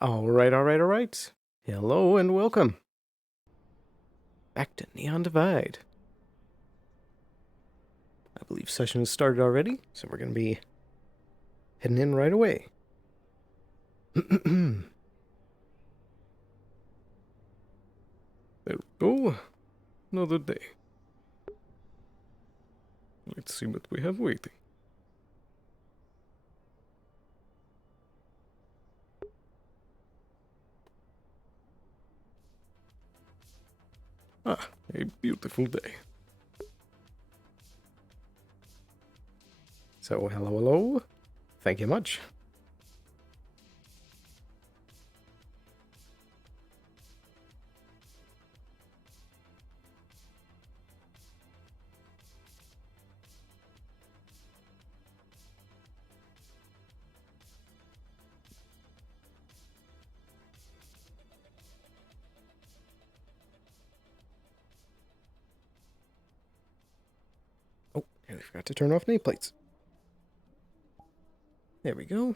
All right, all right, all right. Hello and welcome back to Neon Divide. I believe session has started already, so we're going to be heading in right away. There we go. Another day. Let's see what we have waiting. Ah, a beautiful day. So, hello, hello. Thank you much. Oh, and I forgot to turn off nameplates. There we go.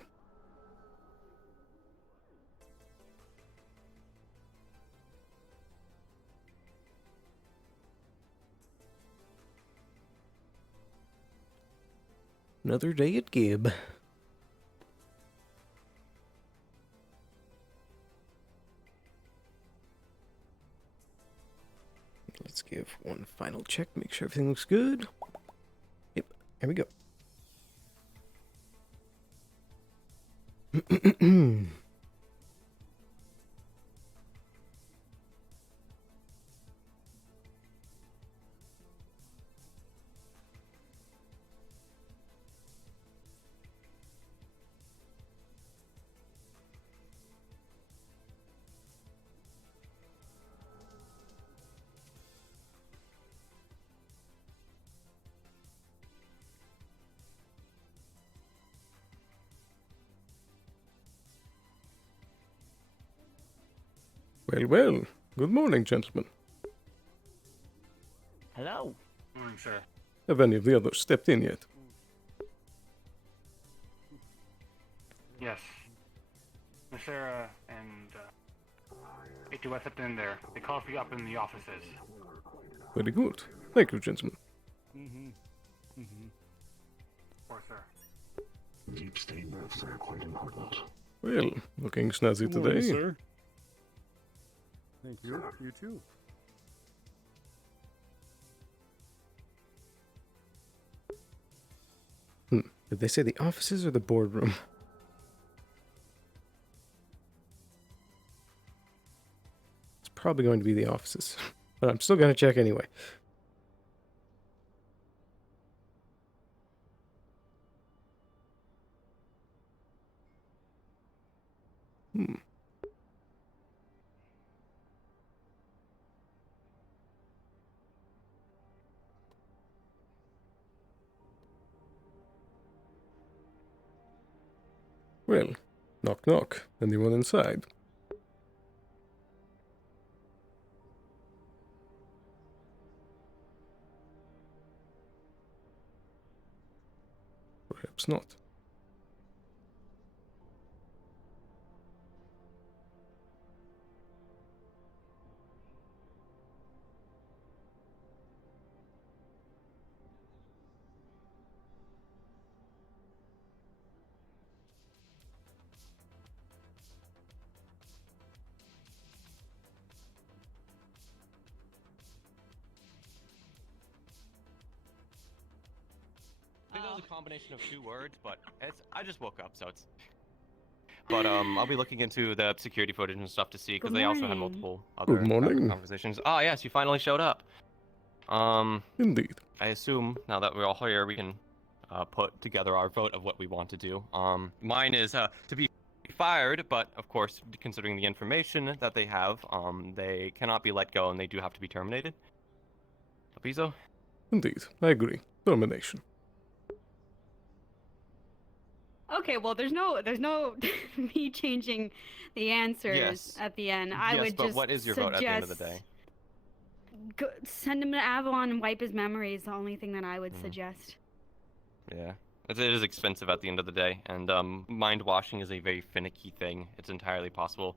Another day at Gib. Let's give one final check, make sure everything looks good. Yep, here we go. Well, well. Good morning, gentlemen. Hello. Morning, sir. Have any of the others stepped in yet? Yes. Miss Sarah and A2 stepped in there. They called for you up in the offices. Very good. Thank you, gentlemen. Of course, sir. Deep state moves are quite important. Well, looking snazzy Good morning, today. sir. Thank you. You too. Did they say the offices or the boardroom? It's probably going to be the offices, but I'm still going to check anyway. Well, knock knock. Anyone inside? Perhaps not. I think that was a combination of two words, but I just woke up, so it's. But I'll be looking into the security footage and stuff to see because they also had multiple other morning. conversations. Ah, yes, you finally showed up. Indeed. I assume now that we're all here, we can put together our vote of what we want to do. Mine is to be fired, but of course, considering the information that they have, they cannot be let go and they do have to be terminated. Elpizo? Indeed. I agree. Termination. Okay, well, there's no me changing the answers Yes. at the end. I yes, would but just what is your vote at the end of the day? Send him to Avalon and wipe his memory is the only thing that I would suggest. Yeah. It is expensive at the end of the day, and mind washing is a very finicky thing. It's entirely possible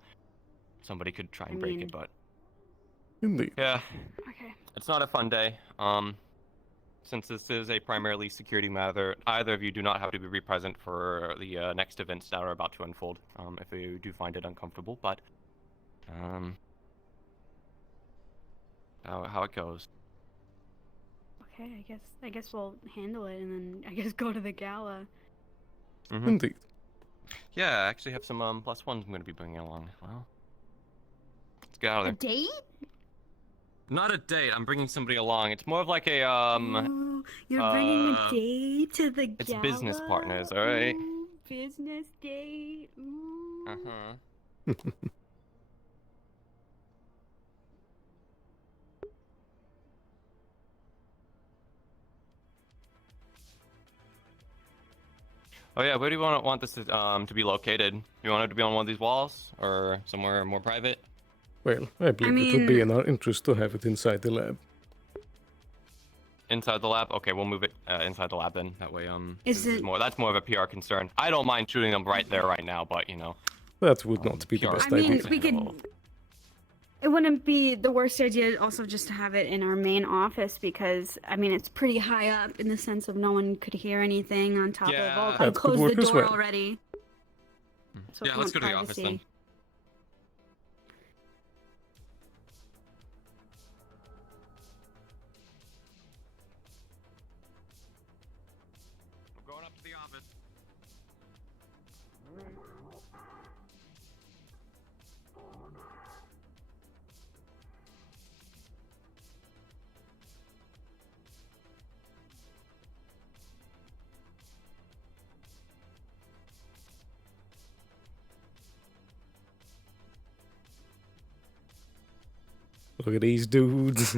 somebody could try and break mean- it, but Indeed. yeah, Okay. it's not a fun day. Since this is a primarily security matter, either of you do not have to be present for the next events that are about to unfold. If you do find it uncomfortable, but how it goes. Okay, I guess we'll handle it and then I guess go to the gala. Indeed. Yeah, I actually have some +1s I'm going to be bringing along. Well, let's get out A of there. date? Not a date. I'm bringing somebody along. It's more of like a Ooh, you're bringing a uh, date to the it's gala? business partners, all right? Ooh, business date. Ooh. Uh-huh. Oh yeah, where do you want this to be located? You want it to be on one of these walls or somewhere more private? Well, I believe it would be mean- in our interest to have it inside the lab. Inside the lab? Okay, we'll move it inside the lab then. That way, Is this it- that's more of a PR concern. I don't mind shooting them right there, right now, but you know. That would not be the PR. best I mean, idea. we could. It wouldn't be the worst idea also just to have it in our main office because, I mean, it's pretty high up in the sense of no one could hear anything on top Yeah. of all. That I could closed work the as door well. already. So Yeah, if let's you go to want the office then. privacy. We're going up to the office. Look at these dudes.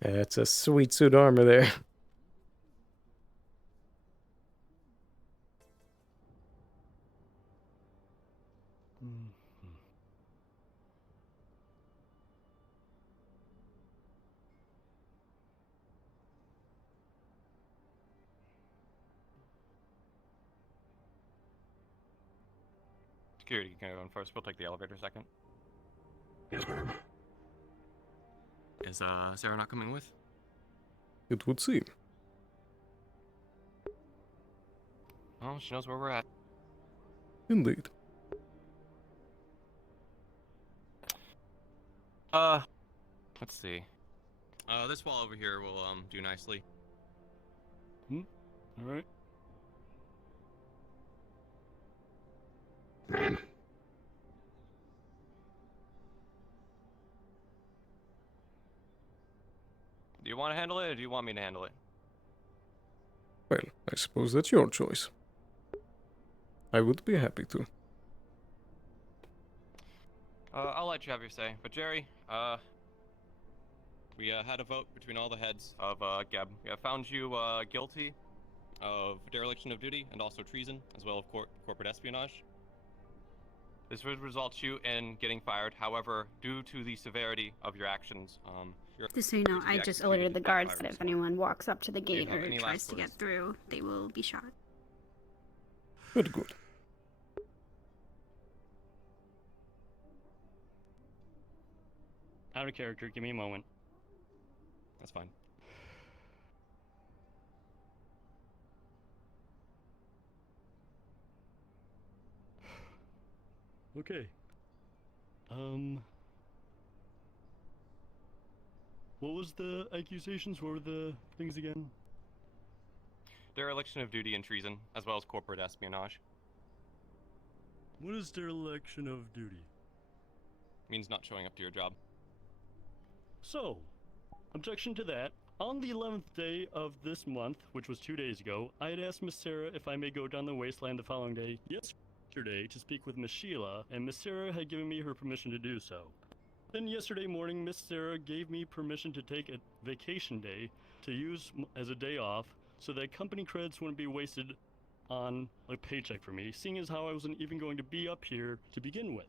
That's a sweet suit armor there. Security, can I go in first? We'll take the elevator second. Yes, ma'am. Is Sarah not coming with? It would seem. Oh, she knows where we're at. Indeed. Let's see. This wall over here will do nicely. All right. Ma'am. Do you want to handle it, or do you want me to handle it? Well, I suppose that's your choice. I would be happy to. I'll let you have your say. But Jerry, we had a vote between all the heads of Geb. We have found you guilty of dereliction of duty and also treason, as well as corporate espionage. This would result you in getting fired. However, due to the severity of your actions, you're Just so you know, to be I just executed alerted the without guards fire that if response. anyone walks up to the Do you gate have or any tries last to get words? through, they will be shot. Good, good. Out of character. Give me a moment. That's fine. Okay. What was the accusations? What were the things again? Dereliction of duty and treason, as well as corporate espionage. What is dereliction of duty? Means not showing up to your job. So, objection to that. On the 11th day of this month, which was 2 days ago, I had asked Miss Sarah if I may go down the wasteland the following day, yesterday, to speak with Miss Sheila, and Miss Sarah had given me her permission to do so. Then yesterday morning, Miss Sarah gave me permission to take a vacation day to use as a day off so that company credits wouldn't be wasted on a paycheck for me, seeing as how I wasn't even going to be up here to begin with.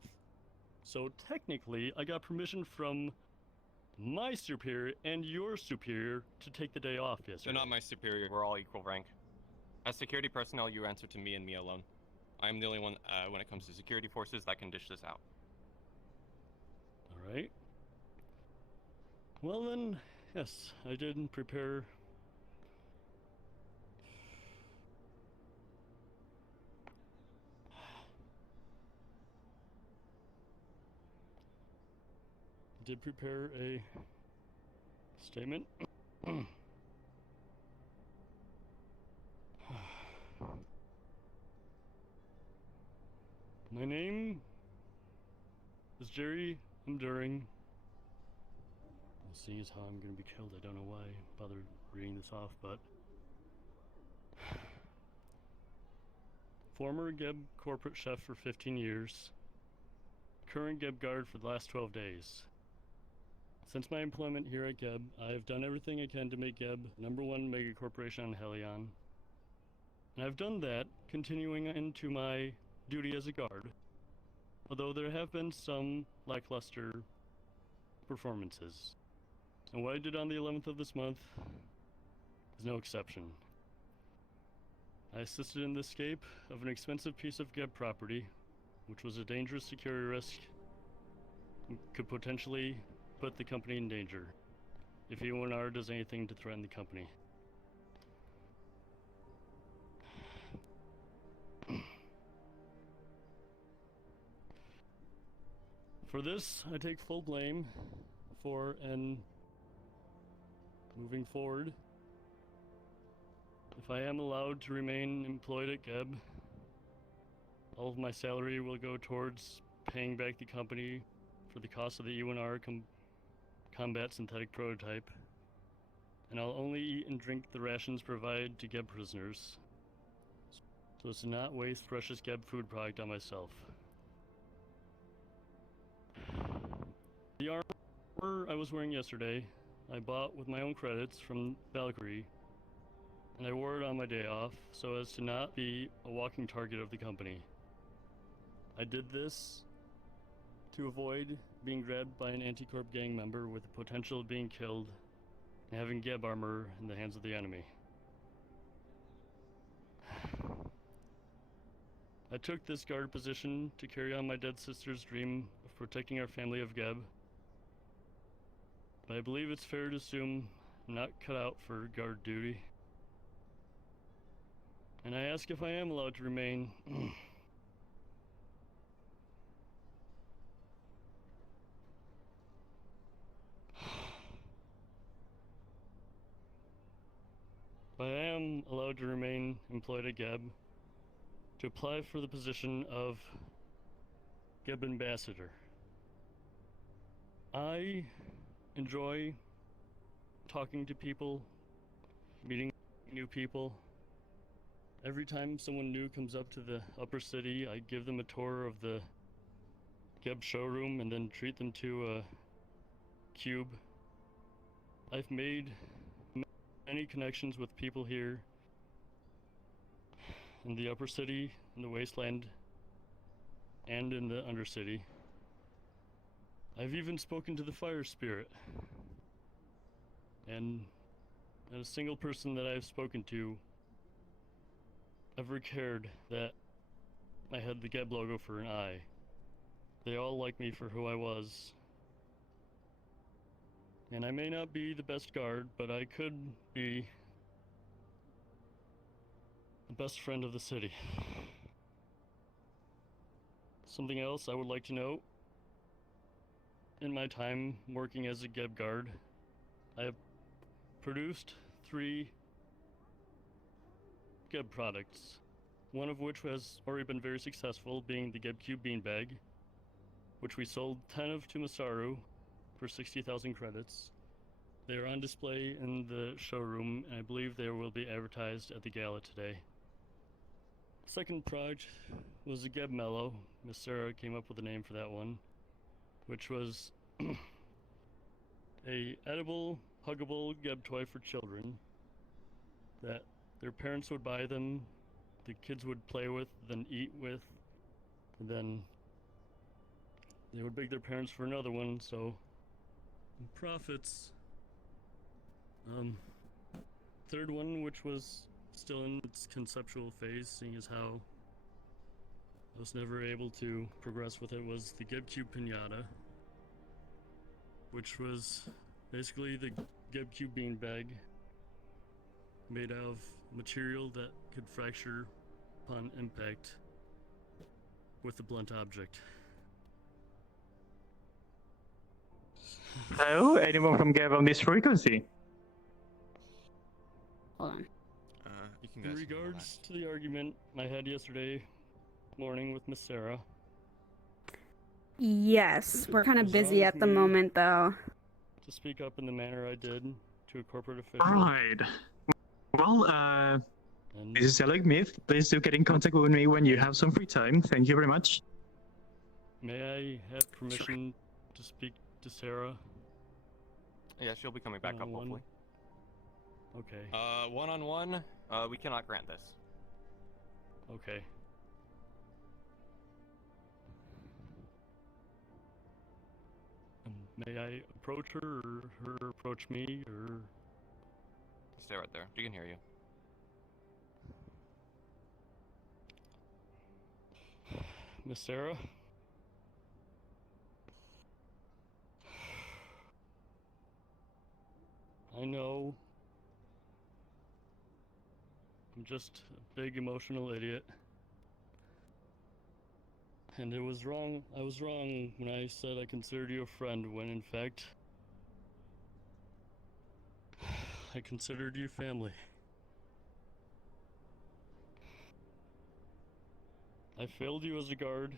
So technically, I got permission from my superior and your superior to take the day off yesterday. They're not my superior. We're all equal rank. As security personnel, you answer to me and me alone. I'm the only one, when it comes to security forces, that can dish this out. All right. Well then, yes, I did prepare. Did prepare a statement. My name is Jerry Enduring. Seeing as how I'm gonna be killed, I don't know why I bothered reading this off, but former Geb corporate chef for 15 years, current Geb guard for the last 12 days. Since my employment here at Geb, I have done everything I can to make Geb #1 mega corporation on Helion. And I've done that, continuing into my duty as a guard, although there have been some lackluster performances. And what I did on the 11th of this month is no exception. I assisted in the escape of an expensive piece of Geb property, which was a dangerous security risk and could potentially put the company in danger if E1R does anything to threaten the company. For this, I take full blame for, and moving forward, if I am allowed to remain employed at Geb, all of my salary will go towards paying back the company for the cost of the E1R combat synthetic prototype, and I'll only eat and drink the rations provided to Geb prisoners, so as to not waste precious Geb food product on myself. The armor I was wearing yesterday, I bought with my own credits from Valkyrie, and I wore it on my day off so as to not be a walking target of the company. I did this to avoid being grabbed by an anti-corp gang member with the potential of being killed and having Geb armor in the hands of the enemy. I took this guard position to carry on my dead sister's dream of protecting our family of Geb, but I believe it's fair to assume I'm not cut out for guard duty. And I ask if I am allowed to remain. If I am allowed to remain employed at Geb, to apply for the position of Geb Ambassador. I enjoy talking to people, meeting new people. Every time someone new comes up to the upper city, I give them a tour of the Geb showroom and then treat them to a cube. I've made many connections with people here in the upper city, in the wasteland, and in the undercity. I've even spoken to the fire spirit, and not a single person that I've spoken to ever cared that I had the Geb logo for an eye. They all like me for who I was. And I may not be the best guard, but I could be the best friend of the city. Something else I would like to note, in my time working as a Geb guard, I have produced 3 Geb products, one of which has already been very successful, being the Geb Cube beanbag, which we sold 10 of to Masaru for 60,000 credits. They are on display in the showroom, and I believe they will be advertised at the gala today. Second project was the Geb Mellow. Miss Sarah came up with a name for that one, which was a edible, huggable Geb toy for children that their parents would buy them, the kids would play with, then eat with, and then they would beg their parents for another one, so profits. Third one, which was still in its conceptual phase, seeing as how I was never able to progress with it, was the GebQ Pinata, which was basically the GebQ beanbag made out of material that could fracture upon impact with a blunt object. Hello, anyone from Gab on this frequency? Hold on. You can In guys. regards to the argument I had yesterday morning with Miss Sarah, Yes, we're kind of Was busy wrong at with the me. moment, though. to speak up in the manner I did to a corporate official, Alright. Well, and this is Alec Myth. Please do get in contact with me when you have some free time. Thank you very much. may I have permission to speak to Sarah? Yeah, she'll be coming back up One-on-one. hopefully. Okay. One-on-one, we cannot grant this. Okay. May I approach her, or her approach me, or... Stay right there. She can hear you. Miss Sarah? I know I'm just a big emotional idiot. And it was wrong. I was wrong when I said I considered you a friend, when in fact I considered you family. I failed you as a guard.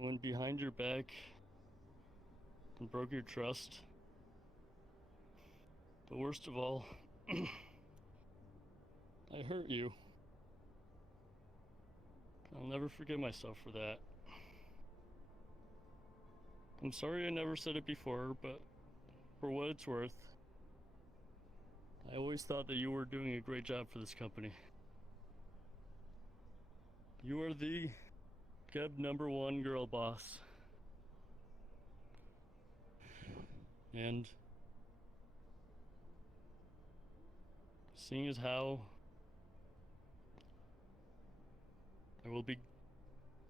I went behind your back and broke your trust. But worst of all, I hurt you. I'll never forgive myself for that. I'm sorry I never said it before, but for what it's worth, I always thought that you were doing a great job for this company. You are the Geb #1 girl boss. And seeing as how I will be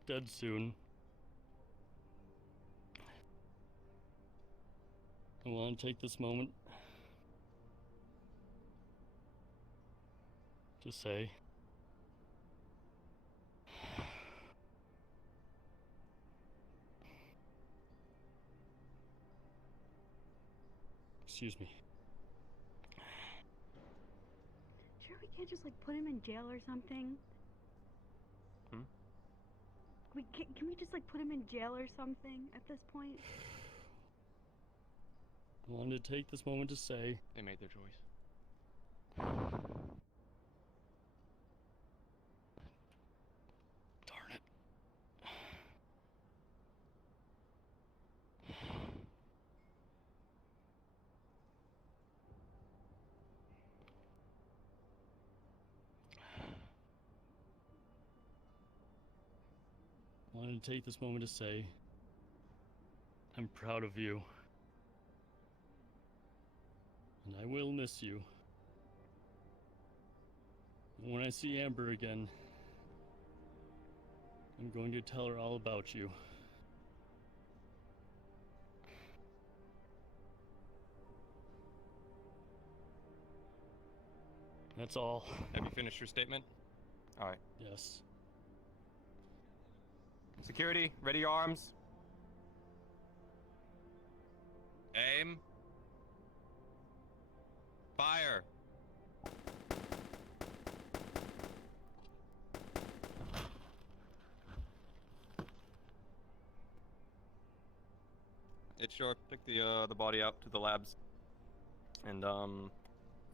dead soon, I want to take this moment to say excuse me. Sure, we can't just like put him in jail or something. Can we just like put him in jail or something at this point? I wanted to take this moment to say They made their choice. darn it. I wanted to take this moment to say I'm proud of you. And I will miss you. And when I see Amber again, I'm going to tell her all about you. That's all. Have you finished your statement? All right. Yes. Security, ready your arms. Aim. Fire. It's sure. Take the body out to the labs, and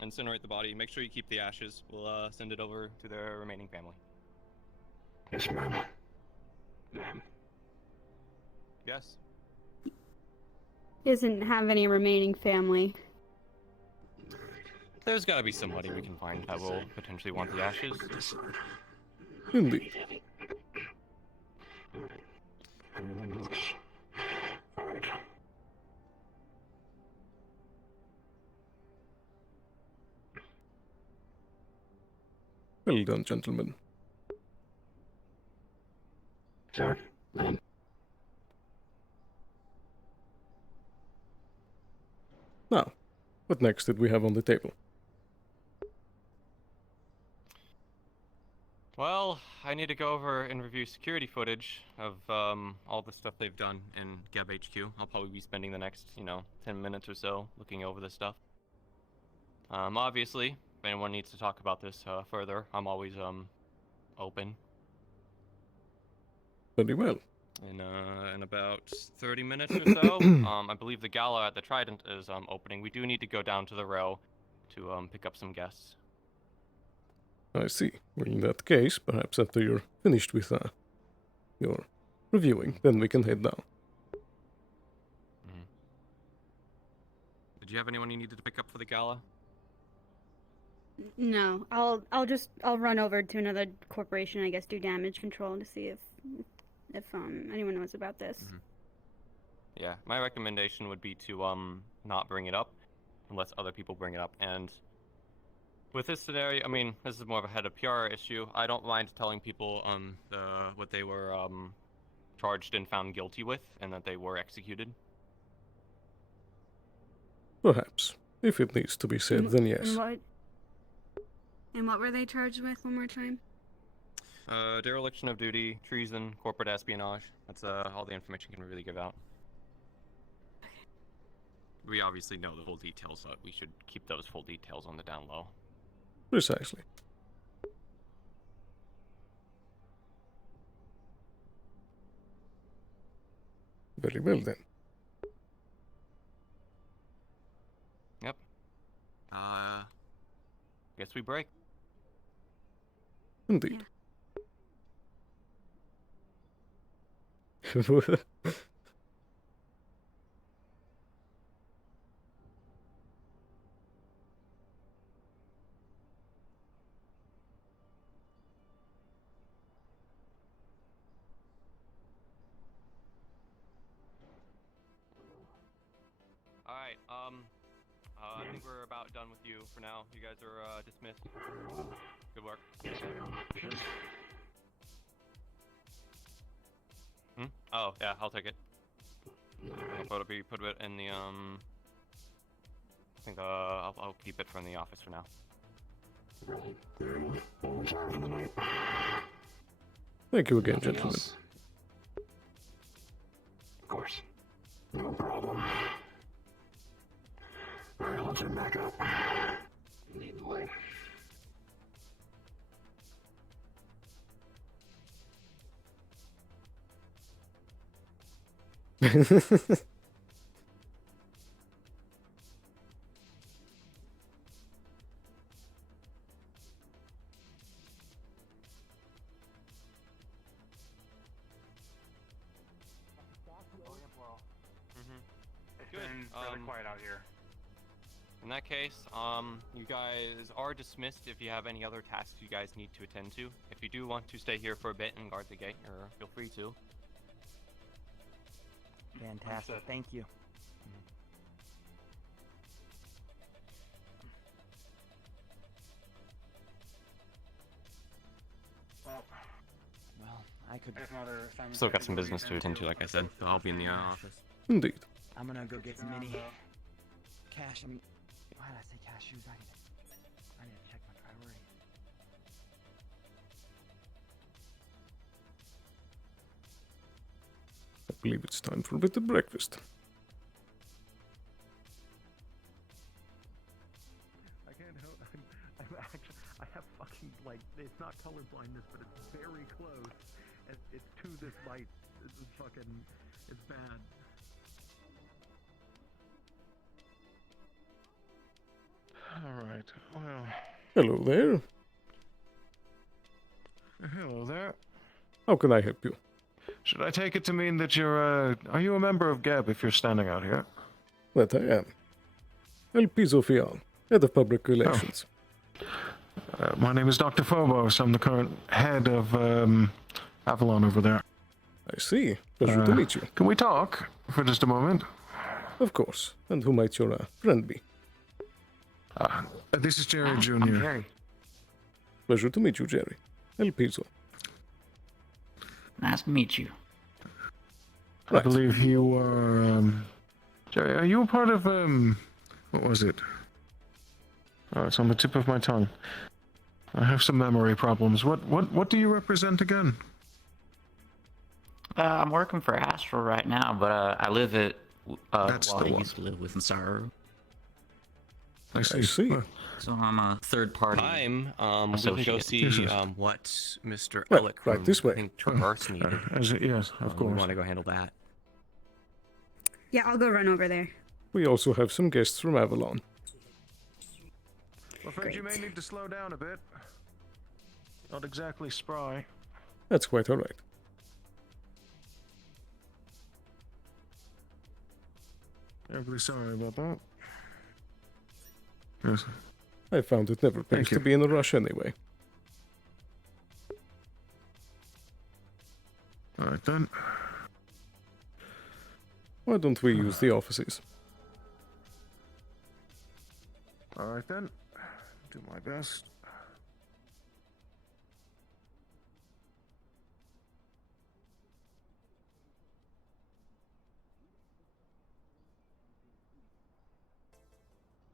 incinerate the body. Make sure you keep the ashes. We'll send it over to their remaining family. Yes, ma'am. Ma'am. Yes. Doesn't have any remaining family. There's got to be somebody we can find that will potentially want the ashes. Decide. Indeed. Everything looks alright. Well done, gentlemen. Sir, ma'am. Now, what next did we have on the table? Well, I need to go over and review security footage of all the stuff they've done in Geb HQ. I'll probably be spending the next, 10 minutes or so looking over this stuff. Obviously, if anyone needs to talk about this further, I'm always open. Very well. In about 30 minutes or so, I believe the gala at the Trident is opening. We do need to go down to the row to pick up some guests. I see. Well, in that case, perhaps after you're finished with your reviewing, then we can head down. Did you have anyone you needed to pick up for the gala? No, I'll run over to another corporation, I guess, do damage control to see if anyone knows about this. Yeah, my recommendation would be to not bring it up unless other people bring it up. And with this scenario, I mean, this is more of a head of PR issue. I don't mind telling people what they were charged and found guilty with, and that they were executed. Perhaps. If it needs to be said, then yes. And what were they charged with one more time? Dereliction of duty, treason, corporate espionage. That's all the information can really give out. We obviously know the full details, but we should keep those full details on the down low. Precisely. Very well then. Yep. Guess we break. Indeed. Alright, I think we're about done with you for now. You guys are dismissed. Good work. Oh, yeah, I'll take it. Put it in the, I think, I'll keep it from the office for now. We'll retire for the night. Thank you again, gentlemen. Of course. No problem. Alright, let's head back up. Need the light. It's Good. been rather quiet out here. In that case, you guys are dismissed. If you have any other tasks you guys need to attend to. If you do want to stay here for a bit and guard the gate, feel free to. Fantastic, Understood. thank you. Well, I could. I guess another assignment Still got schedule some will be business to sent attend to, like I said. So I'll be in the office. Indeed. I'm gonna go get some Around, mini cash. I mean, why did I say cashews? I need to check my priorities. I believe it's time for a bit of breakfast. I can't help. I'm actually. I have fucking like. It's not color blindness, but it's very close. It's to this light. It's fucking. It's bad. All right. Well. Hello there. Hello there. How can I help you? Should I take it to mean that you're? Are you a member of Geb if you're standing out here? That I am. Elpizo Feall, Head of Public Relations. My name is Dr. Phobos. I'm the current head of Avalon over there. I see. Pleasure to meet you. Can we talk for just a moment? Of course. And who might your friend be? This is Jerry I'm Jr. Jerry. Pleasure to meet you, Jerry. Elpizo. Nice to meet you. I Right. believe you are, Jerry, are you a part of, what was it? Oh, it's on the tip of my tongue. I have some memory problems. What do you represent again? I'm working for Astral right now, but I live at That's well, the I one. used to live with Saru, I see. I see. Well, so I'm a third party. Time. We can go Associate. see Yes, yes. what Mr. Well, Ellick right from, this way. I think Traverse needed. yes, of We course. want to go handle that. Yeah, I'll go run over there. We also have some guests from Avalon. I'm afraid you may need to slow down a bit. Not exactly spry. That's quite alright. Terribly sorry about that. Yes. I found it never pays Thank to you. be in a rush anyway. Alright then. Why don't we use the offices? Alright then. Do my best.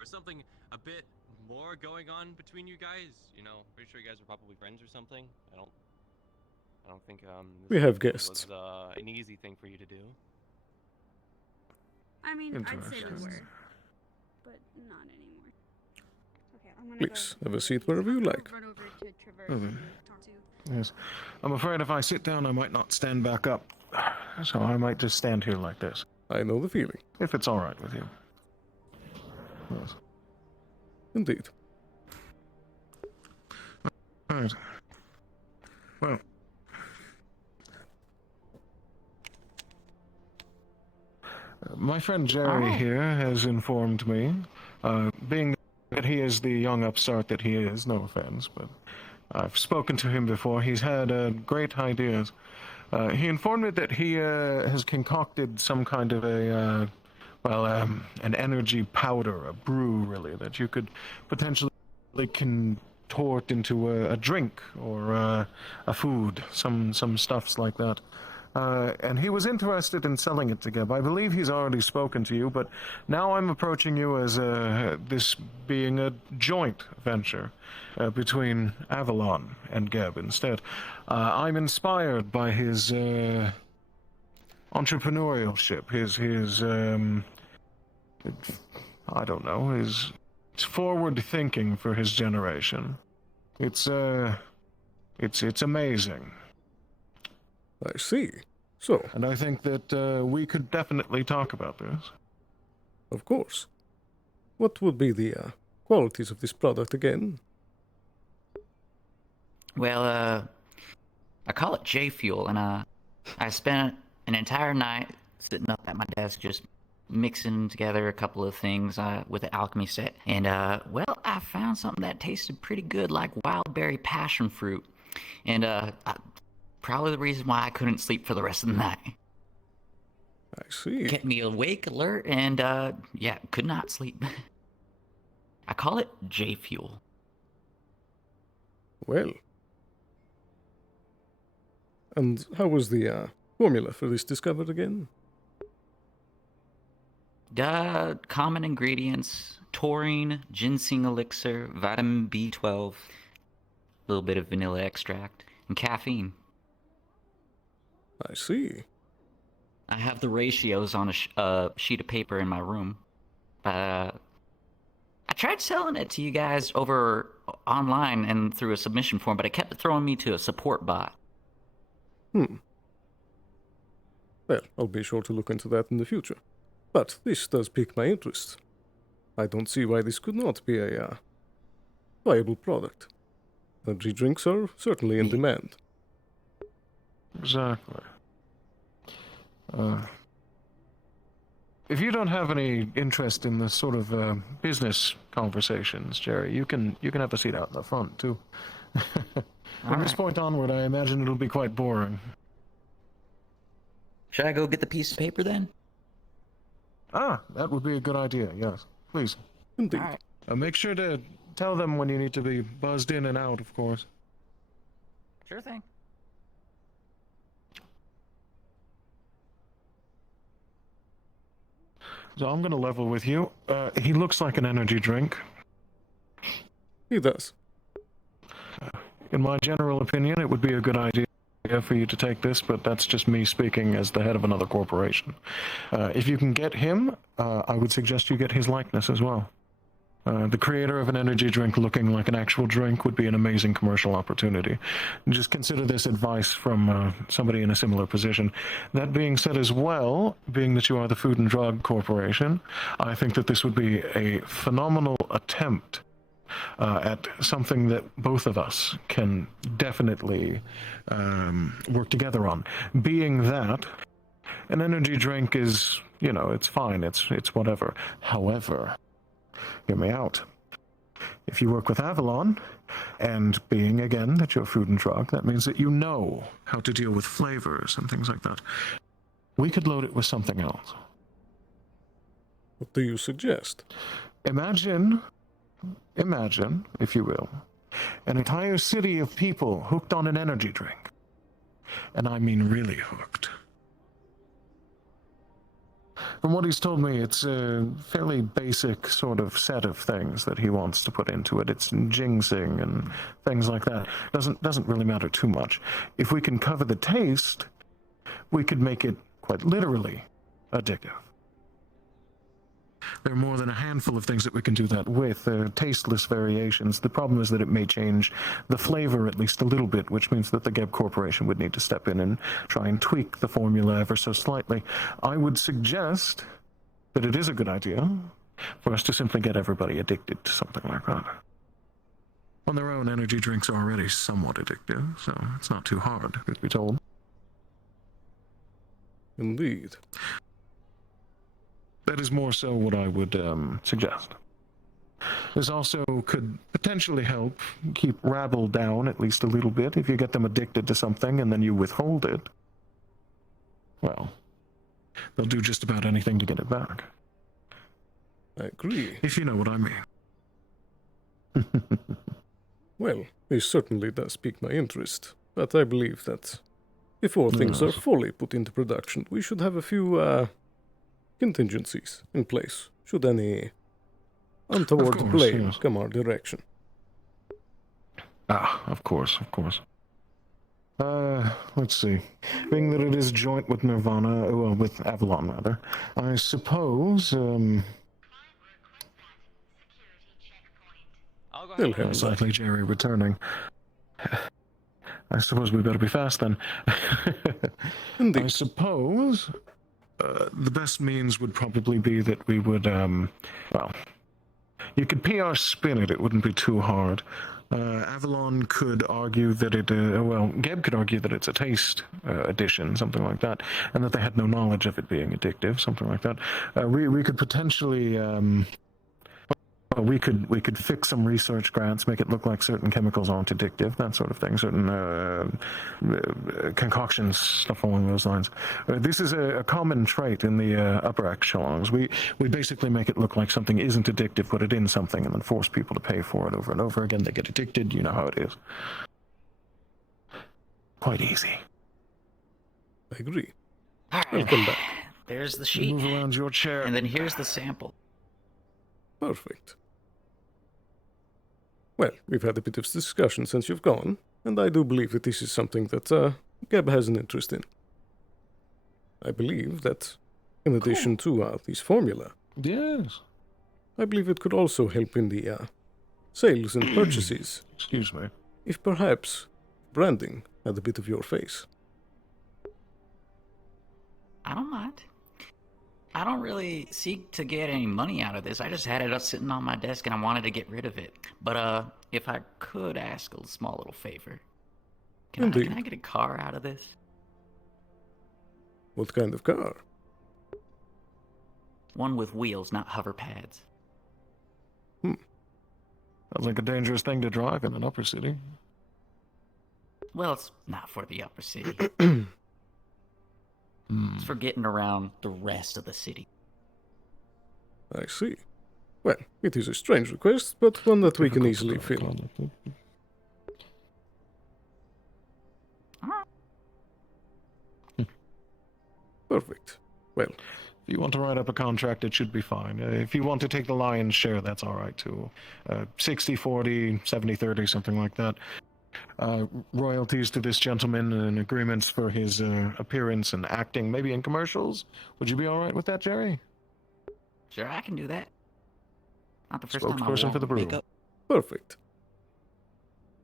Or something a bit more going on between you guys. You know, pretty sure you guys are probably friends or something. I don't think this We have was, guests. an easy thing for you to do. I mean, I'd say we Interesting. were, but not anymore. Okay, I'm gonna Please, have a seat wherever you like. run over to Traverse Okay. and talk to. Yes. I'm afraid if I sit down, I might not stand back up. So I might just stand here like this. I know the feeling. If it's alright with you. Yes. Indeed. Alright. Well. My friend Jerry here has informed me, being that he is the young upstart that he is, no offense, but I've spoken to him before. He's had great ideas. He informed me that he has concocted some kind of a, an energy powder, a brew really, that you could potentially contort into a drink or a food, some stuffs like that. And he was interested in selling it to Geb. I believe he's already spoken to you, but now I'm approaching you as this being a joint venture between Avalon and Geb instead. I'm inspired by his entrepreneurship, his I don't know, his forward thinking for his generation. It's amazing. I see. So, And I think that we could definitely talk about this. of course. What would be the qualities of this product again? Well, I call it J Fuel, and I spent an entire night sitting up at my desk just mixing together a couple of things with an alchemy set, and well, I found something that tasted pretty good, like wild berry passion fruit, and probably the reason why I couldn't sleep for the rest of the night. I see. Kept me awake, alert, and yeah, could not sleep. I call it J Fuel. Well. And how was the formula for this discovered again? Common ingredients: taurine, ginseng elixir, vitamin B12, a little bit of vanilla extract, and caffeine. I see. I have the ratios on a sheet of paper in my room. I tried selling it to you guys over online and through a submission form, but it kept throwing me to a support bot. Well, I'll be sure to look into that in the future. But this does pique my interest. I don't see why this could not be a viable product. Energy drinks are certainly in demand. Exactly. If you don't have any interest in this sort of business conversations, Jerry, you can have a seat out in the front too. From this point onward, I imagine it'll be quite boring. Should I go get the piece of paper then? Ah, that would be a good idea, yes. Please. Indeed. All right. Make sure to tell them when you need to be buzzed in and out, of course. Sure thing. So I'm gonna level with you. He looks like an energy drink. He does. In my general opinion, it would be a good idea for you to take this, but that's just me speaking as the head of another corporation. If you can get him, I would suggest you get his likeness as well. The creator of an energy drink looking like an actual drink would be an amazing commercial opportunity. Just consider this advice from somebody in a similar position. That being said as well, being that you are the Food and Drug Corporation, I think that this would be a phenomenal attempt at something that both of us can definitely work together on. Being that, an energy drink is, you know, it's fine, it's whatever. However, hear me out. If you work with Avalon, and being, again, that you're Food and Drug, that means that you know how to deal with flavors and things like that. We could load it with something else. What do you suggest? Imagine, if you will, an entire city of people hooked on an energy drink. And I mean really hooked. From what he's told me, it's a fairly basic sort of set of things that he wants to put into it. It's ginseng and things like that. Doesn't really matter too much. If we can cover the taste, we could make it quite literally addictive. There are more than a handful of things that we can do that with. They're tasteless variations. The problem is that it may change the flavor at least a little bit, which means that the Geb Corporation would need to step in and try and tweak the formula ever so slightly. I would suggest that it is a good idea for us to simply get everybody addicted to something like that. On their own, energy drinks are already somewhat addictive, so it's not too hard, truth be told. Indeed. That is more so what I would suggest. This also could potentially help keep rabble down at least a little bit. If you get them addicted to something and then you withhold it, well, they'll do just about anything to get it back. I agree. If you know what I mean. Well, this certainly does pique my interest, but I believe that before things are Yes. fully put into production, we should have a few contingencies in place, should any untoward course, blame yes. come our direction. Ah, of course, of course. Let's see. Being that it is joint with Nirvana, well, with Avalon, rather, I suppose, I'll go They'll ahead. have most likely Jerry returning. I suppose we better be fast then. Indeed. I suppose the best means would probably be that we would, well, you could PR spin it, it wouldn't be too hard. Avalon could argue that it, well, Geb could argue that it's a taste addition, something like that, and that they had no knowledge of it being addictive, something like that. We could potentially, well, we could fix some research grants, make it look like certain chemicals aren't addictive, that sort of thing, certain concoctions, stuff along those lines. This is a common trait in the upper echelons. We basically make it look like something isn't addictive, put it in something, and then force people to pay for it over and over again. They get addicted, you know how it is. Quite easy. I agree. All right. Welcome back. There's the sheet. Move around your chair. And then here's the sample. Perfect. Well, we've had a bit of discussion since you've gone, and I do believe that this is something that Geb has an interest in. I believe that, in addition to this formula, Yes. I believe it could also help in the sales and purchases, Excuse me. if perhaps branding had a bit of your face. I don't mind. I don't really seek to get any money out of this. I just had it up sitting on my desk and I wanted to get rid of it. But if I could ask a small little favor, can I get a car out of this? What kind of car? One with wheels, not hover pads. Sounds like a dangerous thing to drive in an upper city. Well, it's not for the upper city. It's for getting around the rest of the city. I see. Well, it is a strange request, but one that we can easily fill. Perfect. Well, If you want to write up a contract, it should be fine. If you want to take the lion's share, that's all right too. 60-40, 70-30, something like that. Royalties to this gentleman and agreements for his appearance and acting, maybe in commercials. Would you be all right with that, Jerry? Sure, I can do that. Not the first time I Spokesperson wore for the brew. makeup. perfect.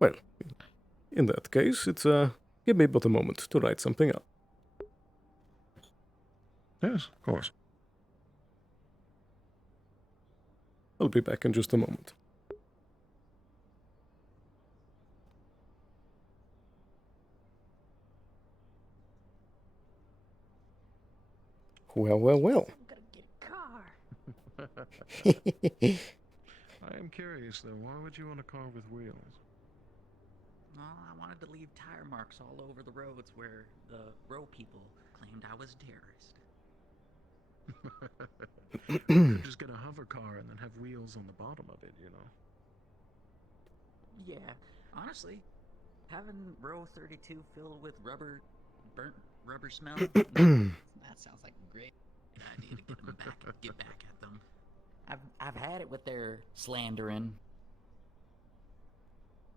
Well, in that case, give me but a moment to write something up. Yes, of course. I'll be back in just a moment. Well, well, well. I am curious, though. Why would you want a car with wheels? Well, I wanted to leave tire marks all over the roads where the row people claimed I was a terrorist. You could just get a hover car and then have wheels on the bottom of it, you know. Yeah, honestly, having row 32 filled with burnt rubber smell, that sounds like a great idea to get back at them. I've had it with their slandering.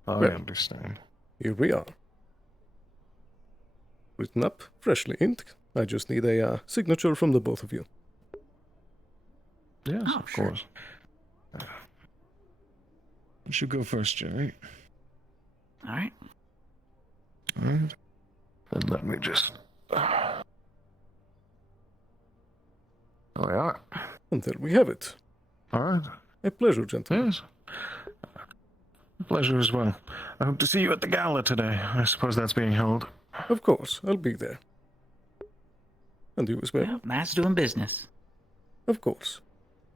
I understand. Here we are. Written up, freshly inked. I just need a signature from the both of you. Yes, Oh, of sure. course. You should go first, Jerry. All right. All right. And let me just... There we are. And there we have it. All right. A pleasure, gentlemen. Yes. Pleasure as well. I hope to see you at the gala today. I suppose that's being held. Of course, I'll be there. And you as well. Well, nice doing business. Of course.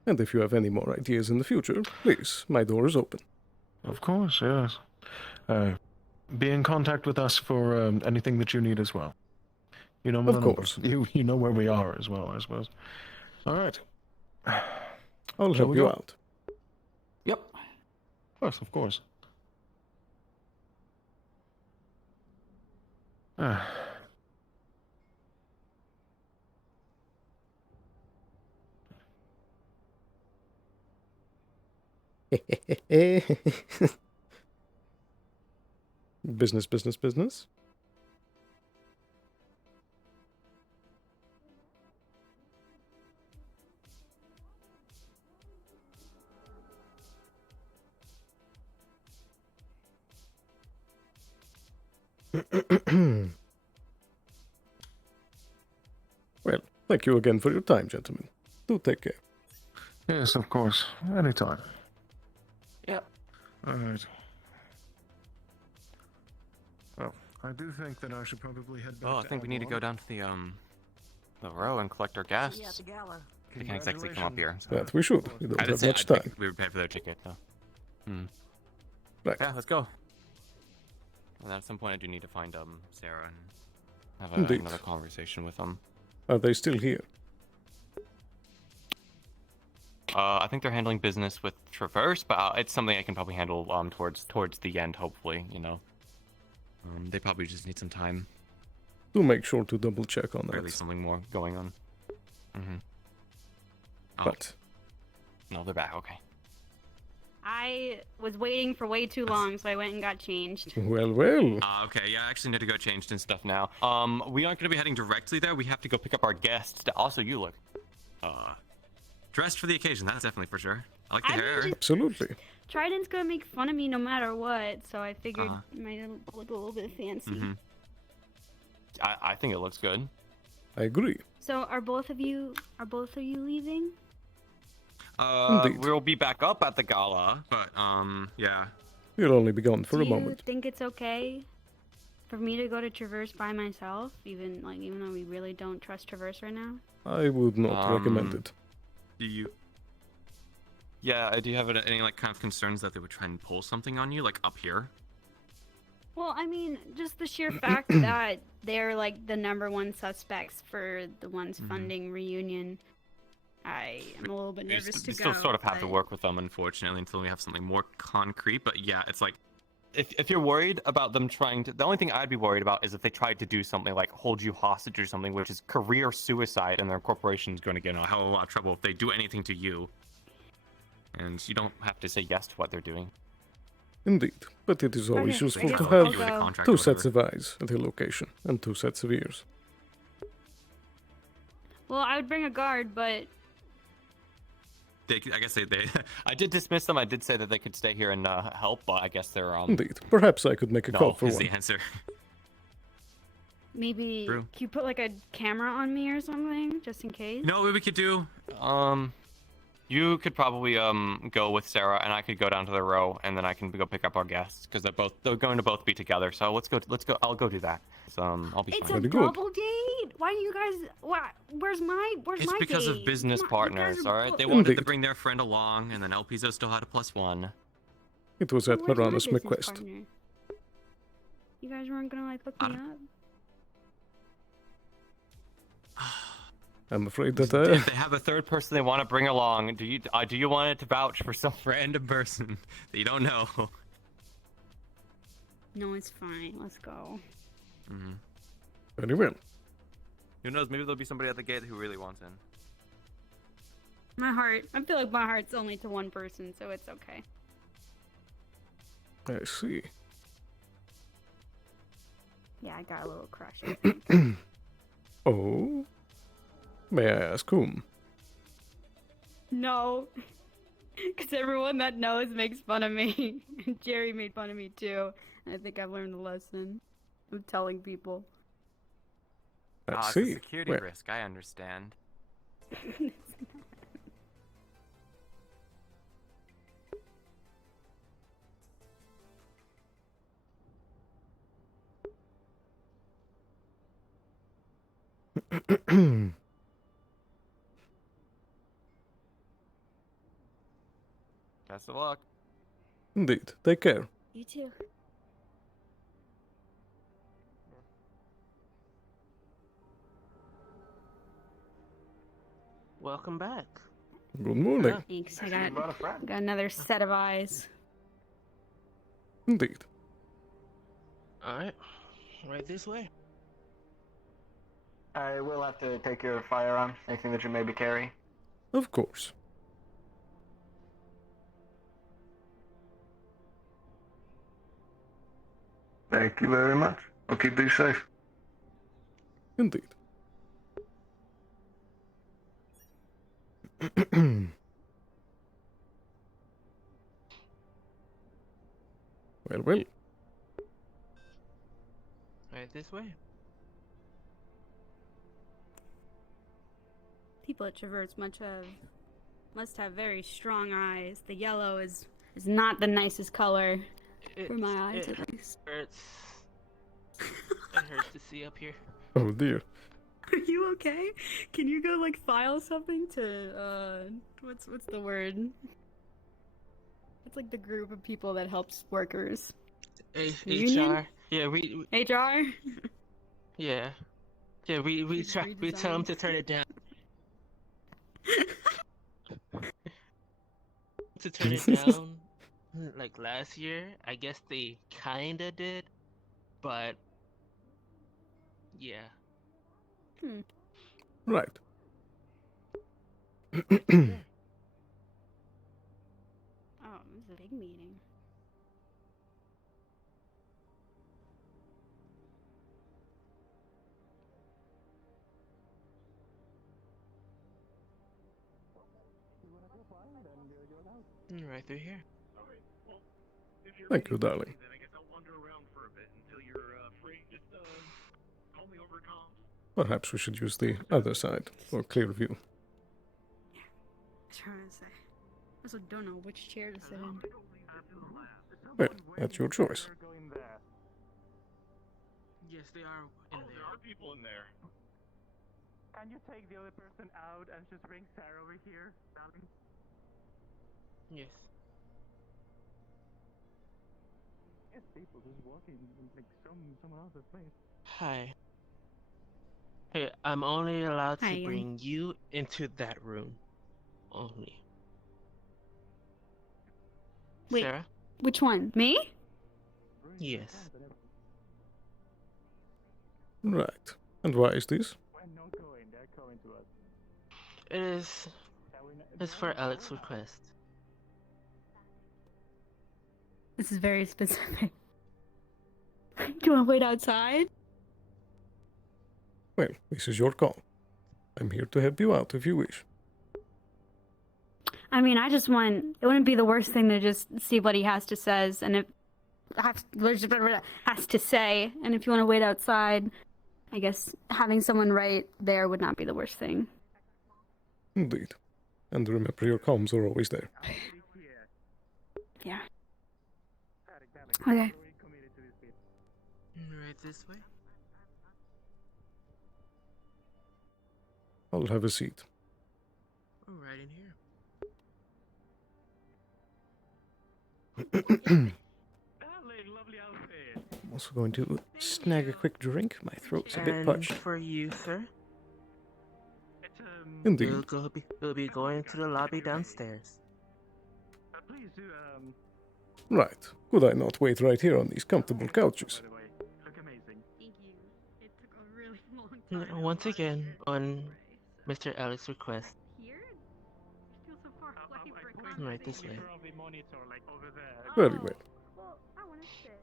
And if you have any more ideas in the future, please, my door is open. Of course, yes. Be in contact with us for anything that you need as well. You know, Of course. You know where we are as well, I suppose. All right. I'll Shall help we you go? out. Yep. Yes, of course. Business, business, business. Well, thank you again for your time, gentlemen. Do take care. Yes, of course. Anytime. Yep. All right. Well, I do think that I should probably head back Oh, I think we need to go down to the row and collect our guests. gala. They can't exactly come up here. So. That we should. We don't I did have say much I think time. we were paid for their ticket, though. Right. Yeah, let's go. And at some point, I do need to find Sarah and have Indeed. another conversation with them. Are they still here? I think they're handling business with Traverse, but it's something I can probably handle towards the end, hopefully. You know, they probably just need some time, Do make sure to double check on or at least that. something more going on. Oh, But no, they're back. Okay. I was waiting for way too long, so I went and got changed. well, well. Okay, yeah, I actually need to go change and stuff now. We aren't gonna be heading directly there. We have to go pick up our guests. Also, you look, dressed for the occasion. That's definitely for sure. I like the I mean, hair. just- Absolutely. Trident's gonna make fun of me no matter what, so I figured it might look a little bit fancy. I think it looks good. I agree. So are both of you leaving? Indeed. We'll be back up at the gala, but yeah. We'll only be gone for Do a moment. you think it's okay for me to go to Traverse by myself, even though we really don't trust Traverse right now? I would not recommend it. Do you? Yeah. Do you have any like kind of concerns that they would try and pull something on you, like up here? Well, I mean, just the sheer fact that they're like the #1 suspects for the ones funding reunion. I am a little bit nervous to We go. still sort of have to but- work with them, unfortunately, until we have something more concrete. But yeah, it's like, if you're worried about them trying to, the only thing I'd be worried about is if they tried to do something like hold you hostage or something, which is career suicide, and their corporation's going to get in a hell of a lot of trouble if they do anything to you. And you don't have to say yes to what they're doing. Indeed, but it is always Okay, useful I to guess have I'll go. Contract or two whatever. sets of eyes at a location and 2 sets of ears. Well, I would bring a guard, but I guess they I did dismiss them. I did say that they could stay here and help, but I guess they're Indeed, perhaps I could make a call no for is one. the answer. maybe True. can you put like a camera on me or something, just in case? You know what we could do? You could probably go with Sarah, and I could go down to the row, and then I can go pick up our guests because they're going to both be together. So let's go. I'll go do that. So, I'll be It's fine. a Very good. double date. Why do you guys? Where's my? Where's It's my because date? of business Come on, you guys partners, are all right? both- They wanted to Indeed. bring their friend along, and then Elpizo still had a +1. It was at Where's my Marana's business request. partner? You guys weren't gonna like hook me up. I'm afraid that If they have a third person they want to bring along, do you want it to vouch for some random person that you don't know? No, it's fine. Let's go. Mm-hmm. very well. Who knows? Maybe there'll be somebody at the gate who really wants in. My heart. I feel like my heart's only to one person, so it's okay. I see. Yeah, I got a little crush. I think. Oh? May I ask whom? No. Because everyone that knows makes fun of me. And Jerry made fun of me too. And I think I've learned a lesson of telling people. I It's a see. security Well, risk. I understand. Best of luck. Indeed. Take care. You too. Welcome back. Good morning. Yeah. Thanks. I Actually, you got, brought a friend. got another set of eyes. Indeed. Alright. Right this way. I will have to take your firearm. Anything that you maybe carry. Of course. Thank you very much. I'll keep these safe. Indeed. Well, well. Right this way. People at Traverse must have very strong eyes. The yellow is not the nicest color for my eyes, it at least. hurts. It hurts to see up here. Oh dear. Are you okay? Can you go like file something to what's the word? It's like the group of people that helps workers. Union? HR. Yeah, we HR? yeah. Yeah, we tell them to turn it down. To turn it down like last year. I guess they kinda did. But yeah. Right. Oh, this is a big meeting. Right through here. Thank you, darling. Then I guess I'll wander around for a bit until you're free. Just call me over comms. Perhaps we should use the other side for clear view. That's what I was gonna say. I also don't know which chair to sit in. Well, that's your choice. Yes, they are in There there. are people in there. Can you take the other person out and just bring Sarah over here, darling? Yes. guess people just walking in like someone else's place. Hi. Hey, I'm only allowed Hi to again. bring you into that room. Only. Wait. Sarah? Which one? Me? Yes. Right. And why is this? We're not going. They're coming to us. It is. Shall we It's for Alex's request. This is very specific. Do you want to wait outside? Well, this is your call. I'm here to help you out if you wish. I mean, I just want. It wouldn't be the worst thing to just see what he has to says, and if has to say, and if you want to wait outside, I guess having someone right there would not be the worst thing. Indeed. And remember, your comms are always there. Yeah. Okay. Right this way? I'll have a seat. Oh, right in here. Lovely outfit. I'm also going to snag a quick drink. My throat's a bit And parched. for you, sir, It's Indeed. we'll be going to the lobby downstairs. please do Right. Could I not wait right here on these comfortable couches? by the way. Look amazing. Thank you. It took a really long time. Once again, on Mr. Alex's request. Here? You're still so far away for a Right this way. Of the monitor, like over there. Very well. Well, I want to sit.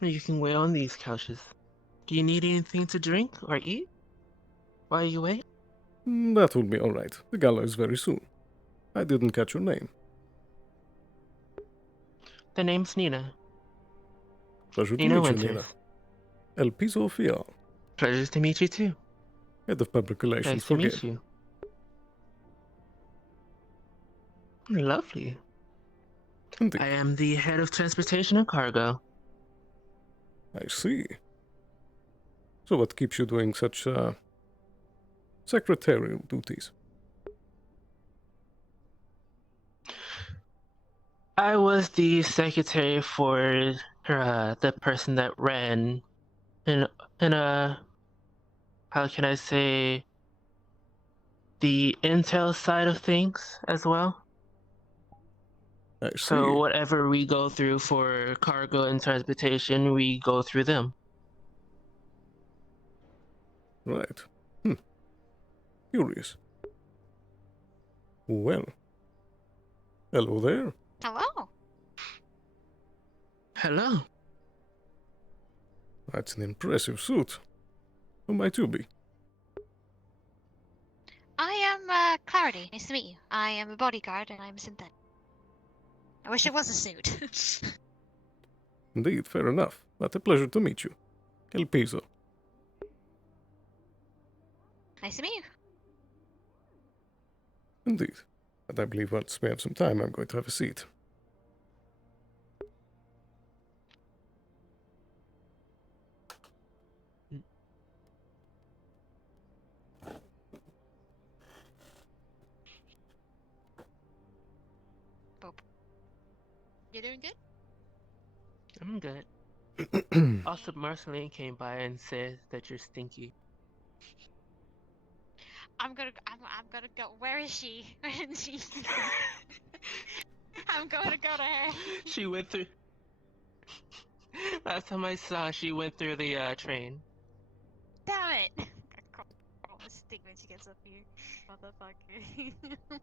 You can wait on these couches. Do you need anything to drink or eat while you wait? That will be alright. The gala is very soon. I didn't catch your name. The name's Nina. Pleasure to Nina meet you, Winters. Nina. Elpizo Feall, Pleasure to meet you too. Head of Public Relations Nice to for meet Gale. you. Lovely. Indeed. I am the head of transportation and cargo. I see. So what keeps you doing such, secretarial duties? I was the secretary for the person that ran in how can I say, the intel side of things as well. I see. So whatever we go through for cargo and transportation, we go through them. Right. Curious. Well. Hello there. Hello. Hello. That's an impressive suit. Who might you be? I am Clarity. Nice to meet you. I am a bodyguard and I'm a synthetic. I wish it was a suit. Indeed, fair enough. But a pleasure to meet you. Elpizo. Nice to meet you. Indeed. And I believe once we have some time, I'm going to have a seat. You doing good? I'm good. Also, Marceline came by and said that you're stinky. I'm gonna go. Where is she? Where is she? I'm going to go to her. She went through. Last time I saw, she went through the train. Damn it! I'll stink when she gets up here, motherfucker.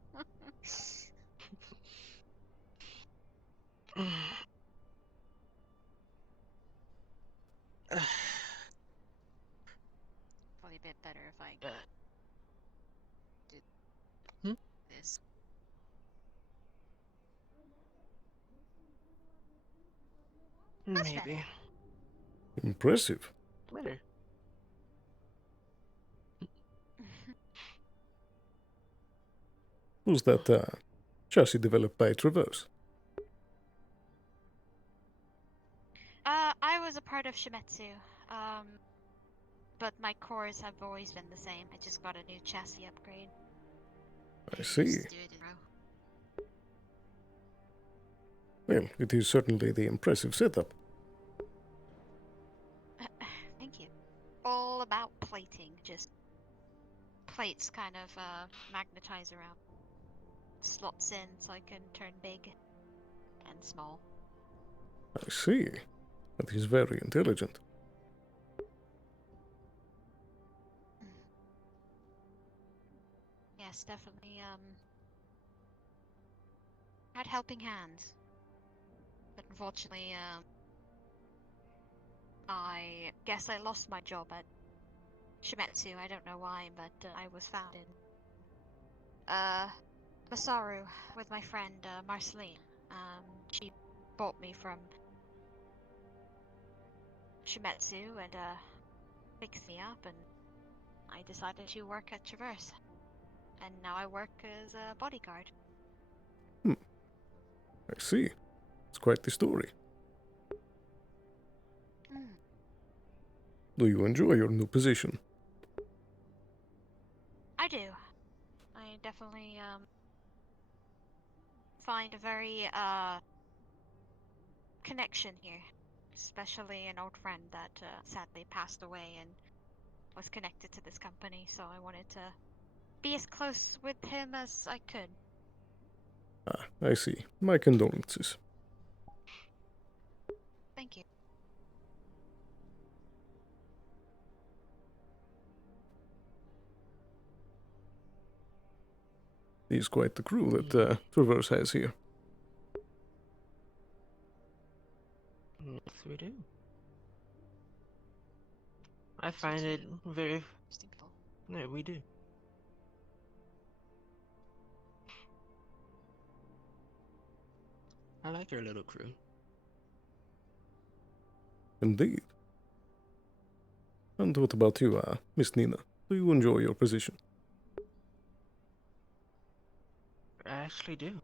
Probably a bit better if I did this. That's Maybe. better. Impressive. Better. Who's that chassis developed by Traverse? I was a part of Shimetsu. but my cores have always been the same. I just got a new chassis upgrade. I see. Just do it in a row. Well, it is certainly the impressive setup. Thank you. All about plating. Just plates kind of magnetize around. Slots in so I can turn big and small. I see. That is very intelligent. Yes, definitely had helping hands. But unfortunately, I guess I lost my job at Shimetsu. I don't know why, but I was found in Basaru with my friend Marceline. She bought me from Shimetsu and fixed me up, and I decided to work at Traverse. And now I work as a bodyguard. I see. It's quite the story. Do you enjoy your new position? I do. I definitely find a very connection here, especially an old friend that sadly passed away and was connected to this company, so I wanted to be as close with him as I could. Ah, I see. My condolences. Thank you. It is quite the crew that Traverse has here. Yes, we do. I find it very. Yeah, we do. I like our little crew. Indeed. And what about you, Miss Nina? Do you enjoy your position? I actually do.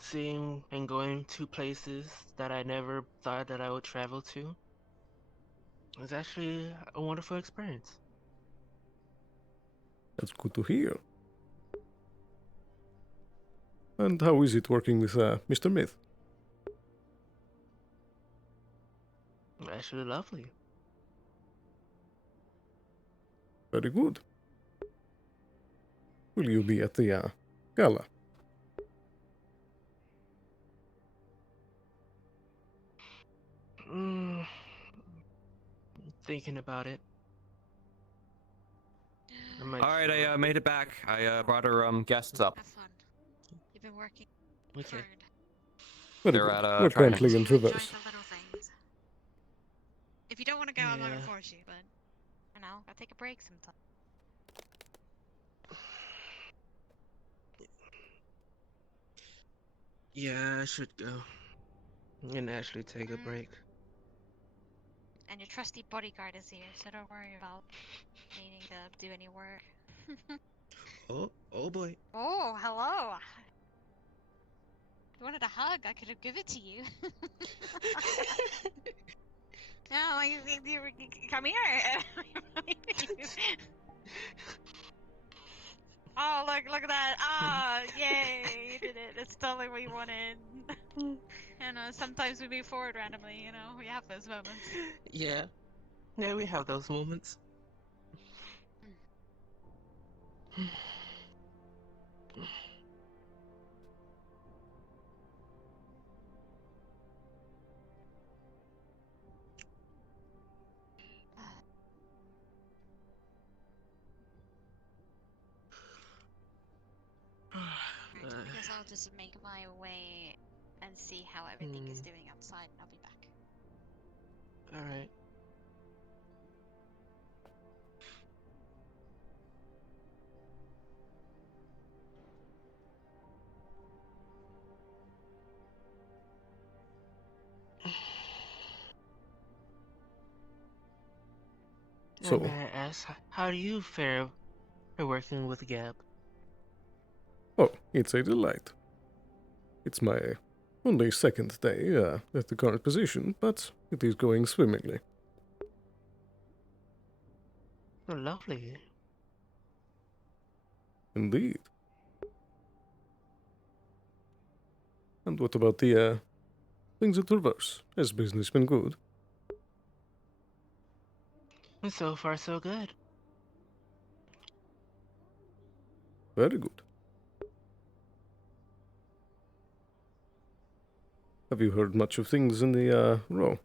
Seeing and going to places that I never thought that I would travel to was actually a wonderful experience. That's good to hear. And how is it working with Mr. Myth? Actually lovely. Very good. Will you be at the gala? Thinking about it. Alright, I made it back. I brought our guests up. Have fun. You've been working Okay. hard. Very They're good. at We're trying currently to... in Traverse. The little things. If you don't want to go, I'm not gonna force you, but you know, I'll take a break sometime. Yeah, I should go. And actually take a break. And your trusty bodyguard is here, so don't worry about needing to do any work. Oh boy. Oh, hello. If you wanted a hug, I could have given it to you. No, come here. Oh, look at that. Ah, yay, you did it. It's totally what you wanted. And sometimes we move forward randomly, you know, we have those moments. Yeah. Yeah, we have those moments. I guess I'll just make my way and see how everything is doing outside, and I'll be back. Alright. So, may I ask, how do you fare working with Gab? oh, it's a delight. It's my Only second day at the current position, but it is going swimmingly. Oh, lovely. Indeed. And what about the things at Reverse? Has business been good? So far, so good. Very good. Have you heard much of things in the row?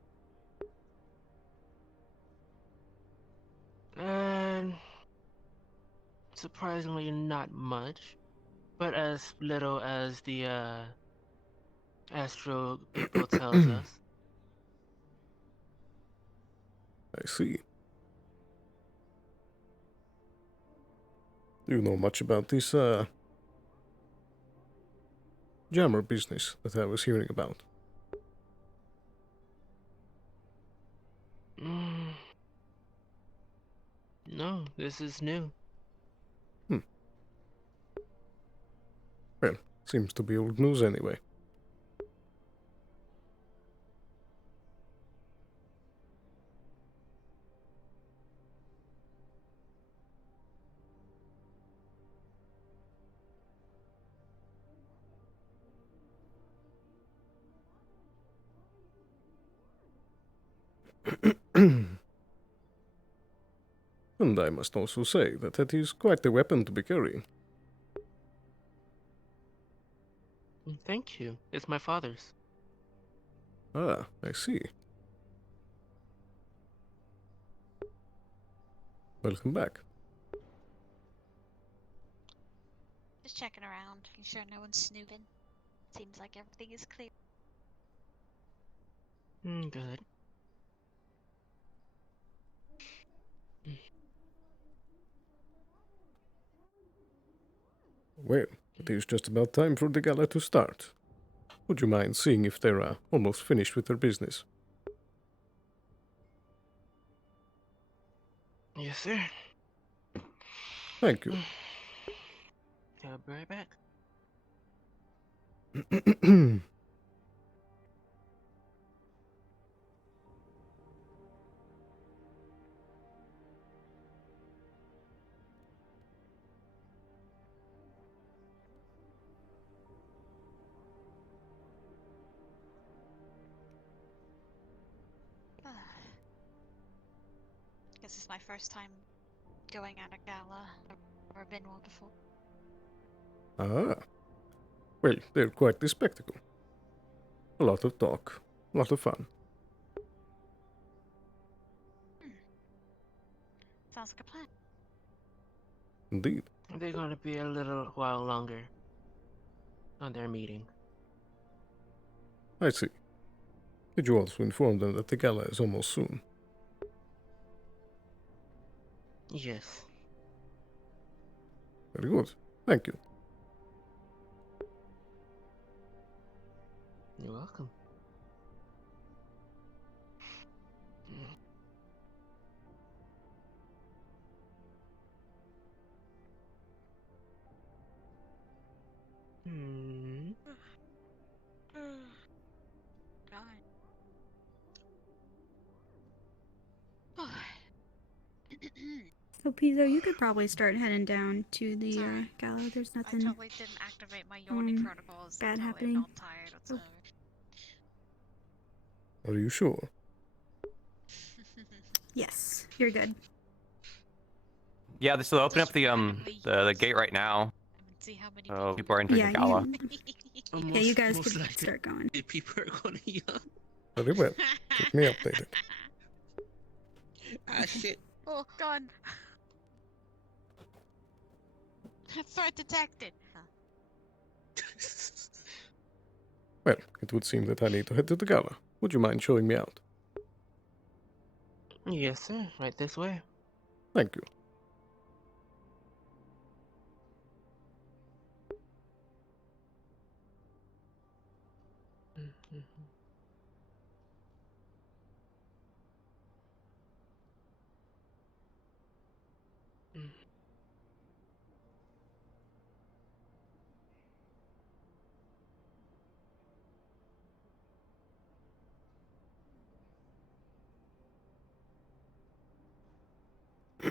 And surprisingly, not much, but as little as the Astro people tells us. I see. Do you know much about this jammer business that I was hearing about? No, this is new. Well, seems to be old news anyway. And I must also say that that is quite a weapon to be carrying. Thank you. It's my father's. Ah, I see. Welcome back. Just checking around, making sure no one's snooping. Seems like everything is clear. Good. Well, it is just about time for the gala to start. Would you mind seeing if they're almost finished with their business? Yes, sir. Thank you. I'll be right back. Guess it's my first time going at a gala. I've never been one before. Ah. Well, they're quite the spectacle. A lot of talk, a lot of fun. Sounds like a plan. Indeed. They're going to be a little while longer on their meeting. I see. Did you also inform them that the gala is almost soon? Yes. Very good. Thank you. You're welcome. Elpizo, you could probably start heading down to the gala. There's I nothing totally didn't activate my yawning protocols. bad Totally happening. not tired whatsoever. Are you sure? Yes, you're good. Yeah, so open up the gate right now. See how many So people are entering Yeah, the gala. Yeah, you guys could start going. People are going to yawn. Very well. Keep me updated. Ah, shit. Oh, God. Threat detected. Well, it would seem that I need to head to the gala. Would you mind showing me out? Yes, sir. Right this way. Thank you.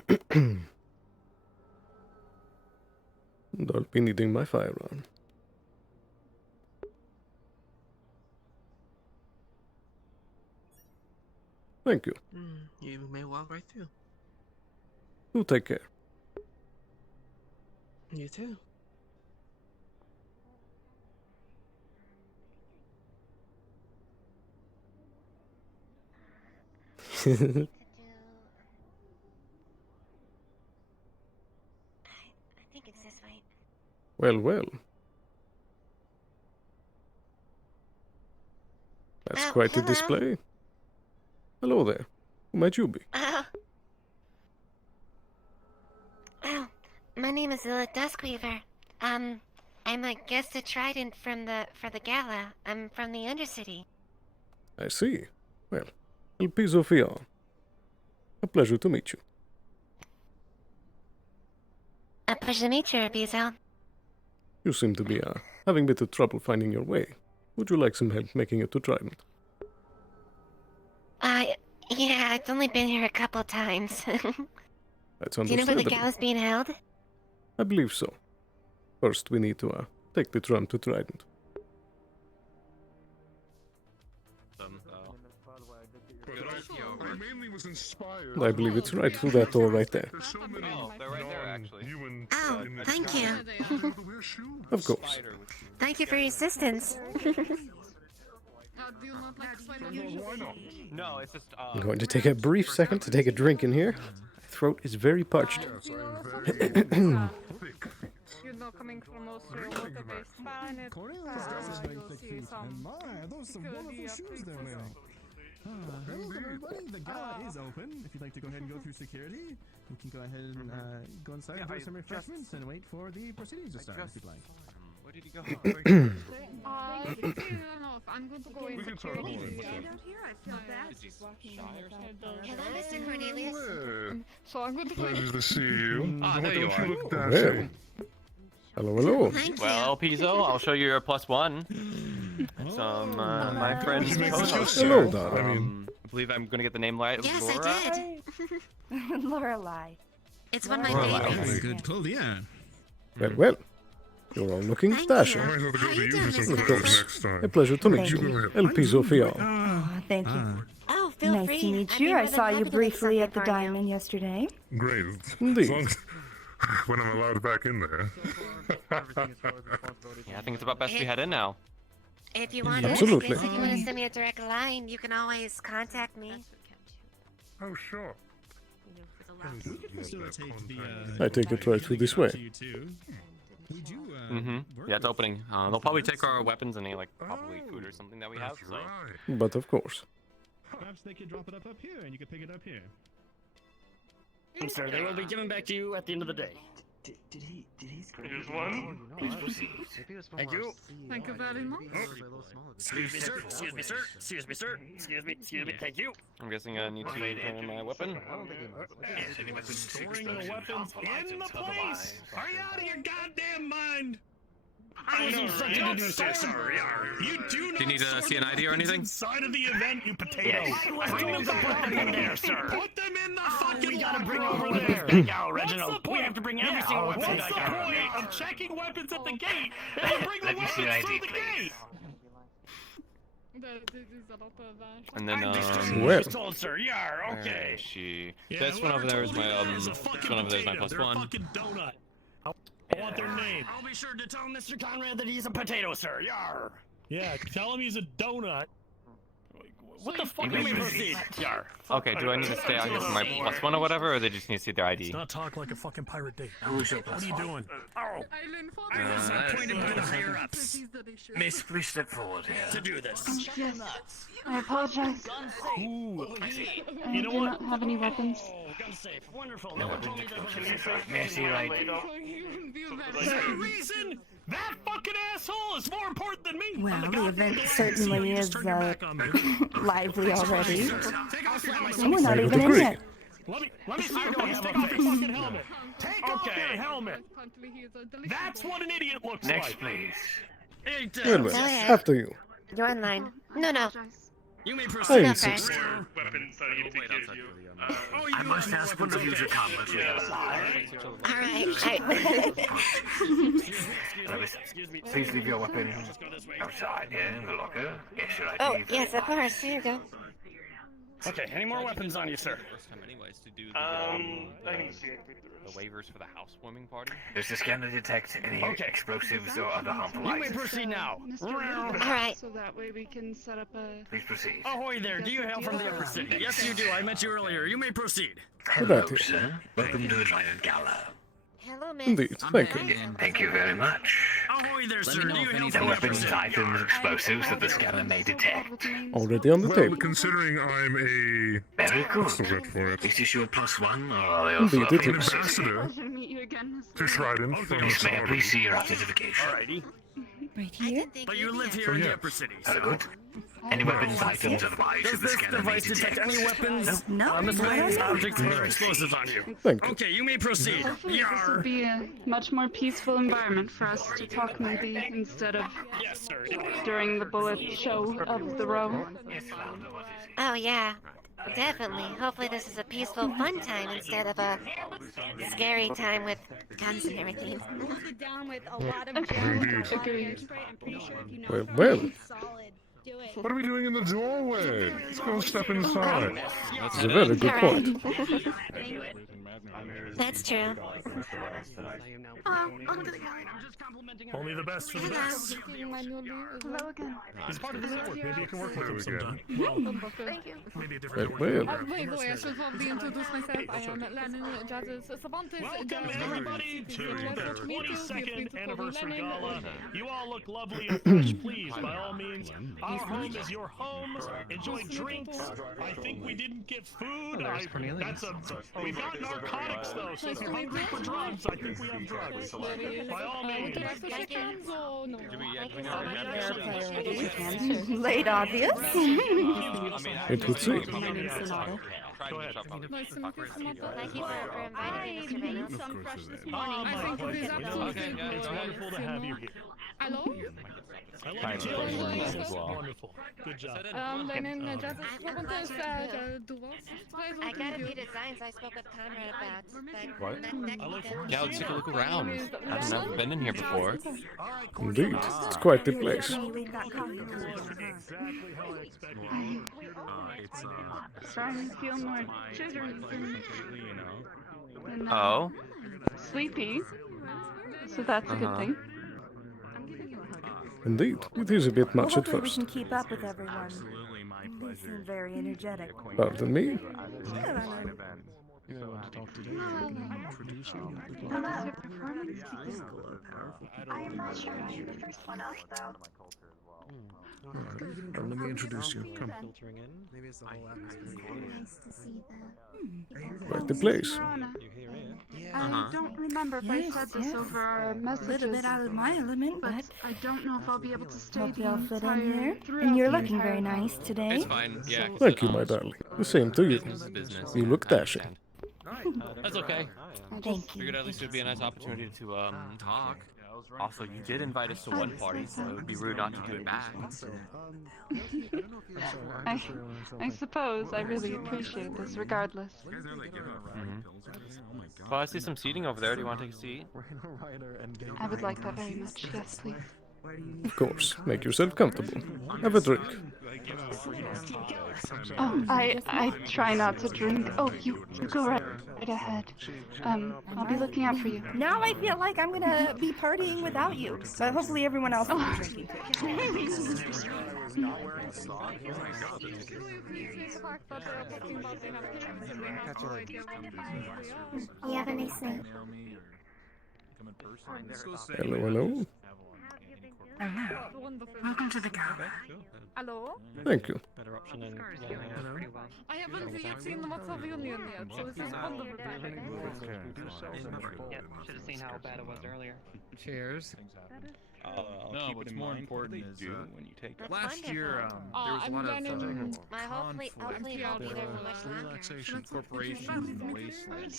And I'll be needing my firearm. Thank you. You may walk right through. You take care. You too. I think it's this way. Well, well. That's Oh, quite a hello. display. Hello there. Who might you be? Oh, my name is Lilith Duskweaver. I'm a guest at Trident for the gala. I'm from the Undercity. I see. Well, Elpizo Feall. A pleasure to meet you. A pleasure to meet you, Elpizo. You seem to be having a bit of trouble finding your way. Would you like some help making it to Trident? Yeah, I've only been here a couple times. That's Do you know where the understandable. gala's being held? I believe so. First, we need to take the tram to Trident. I mainly was inspired. I believe it's right through that door right there. Oh, they're right there, actually. Oh, thank you. Of course. Thank you for your assistance. No, it's just. I'm going to take a brief second to take a drink in here. My throat is very parched. You know, coming from Austria, water-based planet, see some those some wonderful shoes they're wearing. Hello, everybody. The gala is open. If you'd like to go ahead and go through security, you can go ahead and go inside and do some refreshments and wait for the proceedings to start if you'd like. Where did he go? I don't know if I'm going to go in security. Out here, I feel bad. Hello, Mr. Cornelius. So I'm going to go in. Pleasure to see you. Ah, there you are. Look Well, dashing. hello. Well, Pizzo, I'll show you your +1. Some my friend Hello, darling. I believe I'm gonna get the name right. Yes, Laura? I did. Lorelei. It's one of my Lorelei. favorites. Good pull, yeah. Well, well. You're all looking dashing. I might have to go to you for some Of clothes course. next time. A pleasure to meet Thank you. you. Elpizo Feall. Thank you. Oh, feel Nice free. to meet I'd be you. more I than saw happy you to make briefly at the something for you. Diamond yesterday. Great. Indeed. As long as when I'm allowed back in there. Yeah, I think it's about best we head in now. If you want Absolutely. if you want to send me a direct line, you can always contact me. Oh, sure. I take it right through this way. Yeah, it's opening. They'll probably take our weapons and any like probably food or something that we have. So. But of course. Perhaps they could drop it up here and you could pick it up here. Sir, they will be given back to you at the end of the day. Did he Here's one. Please proceed. Thank you. Thank you very much. Excuse me, sir. Excuse me, sir. Excuse me, sir. Excuse me. Excuse me. Thank you. I'm guessing I need to turn my weapon. Storing the weapons in the place. Are you out of your goddamn mind? I was instructed to do so, sir. You do not. Do you need to see an ID or anything? Inside of the event, you potato. Bring them to put them in there, sir. Put them in the fucking. We gotta bring over there. Yeah, Reginald. We have to bring every single weapon. What's the point of checking weapons at the gate if you bring the weapons through the gate? And then Well. Told, sir. Yeah, okay. Where is she? This one over there is my this one over there is my +1. Fucking donut. I want their name. I'll be sure to tell Mr. Conrad that he's a potato, sir. Yar. Yeah, tell him he's a donut. What the fuck do we proceed? Yar. Okay, do I need to stay out here for my +1 or whatever, or they just need to see their ID? Not talk like a fucking pirate date. What are you doing? Oh. I was appointed by the higher ups. Miss, please step forward here. To do this. Yes. I apologize. Ooh. I You know do what? not have any weapons. Gun safe. Wonderful. No one told me that was a May I see your ID? Is there a reason? That fucking asshole is more important than me. Well, I'm the goddamn event guy. certainly You is just turned your back on me. lively already. Take off your helmet. And we're not I would even in agree. yet. Let me see your face. Take off your fucking helmet. Take off your helmet. That's what an idiot looks Next, like. please. It Well, does. well. ahead. After you. You're online. No. You may I proceed. insist. Weapons that you think gives you. I must ask one of you to come with me. Excuse me. Please leave your weapon outside in the locker. Yes, should I Oh, leave? yes, of course. Here you go. Okay, any more weapons on you, sir? First time anyways to do I can see it. the waivers for the housewarming party. Does the scanner detect any explosives or other harmful You may items? proceed now. Alright. So that way we can set up a. Please proceed. Ahoy there, do you hail from the upper city? Yes, you do. I met you earlier. You may proceed. Hello, sir. Welcome to the Giant Gala. Hello, miss. Indeed, thank you. Thank you very much. Ahoy there, sir. Do you hail The from the upper weapons, city? items, explosives that the scanner may detect. Already on the Well, table. considering I'm a... Very good. What's the word for it? Is this your +1 or are they also Indeed, it famous? is. Ambassador Pleasure to meet you again, Mr. to Trident from Yes, may I Saudi. please see your identification? Alrighty. Right here? But you live here in the yeah. upper city. Very good. Any weapons, items, otherwise Does that the this scanner may device detect? detect any weapons? No. Miscellaneous objects or explosives on you? Thank you. Okay, you may proceed. Hopefully this will Yar. be a much more peaceful environment for us to talk maybe instead of Yes, sir. during the bullet show of the row. Oh, yeah. Definitely. Hopefully this is a peaceful, fun time instead of a scary time with guns and everything. Down with a lot of Indeed. Agreed. I'm pretty sure if you know Well, well. solid. Do it. What are we doing in the doorway? Let's go step inside. That's a very good point. That's true. Only the best for the best. Hello again. He's part of the network. Maybe you can work with him sometime. Thank you. Maybe a different Well, network. well. By the way, I should probably introduce myself. I am Lennon Jazz Savantes. Welcome everybody to the 22nd anniversary gala. You all look lovely and fresh, please. By all means, our home is your home. Enjoy drinks. I think we didn't get food. We've got narcotics though, so if you're hungry for drugs, I think we have drugs. By all means. Late obvious. It would seem. Go ahead. Nice to meet you, Samantha. Thank you for inviting me, Mr. Reynolds. Some fresh this Oh, morning. I think it is absolutely It's wonderful to have you here. Hello? I like you. Wonderful. Good job. Lennon Jazz Savantes. I got a few designs I spoke with Conrad about. What? Yeah, let's take a look around. I've never been in here before. Indeed, it's quite the place. Exactly how I expected. Starting to feel more jittery and Oh. sleepy. So that's a good thing. Indeed, it is a bit much at Hopefully we first. can keep up with everyone. They seem very energetic. Pardon me? You want to talk today? Introduce you. Let me introduce you. Come. Maybe it's the whole atmosphere. Quite the place. I don't remember if I said this over our A messages. little bit out of my element, but I don't know if I'll be able to stay hope the you'll fit in entire here. throughout And you're the looking very entire nice today. It's fine. Yeah. Thank you, my darling. The same to you. Business is business. You look I dashing. understand. That's okay. Thank you. Figured at least it would be a nice opportunity to talk. Also, you did invite us to one party, so it would be rude not to do it back. I suppose I really appreciate this regardless. Well, I see some seating over there. Do you want to take a seat? I would like that very much. Yes, please. Of course, make yourself comfortable. Have a drink. Oh, I try not to drink. Oh, you go right ahead. I'll be looking out for you. Now I feel like I'm gonna be partying without you, but hopefully everyone else will be drinking too. You have a nice night. Hello, hello. Welcome to the gala. Hello? Thank you. Better option than I haven't yet seen the What's Union yet, so this is wonderful. Yep, should have seen how bad it was earlier. Cheers. No, what's more important is when you take That's last year wonderful. there was a I'm lot of running- Hopefully I'll not be there for much longer. relaxation corporations in the wasteland.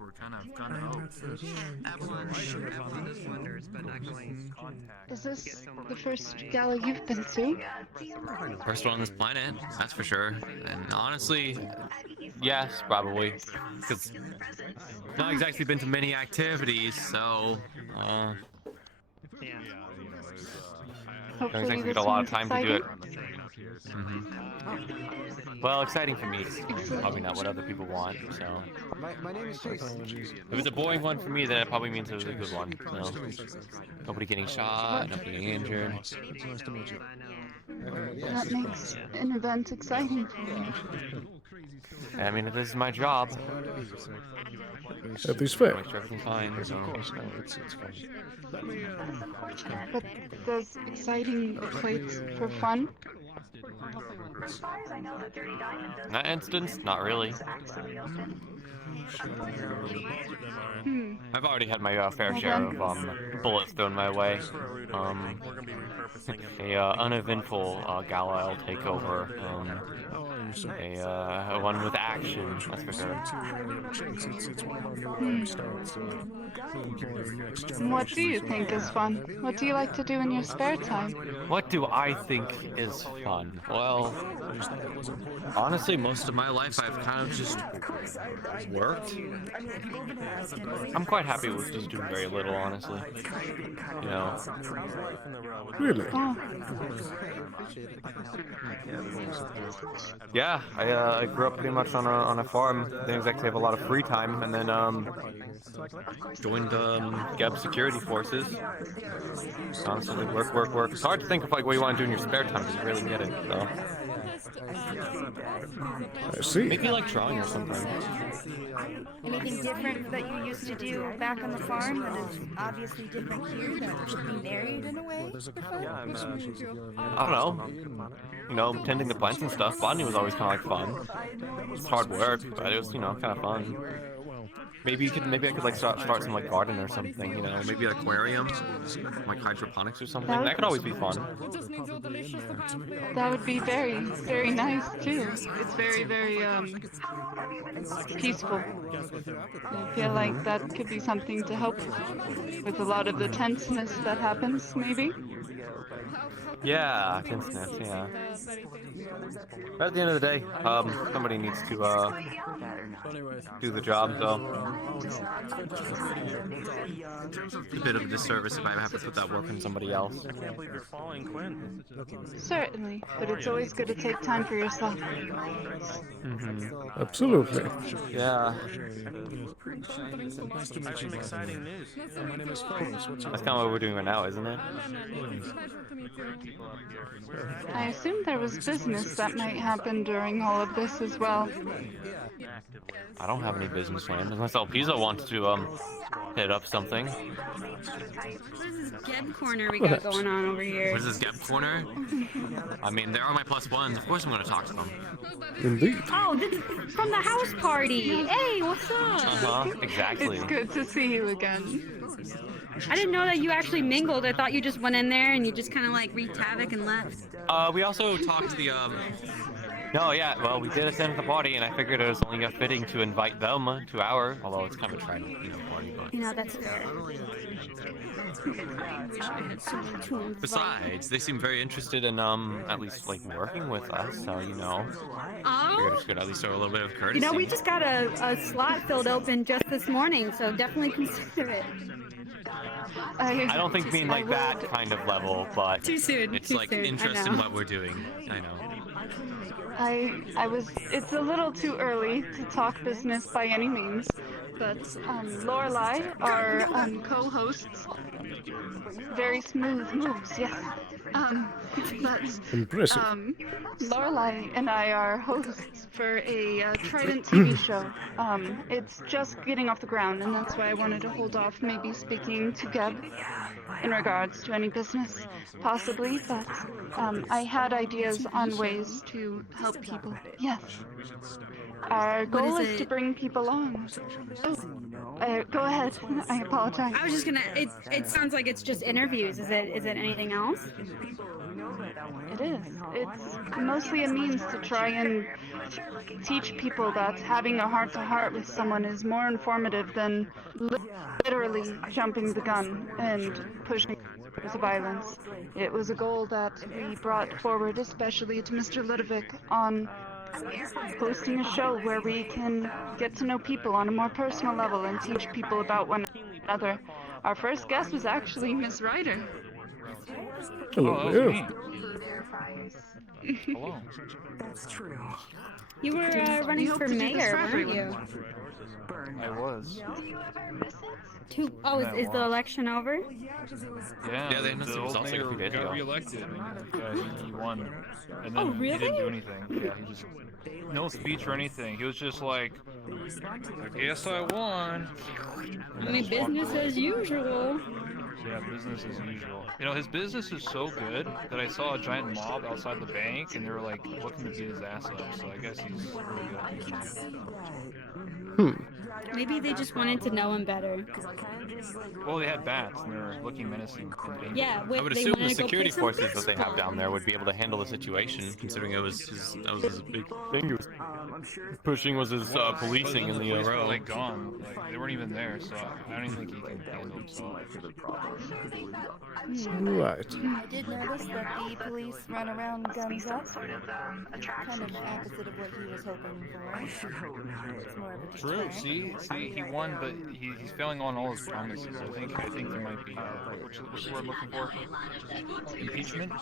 We're kind of out. Is this the first gala you've been to? First one on this planet, that's for sure. And honestly, yes, probably. Because not exactly been to many activities, so don't exactly get a lot of time to do it. Well, exciting for me. Probably not what other people want. So My name is Jason. if it's a boring one for me, then it probably means it was a good one. So nobody getting shot, nobody getting injured. Nice to meet you. That makes an event exciting for me. I mean, this is my job. That is fair. Make sure everything's fine. So. Of course, no, it's fine. Let me, But does exciting plates for fun? In that instance, not really. I've already had my fair share of bullets thrown my way. A uneventful gala I'll take over. A one with action, that's for sure. What do you think is fun? What do you like to do in your spare time? What do I think is fun? Well, honestly, most of my life I've kind of just worked. I'm quite happy with just doing very little, honestly. You know. Really? Yeah, I grew up pretty much on a farm. Didn't exactly have a lot of free time, and then joined GEB security forces. Constantly work. It's hard to think of like what you want to do in your spare time because you really get it. So. I see. Maybe like drawing or something. Anything different that you used to do back on the farm that is obviously different here that should be married in a way? I don't know. You know, tending the plants and stuff. Botany was always kind of like fun. It's hard work, but it was, you know, kind of fun. Maybe I could like start some like garden or something, you know, maybe an aquarium, like hydroponics or something. That could always be fun. That would be very, very nice too. It's very, very peaceful. I feel like that could be something to help with a lot of the tenseness that happens, maybe. Yeah, tenseness, yeah. But at the end of the day, somebody needs to do the job, so it's a bit of a disservice if I have to put that work on somebody else. I can't believe you're following Quinn. Certainly, but it's always good to take time for yourself. Absolutely. Yeah. Nice to meet you. Some exciting news. My name is Feall. That's kind of what we're doing right now, isn't it? I assume there was business that might happen during all of this as well. I don't have any business plans unless Elpizo wants to hit up something. What is this Geb corner we got going on over here? What is this Geb corner? I mean, they are my plus ones. Of course I'm going to talk to them. Indeed. Oh, this is from the house party. Hey, what's up? Exactly. It's good to see you again. I didn't know that you actually mingled. I thought you just went in there and you just kind of like wreaked havoc and left. We also talked to the No, yeah, well, we did attend the party, and I figured it was only fitting to invite them to our, although it's kind of a tribal party, but... You know, that's fair. Besides, they seem very interested in, at least, like, working with us, so, you know... Oh? We're just gonna at least show a little bit of courtesy. You know, we just got a slot filled open just this morning, so definitely consider it. I don't think mean like that kind of level, but... Too soon. It's too like soon. interest in what we're doing, I know. It's a little too early to talk business by any means, but Lorelai, our co-hosts, very smooth moves, yes. But Impressive. Lorelai and I are hosts for a Trident TV show. It's just getting off the ground, and that's why I wanted to hold off maybe speaking to Geb in regards to any business, possibly, but I had ideas on ways to help people. Yes. Our goal is to bring people on. Go ahead. I apologize. I was just gonna. It sounds like it's just interviews. Is it anything else? It is. It's mostly a means to try and teach people that having a heart-to-heart with someone is more informative than literally jumping the gun and pushing to violence. It was a goal that we brought forward, especially to Mr. Ludovic, on hosting a show where we can get to know people on a more personal level and teach people about one another. Our first guest was actually Miss Ryder. Hello there. Hello. That's true. You were running for mayor, weren't you? I was. Oh, is the election over? Yeah, they announced the results like a few days ago. Got reelected. He won. And then Oh, he didn't really? do anything. Yeah, he just no speech or anything. He was just like, I guess I won. I mean, business as usual. Yeah, business as usual. You know, his business is so good that I saw a giant mob outside the bank, and they were like looking to beat his ass up. So I guess he's really good. Maybe they just wanted to know him better. Well, they had bats, and they were looking menacing. And Yeah, I would they assume wanted the to go security play some forces that they have down there would be able to handle the situation, considering that was his big thing. He was pushing was his policing in the police were row. like gone. Like, they weren't even there, so I don't even think he can handle himself. Right. I did notice that the police run around guns up. Kind of the opposite of what he was hoping for. It's more of a True. deterrent. See, he won, but he's failing on all his promises. I think there might be what's the word I'm looking for? Impeachment?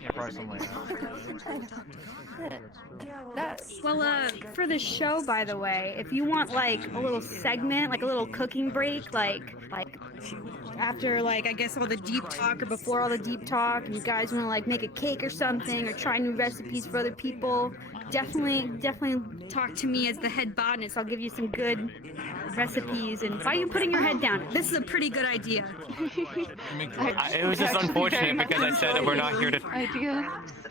Yeah, probably something like that. Well, for the show, by the way, if you want like a little segment, like a little cooking break, like after like I guess all the deep talk or before all the deep talk, and you guys want to like make a cake or something or try new recipes for other people, definitely talk to me as the head botanist. I'll give you some good recipes. And why are you putting your head down? This is a pretty good idea. It was just unfortunate because I said that we're not here to.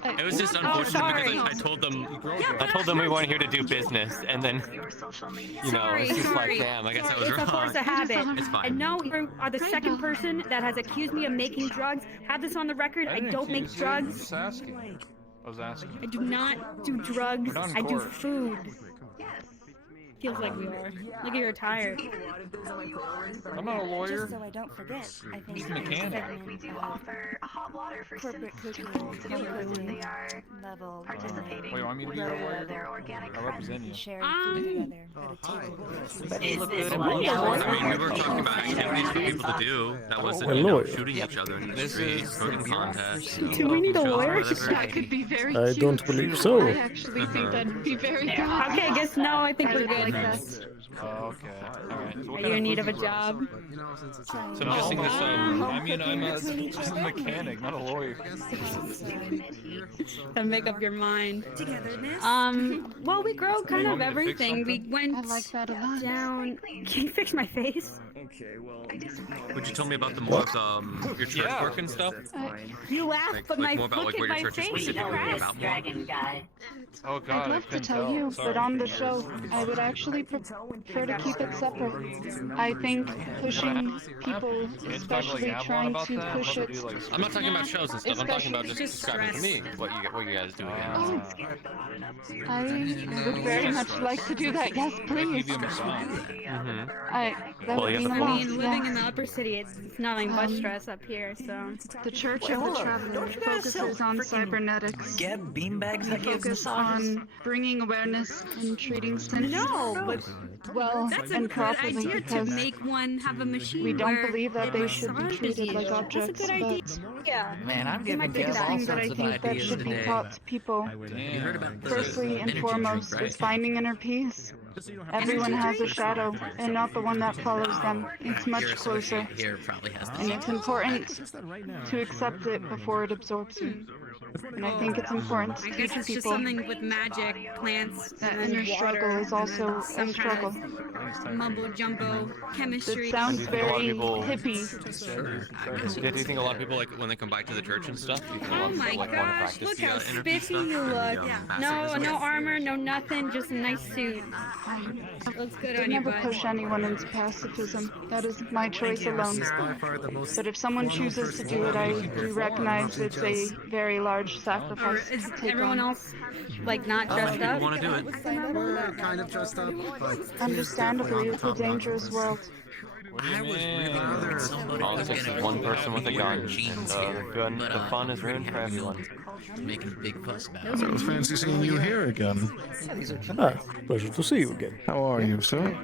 It was just unfortunate because I told them we weren't here to do business, and then it's just like, damn, I guess I was It's wrong. a force of habit. It's fine. And no, you are the second person that has accused me of making drugs. Have this on the record. I don't make drugs. I was asking. I do not do drugs. We're not in I do court. food. Feels like we are. Look at your attire. I'm not a lawyer. Just so I don't forget, I think He's a mechanic. corporate cooking, home cooking level. Wait, you want me to be your lawyer? I represent you. Sharing food together at a table. I mean, we were talking about activities for people to do. That wasn't, shooting each other in the streets, cooking contests. Do we need a lawyer? That could be very I cute. don't believe so. I actually think that'd be very good. Okay, I guess no. I think we're good. Oh, okay. Alright. So Are what you kind in of need of a food do you job? So I'm guessing this, I mean, I'm just a mechanic, not a lawyer. To make up your mind. Well, we grow kind of everything. We went down. Can you fix my face? Okay, well. Would you tell me about the more of your church work and stuff? You laugh, but my more about look like at what your my church is face. specifically about. Oh god, I'd love to tell you, but on the show, I would actually prefer to keep it separate. I think pushing people, especially trying to push it. I'm not talking about shows and stuff. I'm talking about just describing to me what you guys do again. I would very much like to do that. Yes, please. That would mean a I lot. mean, living in the upper city, it's nothing but stress up here, so. The Church of the Traveler focuses on cybernetics. Get beanbags We that gives focus massages. on bringing awareness and treating symptoms. No, but that's a and good properly idea to because make one have a machine. we don't where believe that it they should be massages treated you. like objects. That's a good idea. Yeah. Man, I'm You giving might think Kev that all thing that I sorts of think that ideas should be today. taught to people. You heard about the Firstly and energy foremost drink, right? is finding inner peace. Everyone has a shadow, and not the one that follows them. It's much closer. And it's important to accept it before it absorbs you. And I think it's important to I teach guess it's just people something with magic, plants, that and inner water, struggle is also and a some struggle. kind of mumbo jumbo chemistry. It sounds Do you think a lot of very people- hippie. Do you think a lot of people like when they come back to the church and stuff? Do you think a lot Oh of my people like want to gosh, practice look the how interview spiffy stuff you and look. the, No, massacres? no armor, no nothing, just a nice suit. Looks good I on you, never bud. push anyone into pacifism. That is my choice alone. But if someone chooses to do it, I do recognize it's a very large Or sacrifice is to take everyone on. else like not dressed up? want to do it. We're kind of dressed up, but Understandably, it's a dangerous world. I was really All it takes is one person with a gun, and the fun is ruined for everyone. Making a big fuss about it. So fancy seeing you here again. Ah, pleasure to see you again. How are you, sir?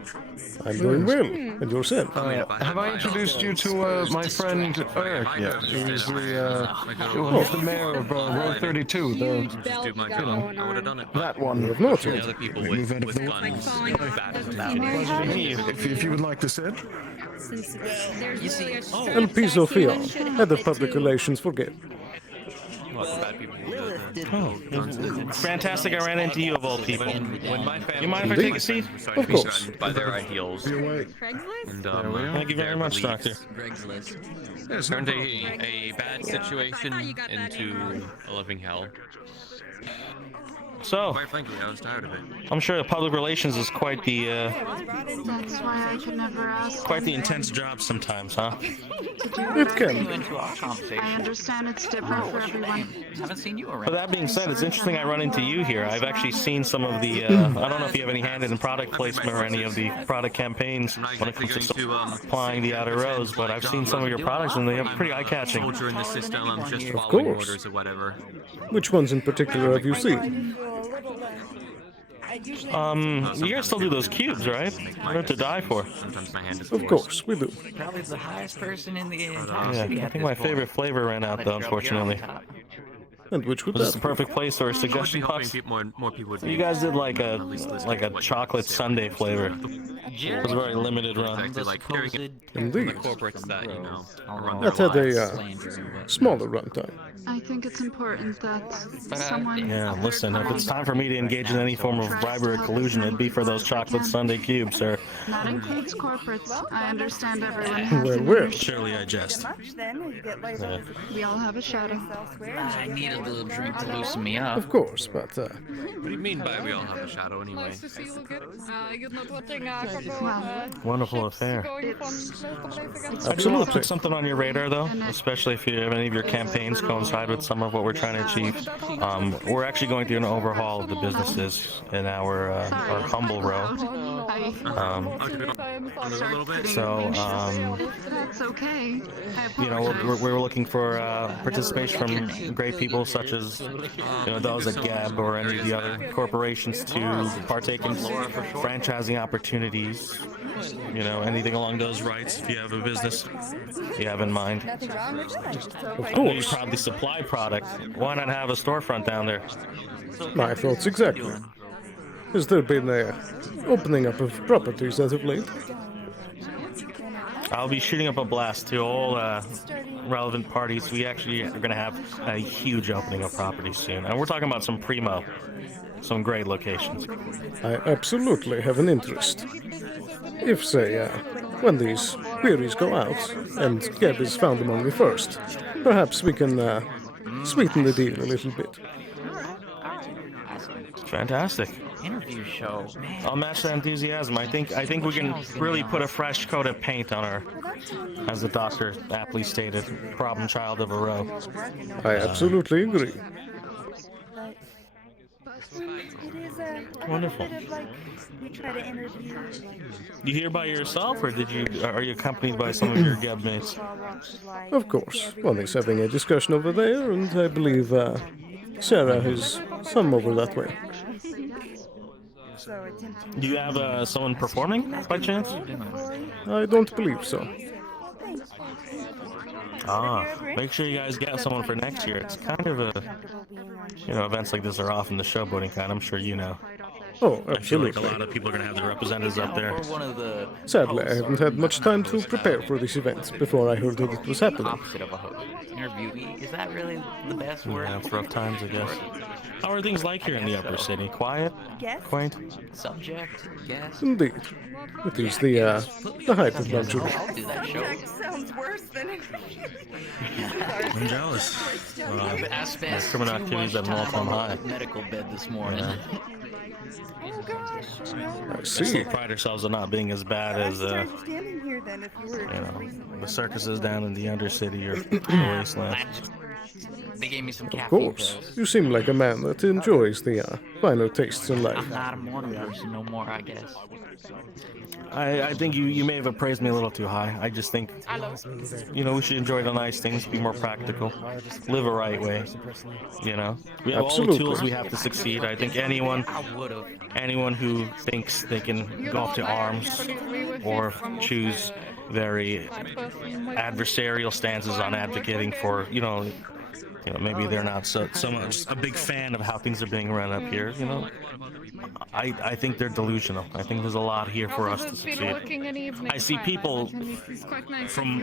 I'm doing well. And yourself? Have I introduced you to my friend Eric yet? He's the mayor of Row 32. That one. You have not The yet. other people with guns and bad If you would like to sit. Since there's really a Elpizo Feall, head of public relations for Gale. Fantastic, I ran into you of all people. When my family You mind if I take a seat? Of course. by their ideals, and Thank you very much, Doctor. turned a bad situation into a living hell. So, Quite frankly, I was tired of it. I'm sure public relations is quite the That's why I could never ask. quite the intense job sometimes, huh? It can. I understand it's different for everyone. Haven't seen you around. But that being said, it's interesting I run into you here. I've actually seen some of the, I don't know if you have any hand in product placement or any of the product campaigns when it comes to supplying the outer rows, but I've seen some of your products and they are pretty eye-catching. Soldier in the system, I'm just Of following course. orders or whatever. Which ones in particular have you seen? You guys still do those cubes, right? They're to die for. Sometimes my hand is Of course, we do. Probably the highest person in the entire Yeah, city. I think my favorite flavor ran out though, unfortunately. And which would This is that the perfect place for a I would be suggestion hoping puffs. more people would. You guys did like a chocolate sundae flavor. It was a very limited run. Exactly, like carrying it Indeed. the corporates that run That their had lives. a smaller runtime. I think it's important that someone. Yeah, listen, if it's time for me to engage in any form of bribery or collusion, it'd be for those chocolate sundae cubes, sir. That includes corporates. I understand everyone has Well, an well. inner- Surely I jest. Yeah. We all have a shadow. I need a little drink to loosen me up. Of course, but What do you mean by we all have a shadow anyway? Wonderful affair. It's Absolutely. Put something on your radar, though, especially if you have any of your campaigns coincide with some of what we're trying to achieve. We're actually going through an overhaul of the businesses in our humble row. That's okay. You know, we're looking for participation from great people such as, those at Gab or any of the other corporations to partake in franchising opportunities. Anything along those rights. If you have a business you have in mind. of You course. probably supply product. Why not have a storefront down there? My thoughts exactly. Has there been a opening up of properties as of late? I'll be shooting up a blast to all relevant parties. We actually are going to have a huge opening of properties soon. And we're talking about some great locations. I absolutely have an interest. If, say, when these queries go out, and Geb is found among the first, perhaps we can sweeten the deal a little bit. Fantastic. Interview show. I'll match that enthusiasm. I think we can really put a fresh coat of paint on our, as the doctor aptly stated, problem child of a row. I absolutely agree. Wonderful. You here by yourself, or are you accompanied by some of your Geb mates? Of course. One is having a discussion over there, and I believe Sarah is some over that way. Do you have someone performing by chance? I don't believe so. Make sure you guys get someone for next year. It's kind of a, events like this are often the showboating kind. I'm sure you know. Oh, I feel like a absolutely. lot of people are going to have their representatives up there. One of the Sadly, I haven't had much time to prepare for this event before I heard that it was happening. opposite of a host. Interviewee. Is that really the best word? Yeah, it's rough times, I guess. How are things like here in the upper city? Quiet? Guest? Quaint? Subject? Guest? Indeed. It is the height of luxury. I'll do that show. That sounds worse than I'm jealous. I spent criminal too activity's much at an time all-time on high. the medical bed this morning. Oh gosh. I We see. still pride ourselves on not being as bad as, Standing here then if you were you know, recently the circuses down in the Undercity or the wasteland. They gave me some Of caffeine course. pills. You seem like a man that enjoys the finer tastes in life. I'm not a morning person no more, I guess. I think you may have appraised me a little too high. I just think, you know, we should enjoy the nice things, be more practical, live a right way. You know, we have all the Absolutely. tools we have to succeed. I think anyone who thinks they can go up to arms or choose very adversarial stances on advocating for, maybe they're not so much a big fan of how things are being run up here. You know, I think they're delusional. I think there's a lot here for us to succeed. I see people from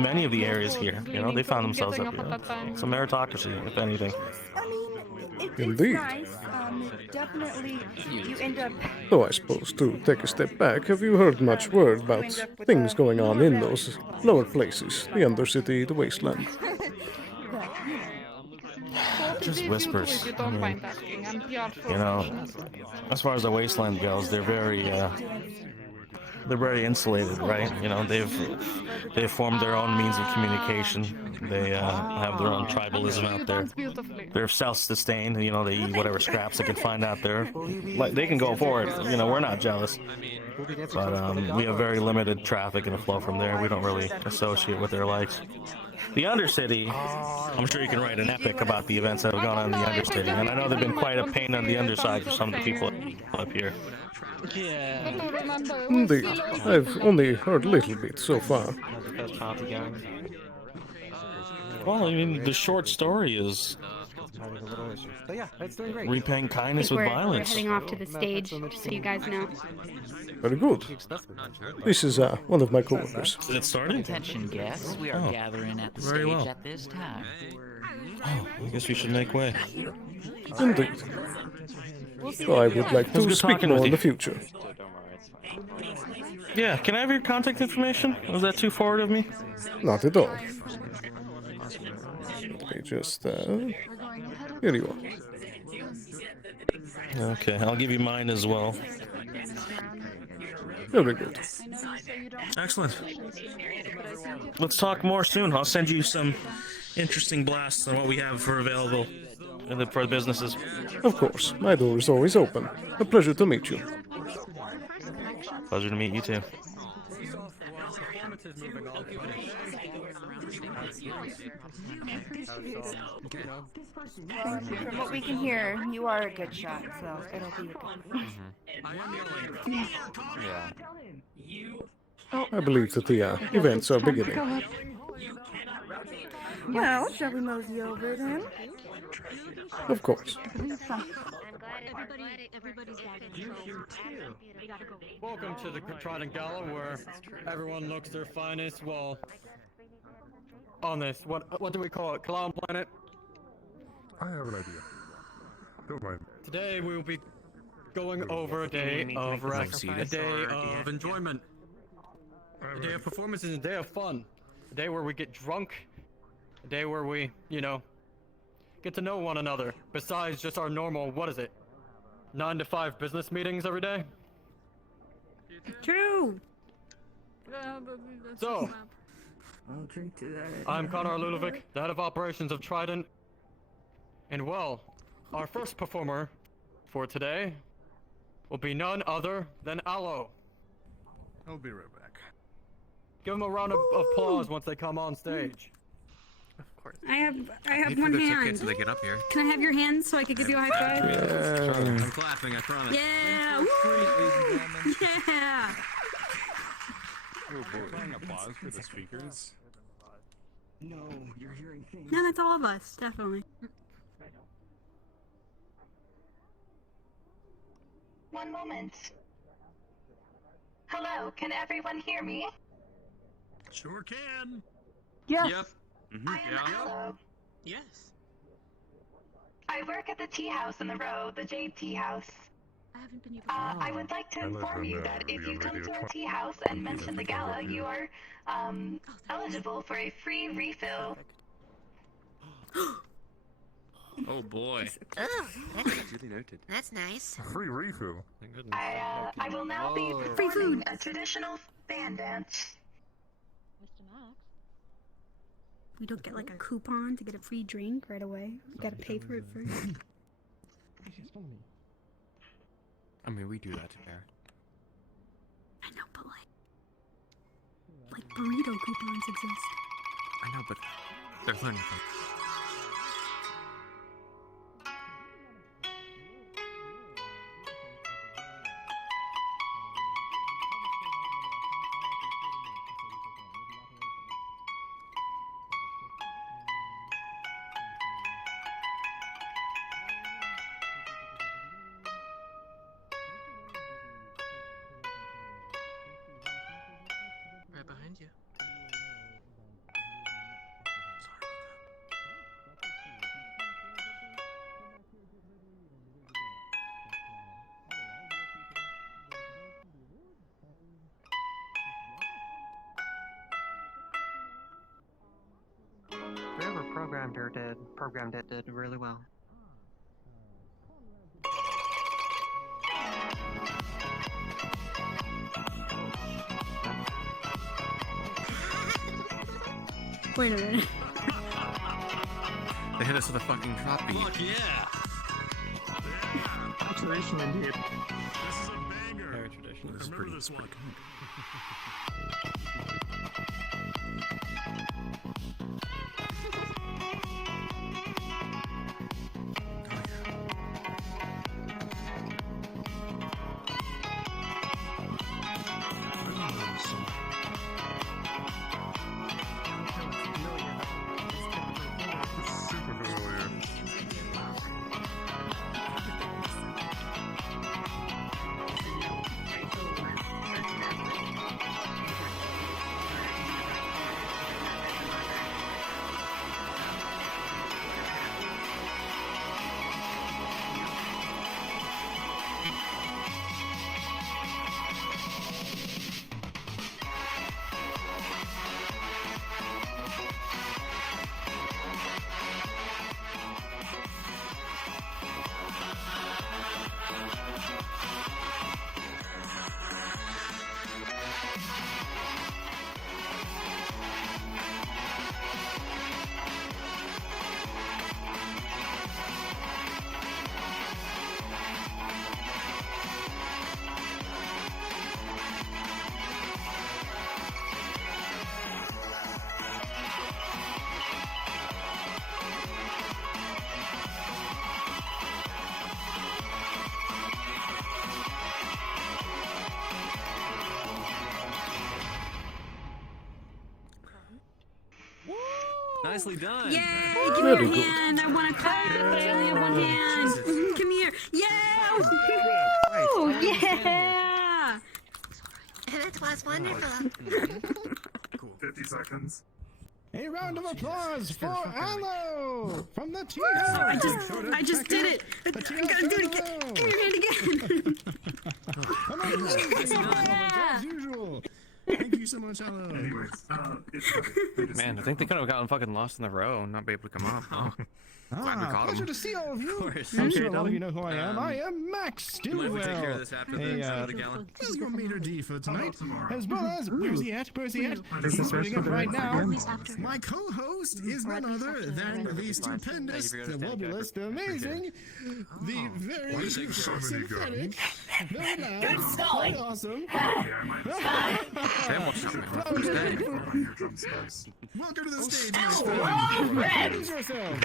many of the areas here. You know, they found themselves up here. It's a meritocracy, if anything. It's Indeed. nice. Definitely you end up Though I suppose to take a step back, have you heard much word about things going on in those lower places, the Undercity, the wasteland? Just whispers. I mean, you know, as far as the wasteland goes, they're very insulated, right? You know, they've formed their own means of communication. They have their own tribalism out there. They're self-sustained. You know, they eat whatever scraps they can find out there. Like they can go for it. You know, we're not jealous, but we have very limited traffic and flow from there. We don't really associate with their likes. The Undercity, I'm sure you can write an epic about the events that have gone on in the Undercity, and I know they've been quite a pain on the underside for some of the people up here. Indeed. I've only heard a little bit so far. Well, I mean, the short story is repaying kindness with violence. We're heading off to the stage, just so you guys know. Very good. This is one of my coworkers. Did it start? Attention guests, we are gathering at the very stage well. at this time. Oh, I guess we should make way. Indeed. So I would like It was to good speak talking more with in you. the future. Yeah, can I have your contact information? Was that too forward of me? Not at all. Let me just, here you are. Okay, I'll give you mine as well. Very good. Excellent. Let's talk more soon. I'll send you some interesting blasts on what we have for available for the businesses. Of course, my door is always open. A pleasure to meet you. Pleasure to meet you too. from what we can hear, you are a good shot, so it'll be a good. Yeah. I believe that the events are beginning. Well, shall we mosey over then? Of course. Welcome to the Trident Gala, where everyone looks their finest. Well, on this, what do we call it? Clown Planet. I have an idea. Don't mind. Today we will be going over a day of rest, a day of enjoyment, a day of performances, a day of fun, a day where we get drunk, a day where we, get to know one another. Besides just our normal, 9 to 5 business meetings every day. True. So, I'm Connor Ludovic, the head of operations of Trident. And well, our first performer for today will be none other than Aloe. I'll be right back. Give them a round of applause once they come on stage. I have one hand. They get up here. Can I have your hand so I could give you a high five? I'm clapping, I promise. Yeah. Woo! Yeah. Applause for the speakers. No, you're hearing things. No, that's all of us, definitely. One moment. Hello, can everyone hear me? Sure can. Yes. Yep. I am Aloe. Yes. I work at the tea house in the row, the Jade Tea House. I haven't been here I would like to inform you that if you come to our tea house and mention the gala, you are eligible for a free refill. Oh boy. Oh, Duly noted. that's nice. A free refill. Thank goodness. I will now be Free performing food. a traditional fan dance. Mr. Max. We don't get like a coupon to get a free drink right away. We gotta pay for it first. I mean, we do that to Bear. I know, but like burrito coupons exist. I know, but they're learning things. Right behind you. Whoever programmed it did really well. Wait a minute. They hit us with a fucking drop beat. Fuck yeah. Tradition indeed. This is a banger. Very traditional. This is Remember pretty, this one. Super familiar. Nicely done. Yay! Give me your Very good. hand. I want to clap, but I only have one hand. Come here. Yeah! Woo! Yeah! That was wonderful. Cool. 50 seconds. A round of applause for Aloe from the tea I house. just did it. I gotta do it again. Give me your hand again. As usual. Thank you so much, Aloe. Anyways, Man, I think they could have gotten fucking lost in the row and not be able to come up. Oh. Glad we caught Pleasure them. to see all of you. course. I'm Okay, sure a lot of Dolly. you know who I am. I am Max Mind if we take care of Stillwell. this after the gala? Physical meter D for tonight, tomorrow? as well as where's he at? This is splitting up right now. My co-host is none other than the stupendous, the wobulous, the amazing, the very synthetic, very loud, very awesome. Welcome to the stage, my friend. Introduce yourself.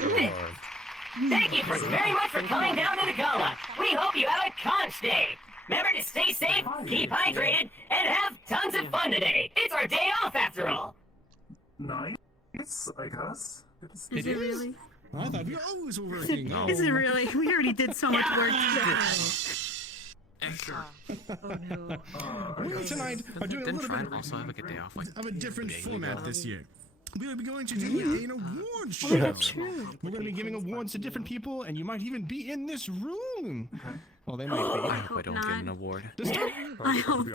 Thank you very much for coming down to the gala. We hope you have a conch day. Remember to stay safe, keep hydrated, and have tons of fun today. It's our day off after all. Nice, I guess. Is it really? I thought you always were working. Is it really? We already did so much work. We tonight are doing a Didn't little Fran bit also have like a day off? Like, of a different daily format ago? this year. We'll be going to do an award show. Oh, that's true. We're going to be giving awards to different people, and you might even be in this room. Well, they might be. I hope I don't get an award. I hope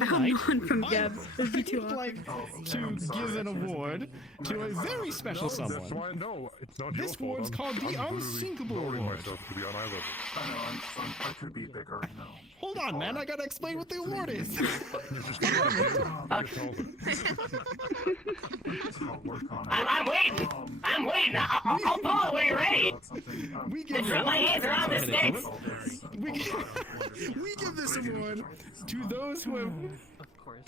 I'm one from Geb. It'd be too I'd like to give an award to a very special someone. No, it's not This award's called the Unsinkable Award. I could be bigger. Hold on, man. I gotta explain what the award is. I'm waiting. I'm waiting. I'll pull it when you're ready. My hands are on the sticks. We give this award to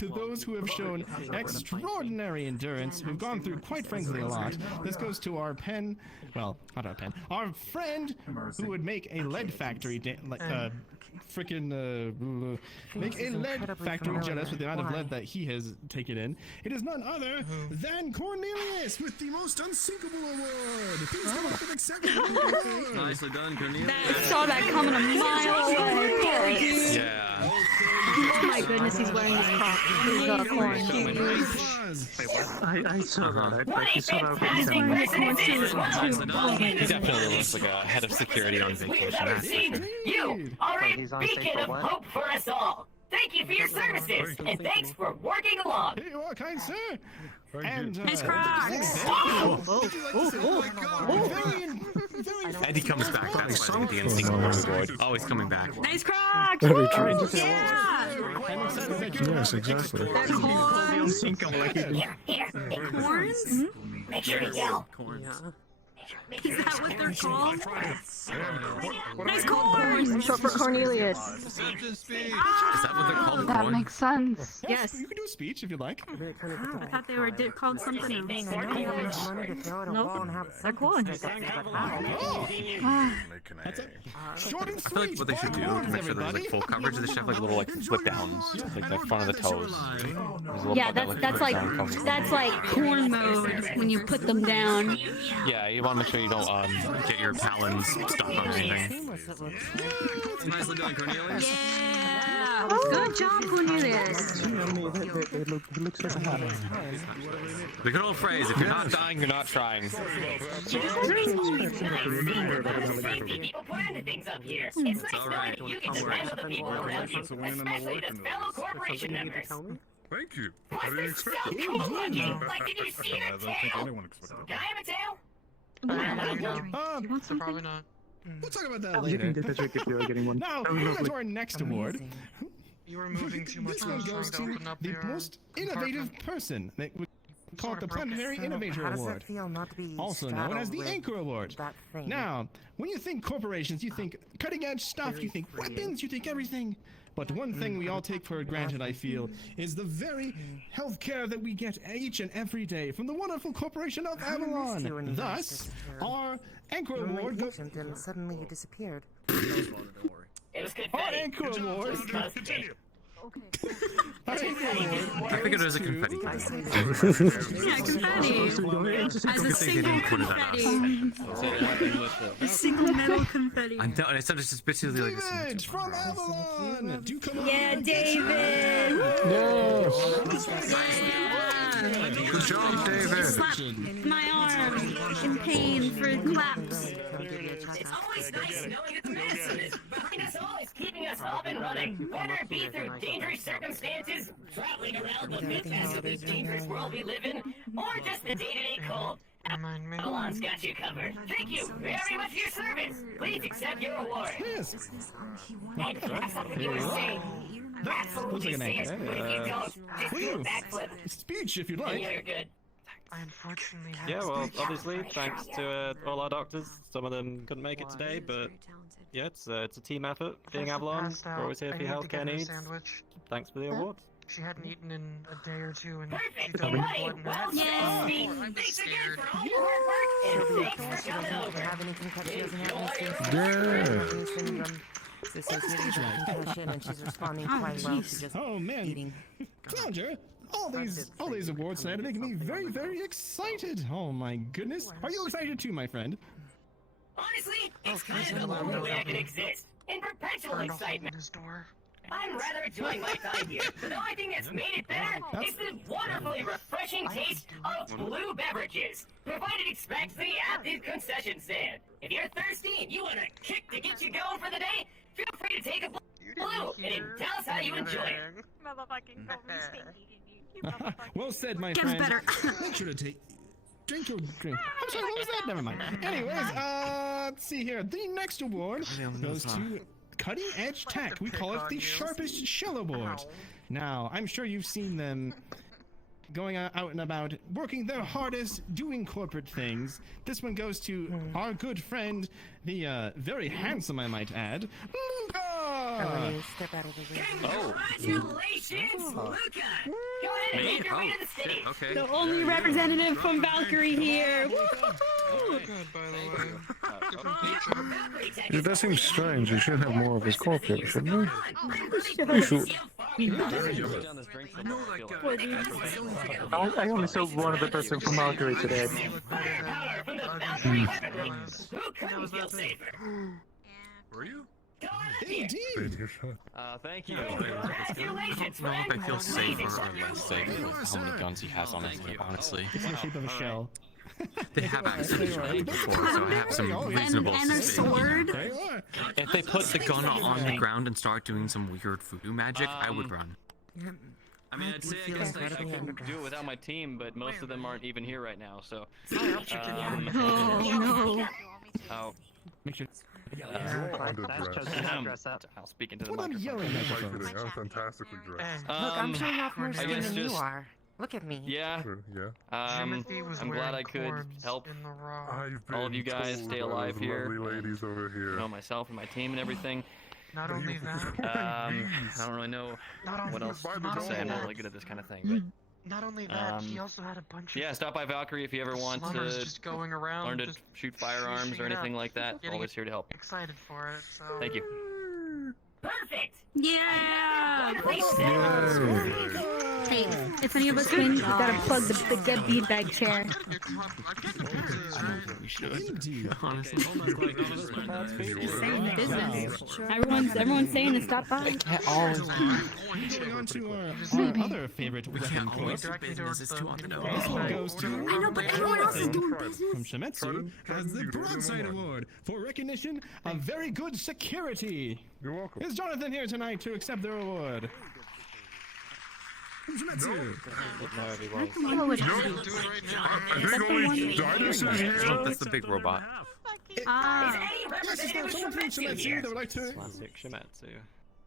those who have shown extraordinary endurance, who've gone through, quite frankly, a lot. This goes to our pen, well, not our pen, our friend who would make a lead factory, make a lead factory jealous with the amount of lead that he has taken in. It is none other than Cornelius with the most unsinkable award. Please come up and accept the award. Nicely done, Cornelius. I saw that coming a mile away. Yeah. Oh my goodness, he's wearing his top. He's got a corn. I saw that. I saw that. He definitely looks like a head of security on vacation. That's for sure. You are a beacon of hope for us all. Thank you for your services, and thanks for working along. Here you are, kind sir. And, Nice Crocs. Eddie comes back. That's why the Unsinkable Award. Always coming back. Nice Crocs. Very true. Yeah. Yes, exactly. Corns? Make sure to yell. Is that what they're called? Nice corns! Short for Cornelius. Is that what they're called? That Corn? makes sense. Yes. You can do a speech if you'd like. I thought they were called something else. Nope. They're corns. That's it. Short and I feel like what they should do to make sure there's like full coverage, they should have like little like flip downs, like the front of the toes. Yeah, that's like corn mode when you put them down. Yeah, you want to make sure you don't get your talons stuck on anything. Nicely done, Cornelius. Yeah. Good job, Cornelius. The good old phrase: if you're not dying, you're not trying. People plan things up here. It's nice knowing that you can spend the people around you, especially the fellow corporation members. Thank you. I didn't expect So it. cool looking. Like, did you see her tail? Anyone expected Can I have a tail? Probably not. We'll talk about that later. Now, moving on to our next award. You were moving too much. This one goes to the most innovative person. We call it the Planetary Innovator Award, also known as the Anchor Award. Now, when you think corporations, you think cutting-edge stuff, you think weapons, you think everything. But one thing we all take for granted, I feel, is the very health care that we get each and every day from the wonderful corporation of Avalon. Thus, our Anchor Award goes... And suddenly you disappeared. It was Our Anchor Award... I think it was a confetti. Yeah, confetti. As a single confetti. A single metal confetti. I know, and it sounded suspiciously like a David from Avalon! Do come on. Yeah, David! Good job, David. Slap my arm in pain for claps. It's always nice knowing that the medicine is behind us all, is keeping us up and running. Whether it be through dangerous circumstances, traveling around the midst of this dangerous world we live in, or just the day-to-day cold, Avalon's got you covered. Thank you very much for your service. Please accept your award. Yes. And if you have something you want to say, absolutely say it. But if you don't, just do a backflip. Speech if you'd And like. you're good. I unfortunately have Yeah, well, special obviously, thanks talent. to all our doctors. Some of them couldn't make it today, but yeah, it's a team effort. Being Avalon, we're always here for your healthcare needs. Thanks for the award. She hadn't eaten in a day or two, and she Perfect. felt like Right. blood in her Well head. said, Steve. Thanks again for all your hard work, and thanks for coming over. Have any concussion? She doesn't have any Yeah. syndrome associated with concussion, and she's responding quite well to just Oh man, eating. Challenger, all these awards tonight are making me very, very excited. Oh my goodness, are you excited too, my friend? Honestly, it's kind of the lonely way I can exist. In perpetual excitement. His door. I'm rather enjoying my time here. The only thing that's made it better is the wonderfully refreshing taste of blue beverages, provided expressly at the concession stand. If you're thirsty and you want a kick to get you going for the day, feel free to take a blue and tell us how you enjoy it. Motherfucking called me stinky, you motherfucking. Well said, my Gets friend. better. Make sure to drink your drink. I'm sorry, what was that? Never mind. Anyways, let's see here. The next award goes to Cutting Edge Tech. We call it the Sharpest Shell Award. Now, I'm sure you've seen them going out and about, working their hardest, doing corporate things. This one goes to our good friend, the very handsome, I might add, Luca! Step out of the way. Congratulations, Luca! Go ahead and make your way to the stage. Okay. The only representative from Valkyrie here. Yeah, that seems strange. He should have more of his corporate, shouldn't he? He should. I only saw one other person from Valkyrie today. Were you? Indeed. Thank you. I don't know if I feel safer or less safe with how many guns he has on his hip, honestly. It's in the shape of a shell. They have actually tried it before, so I have some reasonable And a suspicion. sword. If they put the gun on the ground and start doing some weird voodoo magic, I would run. I mean, I'd say I guess I can do it without my team, but most of them aren't even here right now, so. Oh no. Oh. Make sure. I'll speak into the What I'm microphone. yelling at I'm kidding. I'm fantastically dressed. Look, I'm showing off more I skin guess than you just- are. Look at me. Yeah. Sure, yeah. I'm glad I could help all of you guys stay alive here. Lovely ladies over here. You know, myself and my team and everything. Not only that. I don't really know what else to say. I'm not really good at this kind of thing, but. Not only that, he also had a bunch of. Yeah, stop by Valkyrie if you ever want to just going around, learn to just shoot firearms or shooting it anything up, like that. getting Always here to help. Excited for it. So. Thank you. Perfect! Yeah! Yay! Hey, if any of us win, we gotta plug the good beanbag chair. We should. Indeed. Honestly. Saying the business. Everyone's saying to stop by. Going on to our other favorite weapon course. Business is too on the nose. This one goes to I know, but everyone else is doing business. from Shemetsu as the Broadside Award for recognition of very good security. You're welcome. Is Jonathan here tonight to accept their award? From Shemetsu. Oh, it's I think only Didus is here. That's the big robot. Yes, is there someone from Shemetsu that would like to... Classic Shimetsu.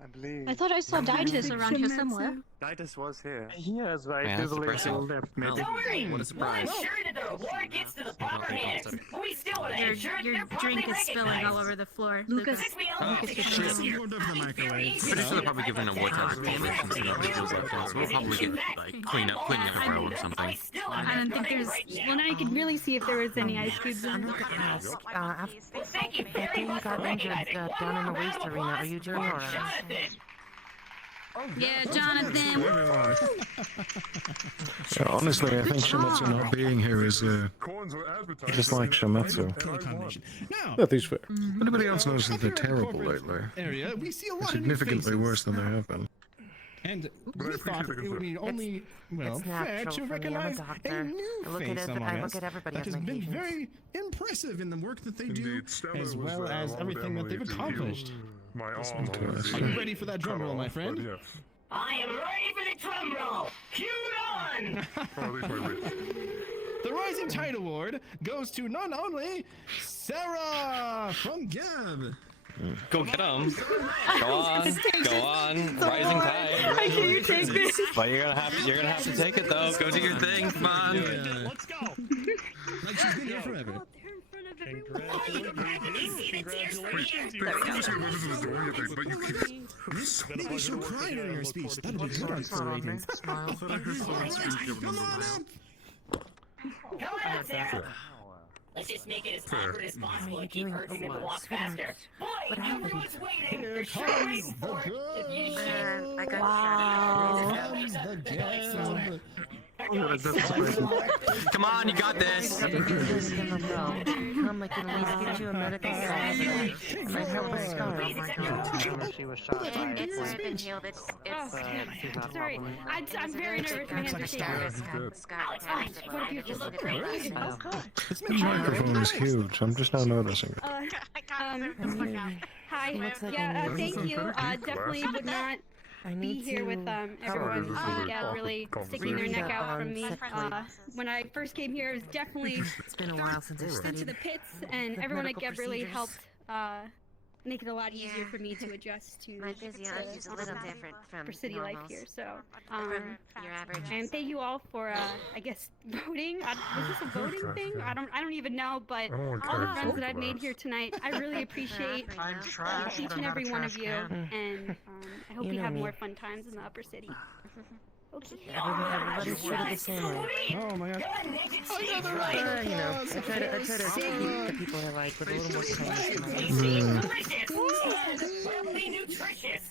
I believe. I thought I saw Daitis around here somewhere. Didus was here. He has right. Yeah, There's a that's little depressing. left, maybe. Don't worry! What a surprise. We'll ensure that the award gets to the proper hands. We still want to ensure that Your they're properly drink is spilling recognized. all over the floor. Lucas. Pretty sure they're probably giving award to other people since they're not videos like that, so we'll probably get like cleaning up a row or something. I don't think there's. Well, now you can really see if there was any ice cubes in it. Thank you After you got injured down in the waste arena, are you doing alright? Yeah, Jonathan. Yeah, honestly, I think Shemetsu not being here is just like Shemetsu. Now, That is fair. Anybody else knows that they're terrible lately? Area, we see a lot of new Significantly faces. worse than they have been. And we thought it would be only, well, it's fair natural to for me, I'm a recognize a doctor. new I look at face it- among I look us at everybody that as has my been patients. very impressive in the work that they do, Indeed, Stella as was well there as along with everything that Emily they've to accomplished. My arm Are you ready for that drum roll, my friend? Yes. I am ready for the drum roll. Cue it on! Or at least my wrist. The Rising Tide Award goes to none only Sarah from Gab. Go get him. Go on. Go on. Rising tide. I can you take this? But you're gonna have to take it though. Go do your thing. Come on. Let's go. Like she's been here forever. Maybe she'll cry during her speech. That'd be good on for ratings. Come on up, Sarah. Let's just make it as awkward as possible and keep urging them to walk faster. Boy, you know what's waiting. They're sure waiting for it. If you should. I got The Gab. Come on, you got this. Come, I can at least get you a medical certificate. It might help us start. She was shot. It's been healed. It's Sorry, I'm very nervous. My hands are shaking. This microphone is huge. I'm just now noticing it. Hi. Yeah, thank you. Definitely would not be here with everyone really sticking their neck out from me. When I first came here, it was definitely It's been a while since I've into studied the pits, and everyone at Geb really helped make it a lot easier for me to adjust to My physiology is a little different from for city life normals. here. So, Your average. and thank you all for I guess voting. Was this a voting thing? I don't even know, but all the friends that I've made here tonight, I really appreciate each and every one of you, and I hope we have more fun times in the upper city. Okay. Everybody's treated the same way. Oh my god. You know, I try to keep the people I like with a little more kindness. Wildly nutritious.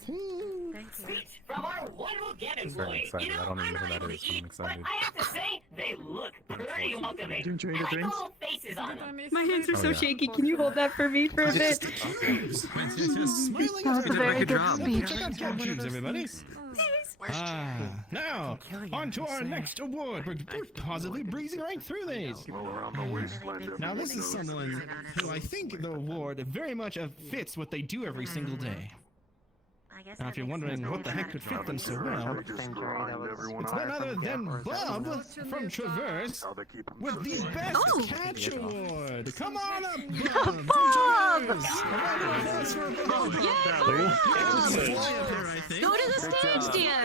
Speech from our wonderful Geb I'm very employee. excited. I don't even know who that is, so I'm excited. I have to say, they look pretty welcoming. Didn't you eat the I like drinks? little faces on them. My hands are Oh, so yeah. shaky. Can you hold that for me for a bit? Smiling That was a very good speech. Check out Geb Cubes, everybody. Now, on to our next award. We're positively breezing right through these. Now, this is someone who I think the award very much fits what they do every single day. Now, if you're wondering what the heck could fit them so well, it's none other than Bob from Traverse with the Best Catch Award. Come on up, Bob! Bob! Go to the stage, dear!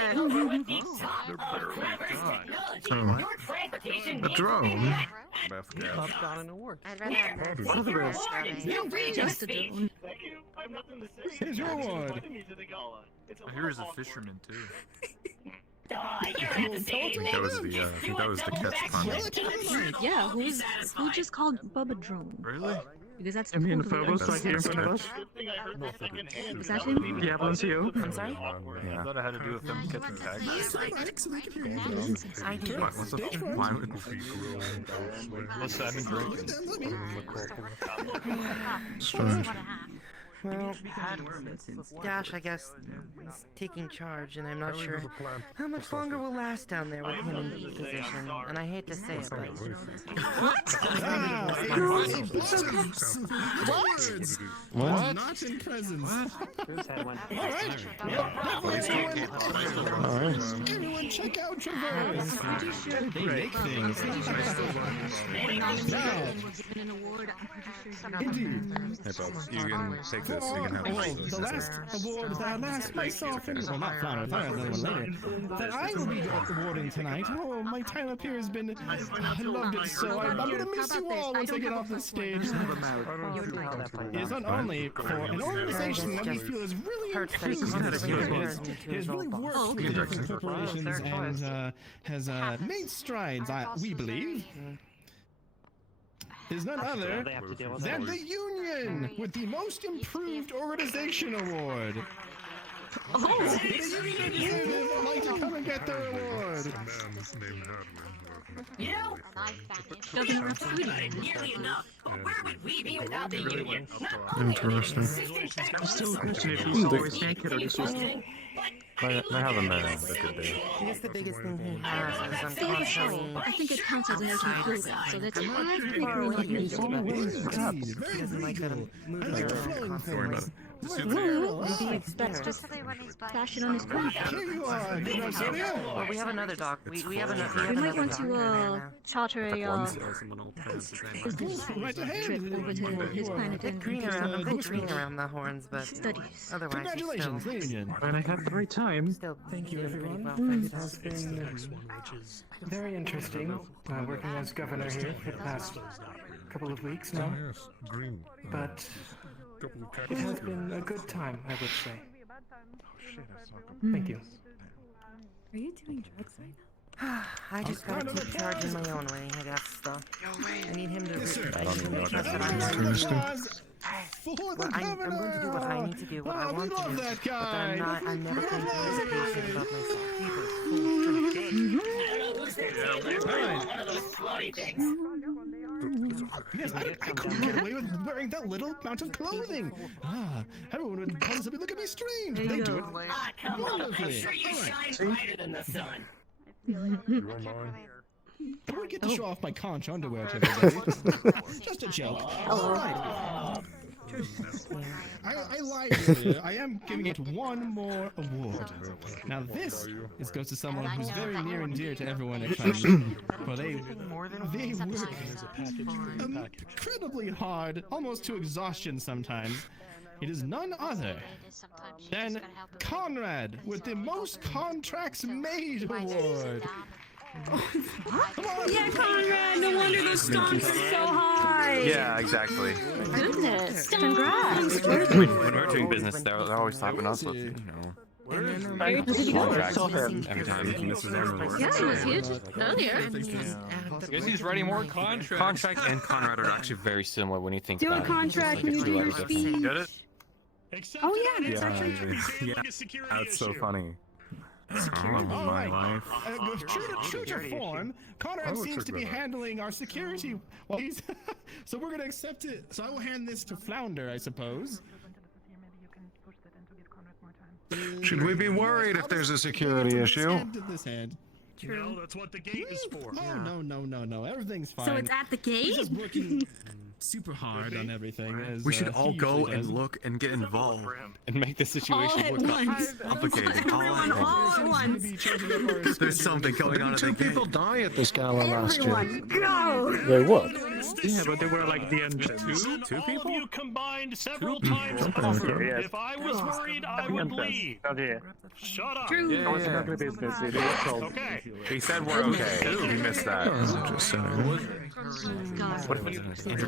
A drone? Bob got an award. I'd rather have Just a drone. Here's your award. Here is a fisherman too. You're I think that was the catch pun. Yeah, who just called Bubba drone? Really? Because that's I mean, totally Phobos racist. right here in front of us. Is that him? Yeah, that's you. I'm sorry? I thought it had to do with them catching tags. What? What's up? Why would what's that in Strange. Well, Dash, I guess, is taking charge, and I'm not sure how much longer we'll last down there with him in the position. And I hate to say it, but What? Not in presence. Alright. Everyone check out Traverse. They make things. Indeed. Hey, Bob, you can take this. You can have this. The last award that last myself, well, not found, I thought I had another one later, that I will be awarding tonight. Oh, my time up here has been, I loved it so. I'm gonna miss you all once I get off the stage. Is not only for an organization that we feel is really has really worked with different corporations and has made strides, we believe. Is none other than the Union with the Most Improved Organization Award. The Union would like to come and get their award. You know, we are nearly enough. But where would we be without the union? Interesting. I'm still questioning if he's always naked or just They're having a good day. I guess the biggest thing he has is I'm I constantly think it counts as an open clothing, so that's pretty far away from cool. me. He doesn't like that I'm moving around constantly. Indeed, that's just fashion on his own. Well, we have another doc. We have another. We might want to charter a business trip over to his planet and green around. I'm pretty green around the horns, but studies. otherwise, Congratulations, the Union. And I had a great time. Still, Thank you, everyone. It has been very interesting working as governor here for the past couple of weeks now. Green. But it has been a good time, I would say. Thank you. Are you doing drugs right I just gotta keep charging my own way, I guess, though. I need him to trust that I'm well, I'm going to do what I need to do, what I want to do, but I'm never going to be patient about myself. Yes, I couldn't get away with wearing that little amount of clothing. Everyone would possibly look at me strange. There They you do go. it Come on, I'm wonderfully. sure you All right. shine brighter than the sun. I don't get to show off my conch underwear to everybody. Just a joke. All right. I lied earlier. I am giving it one more award. Now this goes to someone who's very near and dear to everyone at Chinese. For they work incredibly hard, almost to exhaustion sometimes. It is none other than Conrad with the Most Contracts Made Award. Yeah, Conrad, no wonder those stomps are so high. Yeah, exactly. Goodness, congrats. When we're doing business, they're always stopping us with, you know. Where did you go? Contracts every time this is on work. Yeah, he was here earlier. Because he's writing more contracts. Contract and Conrad are actually very similar when you think Do about a it. contract and you do your speech. Get it? Oh yeah, that's Yeah, actually yeah. That's so funny. Security. Oh, my life. True to form, Conrad Oh, seems to be true. handling our security. Well, he's so we're gonna accept it. So I will hand this to Flounder, I suppose. Should we be worried if there's a security issue? This hand. No, that's what the gate is for. Oh no. Everything's fine. So it's at the gate? He's just working super hard on everything. As, We should he all go usually and does. look and get involved and make the All situation at more once. complicated. All Everyone, at all at once. once. There's something going on at the Two gate. people die at this gala last year. Everyone, go! They what? Yeah, but they were like the entrance. Two people? All of you combined several times Okay, offered. yes. If I was worried, I would leave. Okay. Shut up. True. Yeah, I was yeah. about to business. It was told. Okay. He said we're okay. We missed that. What if it's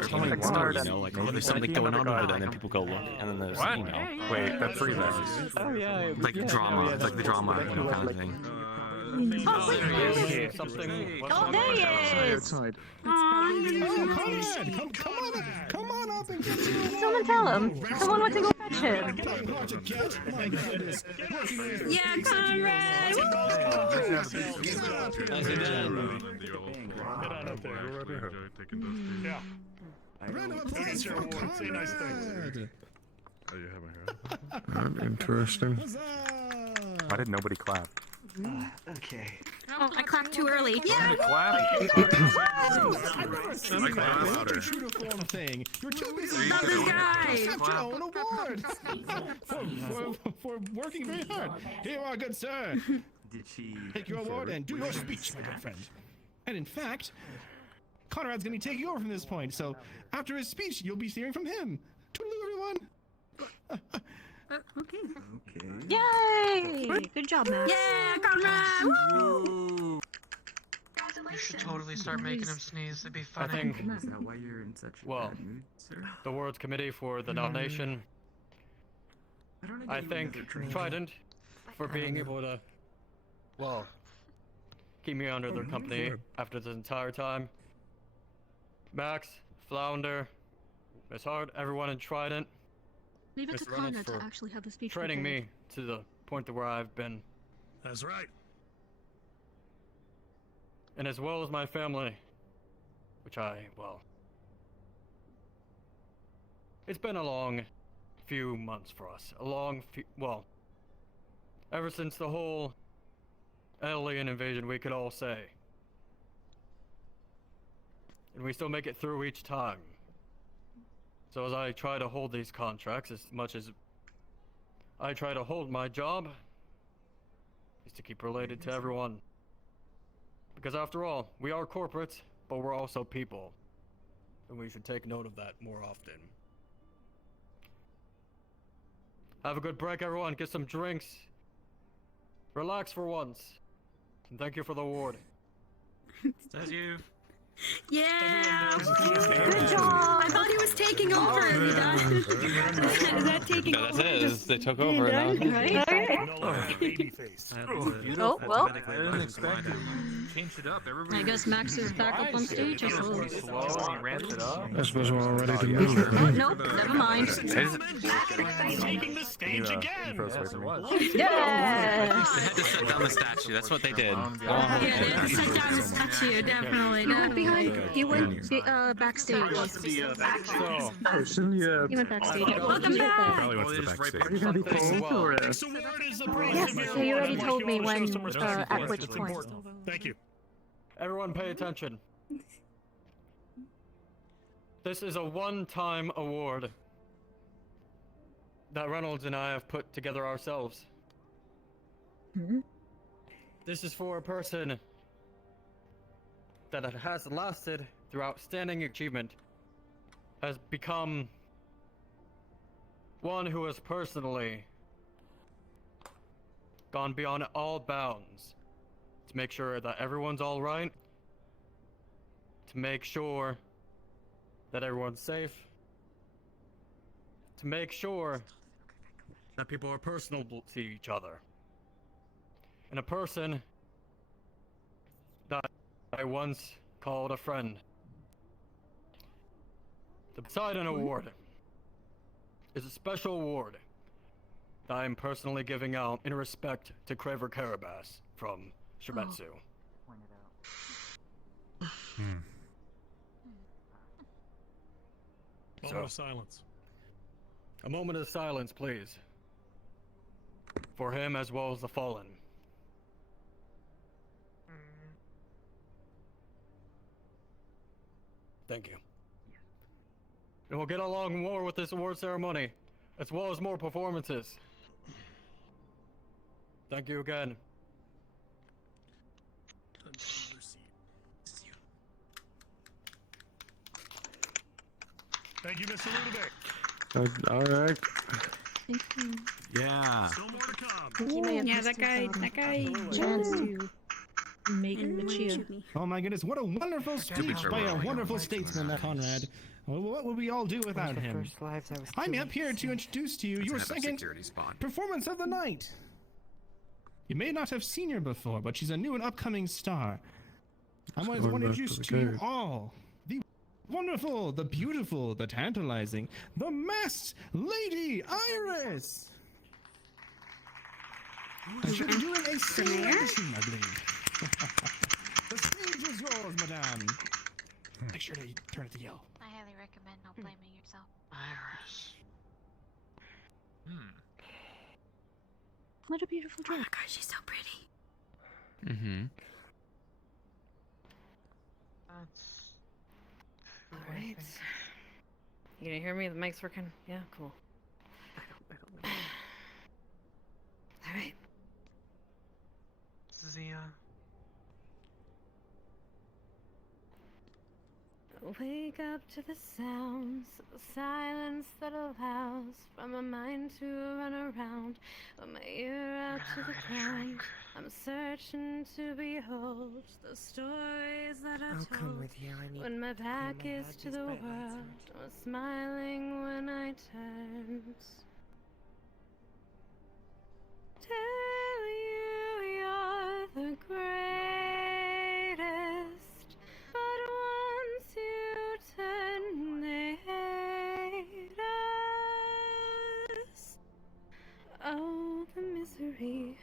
telling like story, you know, like, oh, there's something going on over there, and then people go look, and then there's, What? you know. Wait, that's three then. Oh yeah. Like drama, like the drama, you know, kind of thing. Oh, wait, Okay, something. oh, there he is! Oh, Conrad, come on up and get you. Someone tell him. Someone wants to go fetch him. My goodness. Yeah, Conrad! Get on up there. We're right here. Yeah. Round of Go applause get your for award. Say nice things. Conrad. Interesting. Why did nobody clap? Okay. Oh, I clapped too early. Yeah! I've never seen that. It's a true to form thing. You're too busy Love this guy. to accept your own award for working very hard. Here you are, good sir. Did she Take your award and do your speech, my good friend. And in fact, Conrad's gonna be taking over from this point. So after his speech, you'll be hearing from him. Toodaloo, everyone. Okay. Yay! Good job, Max. Yeah, Conrad! Woo! You should totally start making him sneeze. It'd be I funny. think, Is that why you're in such a well, bad mood, sir? the awards committee for the nomination, I thank Trident for being able to, well, keep me under their company after this entire time. Max, Flounder, Miss Hart, everyone in Trident. Leave it to Mr. Reynolds Conrad to for actually have the speech. training prepared. me to the point to where I've been. That's right. And as well as my family, which well, it's been a long few months for us. Well, ever since the whole alien invasion, we could all say. And we still make it through each time. So as I try to hold these contracts, as much as I try to hold my job, is to keep related to everyone. Because after all, we are corporate, but we're also people. And we should take note of that more often. Have a good break, everyone. Get some drinks. Relax for once. And thank you for the award. That's you. Yeah! Good job! I thought he was taking over. Is he done? Is that taking No, that's over? it. They took over now. Right? baby face. Oh, well. I didn't expect it. Changed it up. Everybody. I guess Max is back up on stage. I suppose. I suppose we're all ready to move. Oh, no, never mind. Taking the stage again. Yeah. They had to shut down the statue. That's what they did. Yeah, they had to shut down the statue. Definitely. He went backstage. He went backstage. Welcome back. Probably went to the backstage. Next award is the Yes, so you already told me when, at which point. Thank you. Everyone pay attention. This is a one-time award that Reynolds and I have put together ourselves. This is for a person that has lasted through outstanding achievement, has become one who has personally gone beyond all bounds to make sure that everyone's all right, to make sure that everyone's safe, to make sure that people are personal to each other. And a person that I once called a friend. The Poseidon Award is a special award that I am personally giving out in respect to Kraver Karabas from Shimetsu. Moment of silence. A moment of silence, please. For him as well as the fallen. Thank you. And we'll get along more with this award ceremony, as well as more performances. Thank you again. Thank you, Mr. Ludovic. Alright. Thank you. Yeah. Still more to come. Yeah, that guy chance to make Machia. Oh my goodness, what a wonderful speech by a wonderful statesman, that Conrad. Well, what would we all do without him? I'm up here to introduce to you your second performance of the night. You may not have seen her before, but she's a new and upcoming star. I want to introduce to you all the wonderful, the beautiful, the tantalizing, the masked Lady Iris! And she'll be doing a singing audition, I believe. The stage is yours, madame. Make sure to turn it to yellow. I highly recommend not blaming yourself. Iris. What a beautiful dress. Oh my god, she's so pretty. Alright. You gonna hear me? The mic's working? Yeah, cool. Alright. Zia. Wake up to the sounds, the silence that allows for my mind to run around, with my ear out to the ground. I'm searching to behold the stories that I told. Come with you. I need When my back is to the world, I was smiling when I turned. Tell you you're the greatest, but once you turn, they hate us. Oh, the misery.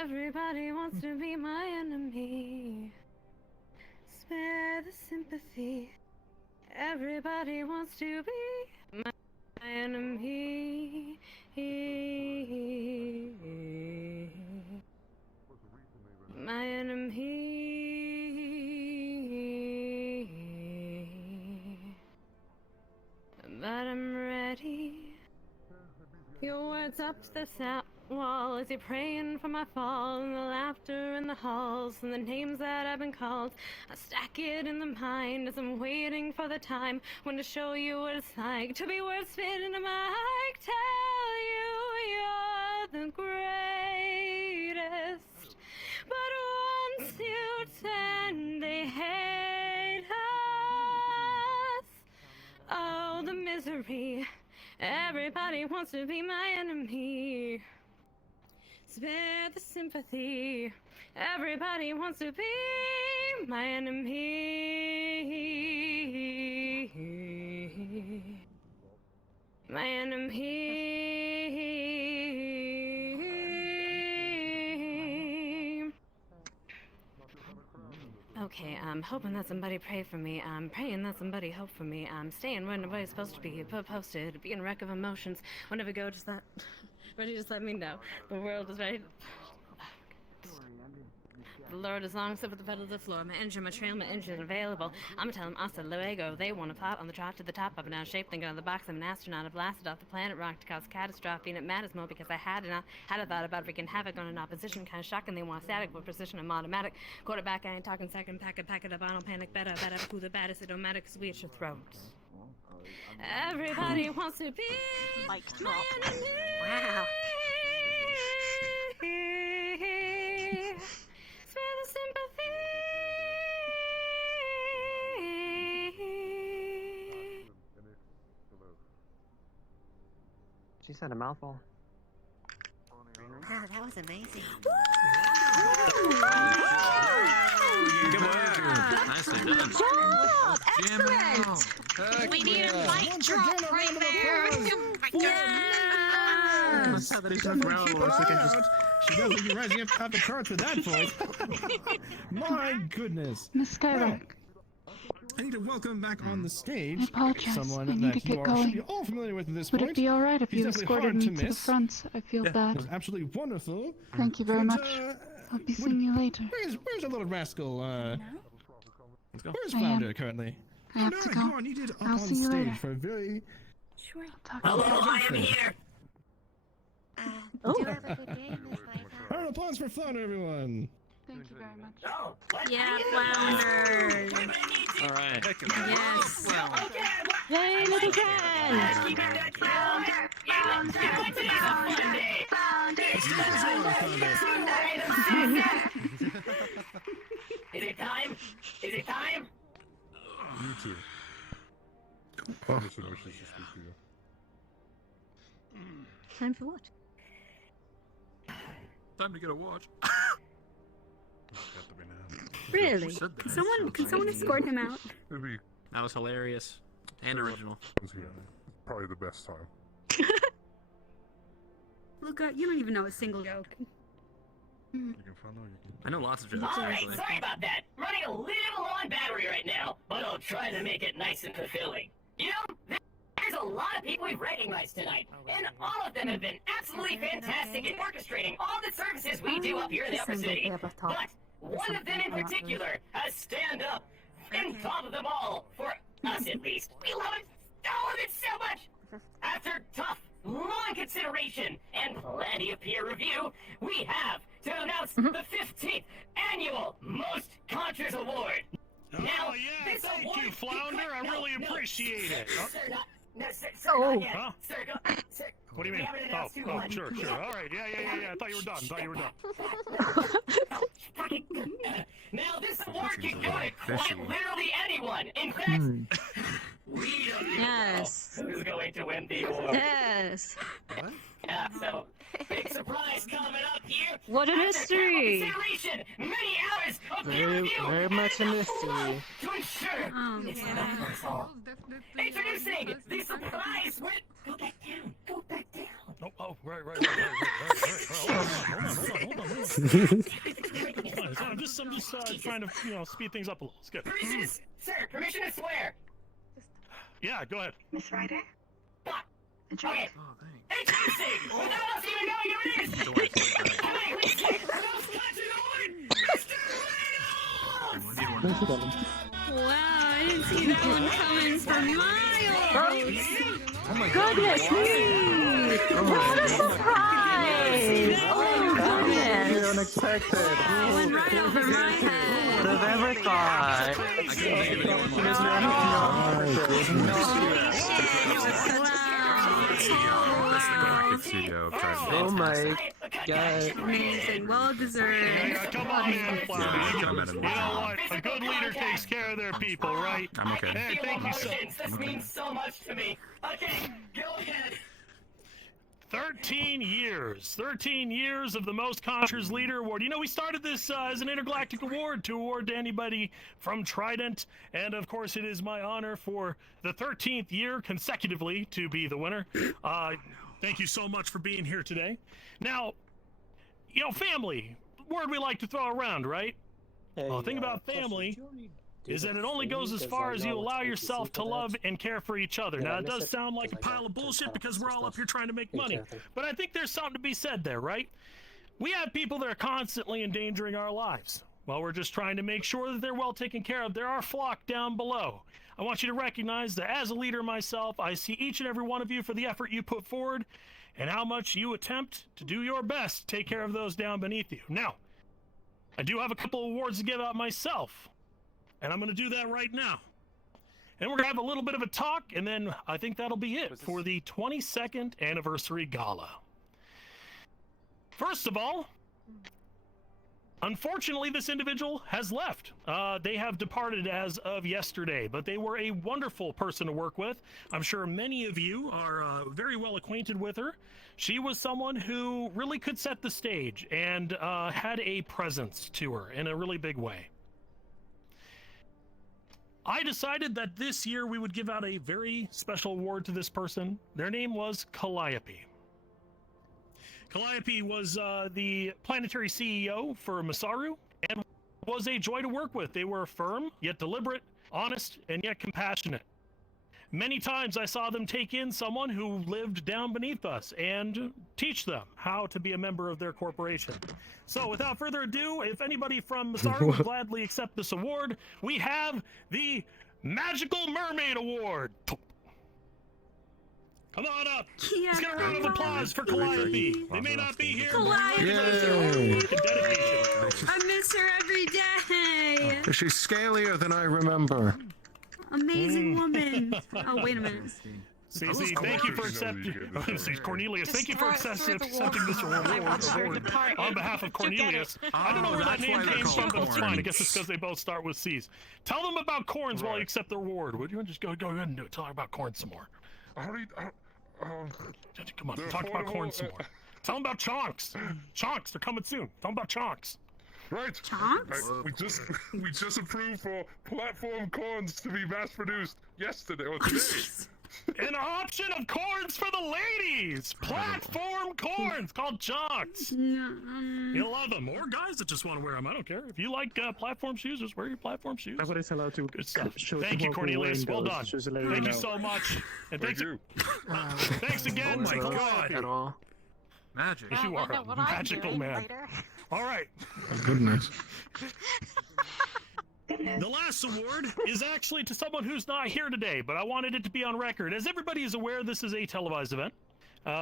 Everybody wants to be my enemy. Spare the sympathy. Everybody wants to be my enemy. My enemy. But I'm ready. Your words up the wall as you're praying for my fall, and the laughter in the halls, and the names that I've been called. I stack it in the mind as I'm waiting for the time when to show you what it's like to be words fit in a mic. Tell you you're the greatest, but once you turn, they hate us. Oh, the misery. Everybody wants to be my enemy. spare the sympathy. Everybody wants to be my enemy. My enemy. Okay, I'm hoping that somebody pray for me. I'm praying that somebody hope for me. I'm staying where nobody's supposed to be. Posted, being a wreck of emotions. Whenever go, just let me know. The world is ready. The Lord is long set with the pedal to the floor. My engine, my trail, my engine available. I'ma tell them hasta luego. They want to plot on the trot to the top, up and down shape, thinking of the box. I'm an astronaut. I blasted off the planet rock to cause catastrophe, and it matters more because I had a thought about freaking havoc on an opposition. Kind of shocking. They want static with precision. I'm automatic. Quarterback, I ain't talking second. Pack it up. I don't panic. Better who the baddest. It don't matter because we at your throats. Everybody wants to be my enemy. Wow. Spare the sympathy. She said a mouthful. Wow, that was amazing. Good work. Nicely done. Excellent. We need a mic drop right there. That's how that he took around Keep an eye out. She doesn't be rising up the charts with that voice. My goodness. Miss Skylark. I need to welcome back on the stage I apologize. someone I need to that you get should be going. all familiar with at this Would point. it be alright if He's you definitely escorted hard me to to the miss. front? I feel It bad. was absolutely wonderful. Thank you very But, much. I'll be seeing you later. Where's the little rascal? Let's go. Where's I am. Flounder currently? I have to go. You are needed up I'll on see you stage later. for a very Sure. Hello, I am here. Do have a good day, Miss Liza. Round of applause for Flounder, everyone. Thank you very much. Oh, what? Yeah, Flounder. All right. Yes. Well, Yay, little friend. Keep it that down. Today's a fun day. Is it time? Is it time? You too. Oh. Mission wishes to speak to you. Time for what? time to get a watch. Really? She said that. Can someone escort him out? That was hilarious and original. Probably the best time. Look, you don't even know a single joke. I know lots of jokes. Alright, actually. sorry about that. Running a little on battery right now, but I'll try to make it nice and fulfilling. You know, there's a lot of people we've recognized tonight, and all of them have been absolutely fantastic at orchestrating all the services we do up here in the Upper City. But one of them in particular has stand up in top of them all, for us at least. We love it so much! After tough, long consideration and plenty of peer review, we have to announce the 15th annual Most Contras Award. Now, this thank award you, Flounder. I really appreciate it. Sir, Oh. not yet. Huh? Sir, sir, What do you we mean? haven't Oh, announced too oh, much. sure. All right, yeah. I thought you were done. Now, this award can go to quite literally anyone. In fact, we don't even know who's going to win the award. Yes. What? So, big surprise coming up here. What a After mystery. careful consideration, many hours of peer Very, review, very much a and mystery. to ensure it's not personal. Introducing the surprise with... Go back down. Go back down. Oh, right. Hold on. I'm just trying to, speed things up a little. It's good. Sir, permission to swear. Yeah, go ahead. Miss Ryder? Okay. Introducing, without us even knowing who it is, please take the most country award, Mr. Wow, I didn't see that one coming for miles. Oh my goodness me! What a surprise! Oh goodness! Unexpected. Went right over my head. Would have ever thought. Oh my god. Amazing, well deserved. Yeah, come on, man, Flounder. You know what? A good leader takes care of their people, right? I'm okay. Hey, thank you so This means so much to me. Okay, go ahead. 13 years. 13 years of the Most Conquerors Leader Award. You know, we started this as an intergalactic award to award to anybody from Trident. And, of course, it is my honor for the 13th year consecutively to be the winner. Thank you so much for being here today. Now, you know, family, word we like to throw around, right? Well, the thing about family is that it only goes as far as you allow yourself to love and care for each other. Now, it does sound like a pile of bullshit because we're all up here trying to make money, but I think there's something to be said there, right? We have people that are constantly endangering our lives. Well, we're just trying to make sure that they're well taken care of. There are flock down below. I want you to recognize that as a leader myself, I see each and every one of you for the effort you put forward and how much you attempt to do your best to take care of those down beneath you. Now, I do have a couple of awards to give out myself. And I'm going to do that right now. And we're going to have a little bit of a talk, and then I think that'll be it for the 22nd anniversary gala. First of all, unfortunately, this individual has left. They have departed as of yesterday, but they were a wonderful person to work with. I'm sure many of you are very well acquainted with her. She was someone who really could set the stage and had a presence to her in a really big way. I decided that this year we would give out a very special award to this person. Their name was Calliope. Calliope was the planetary CEO for Masaru and was a joy to work with. They were firm, yet deliberate, honest, and yet compassionate. Many times I saw them take in someone who lived down beneath us and teach them how to be a member of their corporation. So without further ado, if anybody from Masaru would gladly accept this award, we have the Magical Mermaid Award. Come on up. Yeah, Let's get a round of applause for Calliope. They may not be here, but Calliope. dedication. I miss her every day. Is she scalier than I remember? Amazing woman. Oh, wait a minute. Cece, thank you for accepting. Cornelius, thank you for accepting this award on behalf of Cornelius. I don't know where that name came from, but it's fine. I guess it's because they both start with C's. Tell them about corns while you accept the award. Would you just go ahead and do it? Tell them about corns some more. Come on, talk about corn some more. Tell them about chonks. Chonks, they're coming soon. Tell them about chonks. Right. Chonks? We just approved for platform corns to be mass produced yesterday or today. An option of corns for the ladies! Platform corns called chonks! You'll love them. Or guys that just want to wear them. I don't care. If you like platform shoes, just wear your platform shoes. That's what it's allowed to. Good stuff. Thank you, Cornelius. Well done. Thank you so much. And thanks again. Oh my God. At all. Magic. You are a magical man. All right. Goodness. The last award is actually to someone who's not here today, but I wanted it to be on record. As everybody is aware, this is a televised event.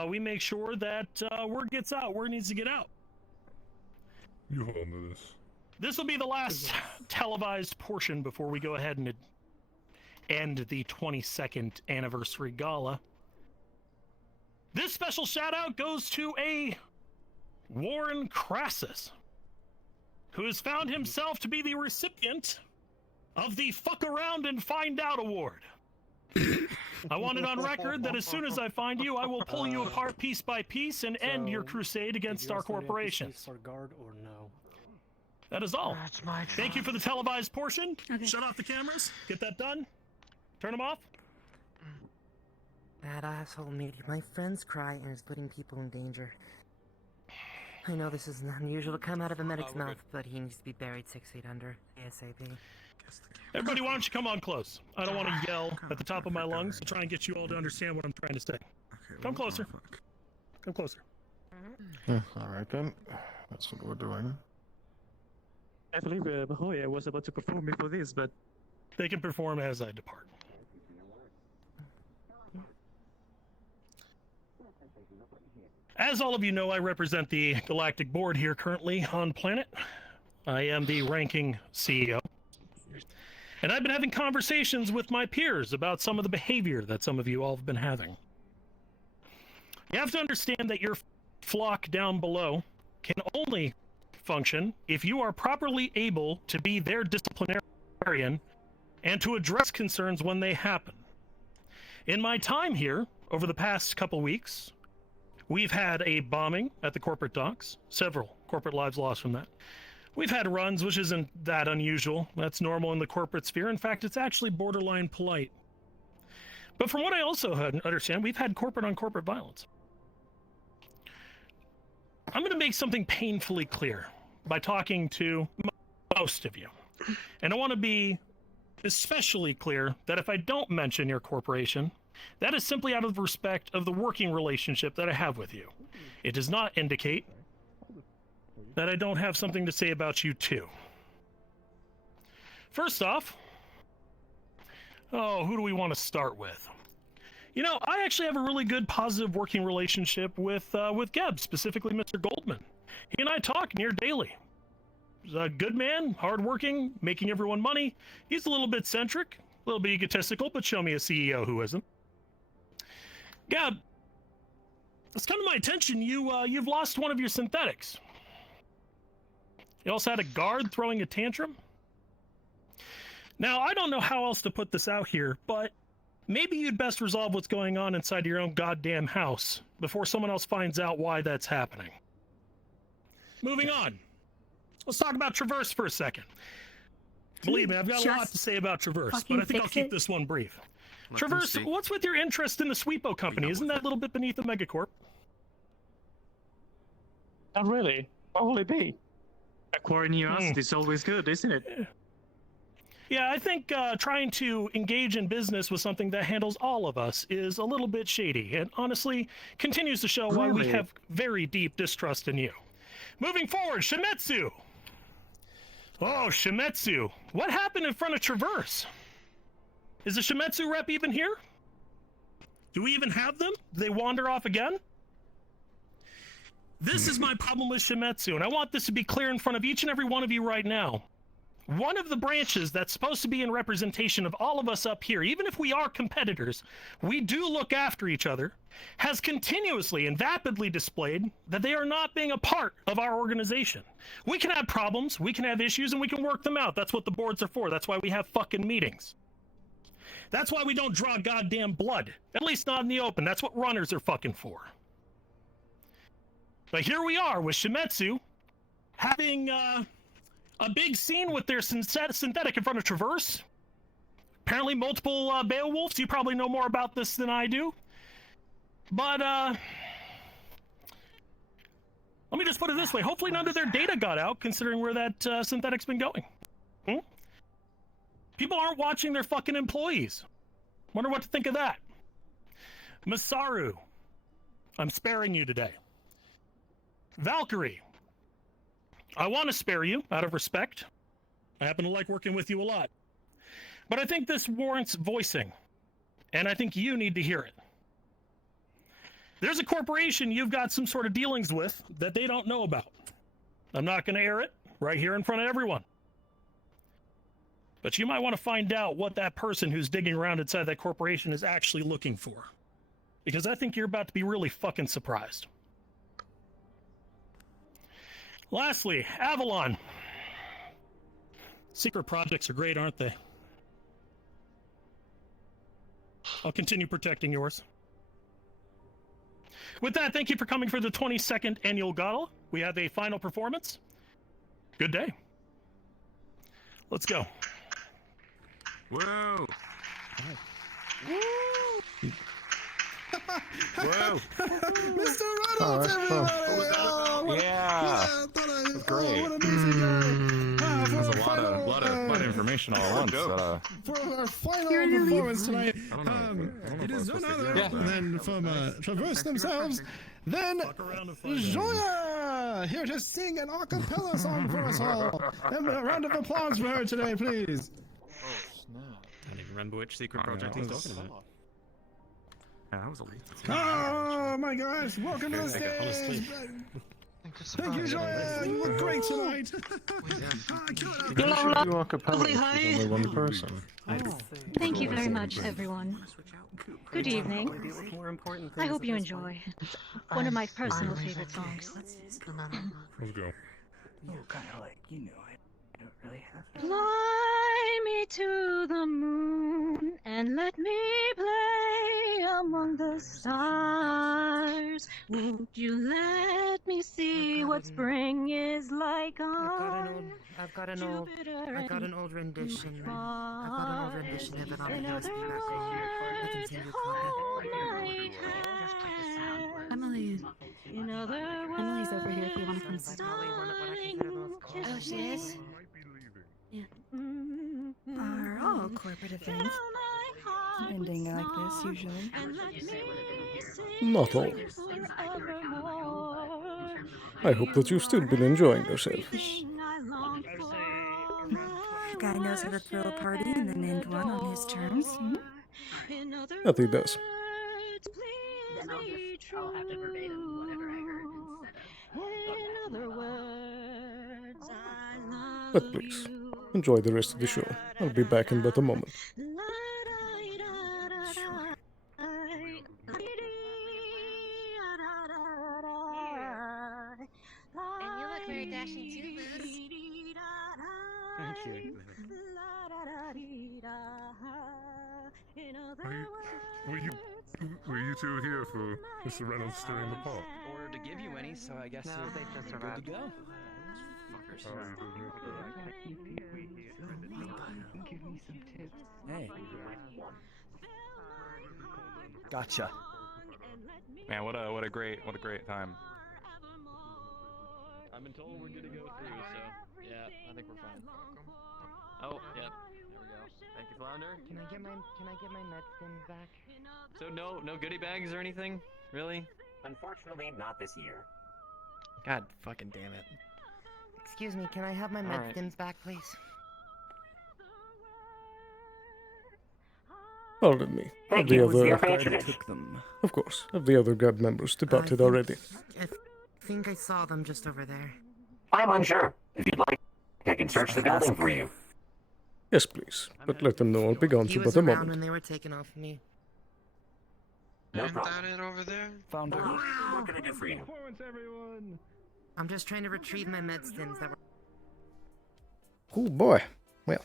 We make sure that word gets out where it needs to get out. You hold on to this. This will be the last televised portion before we go ahead and end the 22nd anniversary gala. This special shout out goes to a Warren Crassus, who has found himself to be the recipient of the Fuck Around and Find Out Award. I want it on record that as soon as I find you, I will pull you apart piece by piece and end your crusade against our corporation. That is all. Thank you for the televised portion. Okay. Shut off the cameras. Get that done. Turn them off. That asshole made my friends cry and is putting people in danger. I know this is unusual to come out of a medic's mouth, but he needs to be buried 6 feet under ASAP. Everybody, why don't you come on close? I don't want to yell at the top of my lungs to try and get you all to understand what I'm trying to say. Come closer. Come closer. Alright then. That's what we're doing. I believe Mahoya was about to perform before this, but... They can perform as I depart. As all of you know, I represent the Galactic Board here currently on planet. I am the ranking CEO. And I've been having conversations with my peers about some of the behavior that some of you all have been having. You have to understand that your flock down below can only function if you are properly able to be their disciplinarian and to address concerns when they happen. In my time here, over the past couple weeks, We've had a bombing at the corporate docks, several corporate lives lost from that. We've had runs, which isn't that unusual. That's normal in the corporate sphere. In fact, it's actually borderline polite. But from what I also understand, we've had corporate-on-corporate violence. I'm going to make something painfully clear by talking to most of you. And I want to be especially clear that if I don't mention your corporation, that is simply out of respect of the working relationship that I have with you. It does not indicate that I don't have something to say about you too. First off, who do we want to start with? You know, I actually have a really good positive working relationship with Geb, specifically Mr. Goldman. He and I talk near daily. He's a good man, hardworking, making everyone money. He's a little bit centric, a little bit egotistical, but show me a CEO who isn't. Gab, it's come to my attention you've lost one of your synthetics. You also had a guard throwing a tantrum. Now, I don't know how else to put this out here, but maybe you'd best resolve what's going on inside your own goddamn house before someone else finds out why that's happening. Moving on. Let's talk about Traverse for a second. Believe me, I've got a lot to say about Traverse, but I think I'll keep this one brief. Traverse, what's with your interest in the Sweepo company? Isn't that a little bit beneath the Megacorp? Not really. What will it be? Acquiring new assets is always good, isn't it? Yeah, I think trying to engage in business with something that handles all of us is a little bit shady, and honestly continues to show why we have very deep distrust in you. Moving forward, Shimetsu! Oh, Shimetsu. What happened in front of Traverse? Is the Shimetsu rep even here? Do we even have them? Do they wander off again? This is my problem with Shimetsu, and I want this to be clear in front of each and every one of you right now. One of the branches that's supposed to be in representation of all of us up here, even if we are competitors, we do look after each other, has continuously and vapidly displayed that they are not being a part of our organization. We can have problems, we can have issues, and we can work them out. That's what the boards are for. That's why we have fucking meetings. That's why we don't draw goddamn blood. At least not in the open. That's what runners are fucking for. But here we are with Shimetsu having a big scene with their synthetic in front of Traverse. Apparently multiple Beowulfs. You probably know more about this than I do. But let me just put it this way. Hopefully none of their data got out, considering where that synthetic's been going. People aren't watching their fucking employees. Wonder what to think of that. Masaru, I'm sparing you today. Valkyrie, I want to spare you out of respect. I happen to like working with you a lot. But I think this warrants voicing, and I think you need to hear it. There's a corporation you've got some sort of dealings with that they don't know about. I'm not going to air it right here in front of everyone. But you might want to find out what that person who's digging around inside that corporation is actually looking for. Because I think you're about to be really fucking surprised. Lastly, Avalon. Secret projects are great, aren't they? I'll continue protecting yours. With that, thank you for coming for the 22nd annual gala. We have a final performance. Good day. Let's go. Whoa! Woo! Whoa! Mr. Reynolds, everybody! Oh, Yeah! That's great. What an amazing guy! There's a lot of information all at once. For our final performance tonight, it is none other than from Traverse themselves, then Joya, here to sing an a cappella song for us all. And a round of applause for her today, please. Oh, snap. I don't even remember which secret project he's talking about. Yeah, that was a leak. Oh my gosh, welcome to the stage! Thank you, Joya! You look great tonight! Only one person. Thank you very much, everyone. Good evening. I hope you enjoy one of my personal favorite songs. Let's go. Kind of like, you know, I don't really have to. Fly me to the moon and let me play among the stars. Won't you let me see what spring is like on I've got an old rendition. I've got an old rendition of it on the USB back home. I can send you a copy. Emily's over here if you want to come sit. Oh, she is? Are all corporate events ending like this usually? Not all. I hope that you've still been enjoying yourself. Guy knows how to throw a party and then end one on his terms. Hmm? That he does. I'll have to verbatim whatever I heard. But please, enjoy the rest of the show. I'll be back in but a moment. And you look very dashing too, Liz. Thank you. Were you two here for Mr. Reynolds stirring the pot? Or to give you any, so I guess No, you're they just good arrived. to go. Give me some tips. Hey. Gotcha. Man, what a great time. I've been told we're good to go through, so yeah, I think we're fine. Oh, yep. There we go. Thank you, Flounder. Can I get my medicine back? So no goodie bags or anything? Really? Unfortunately, not this year. God fucking damn it. Excuse me, can I have my All med right. stims back, please? Pardon me. Have the other... Of course. Have the other guard members departed already? I think I saw them just over there. I'm unsure. If you'd like, I can search the building for you. Yes, please. But let them know I'll be gone He for was but a around moment. when they were taken off of me. No problem. it over there? Found What can I do for you? I'm just trying to retrieve my med stims that were... Oh boy. Well,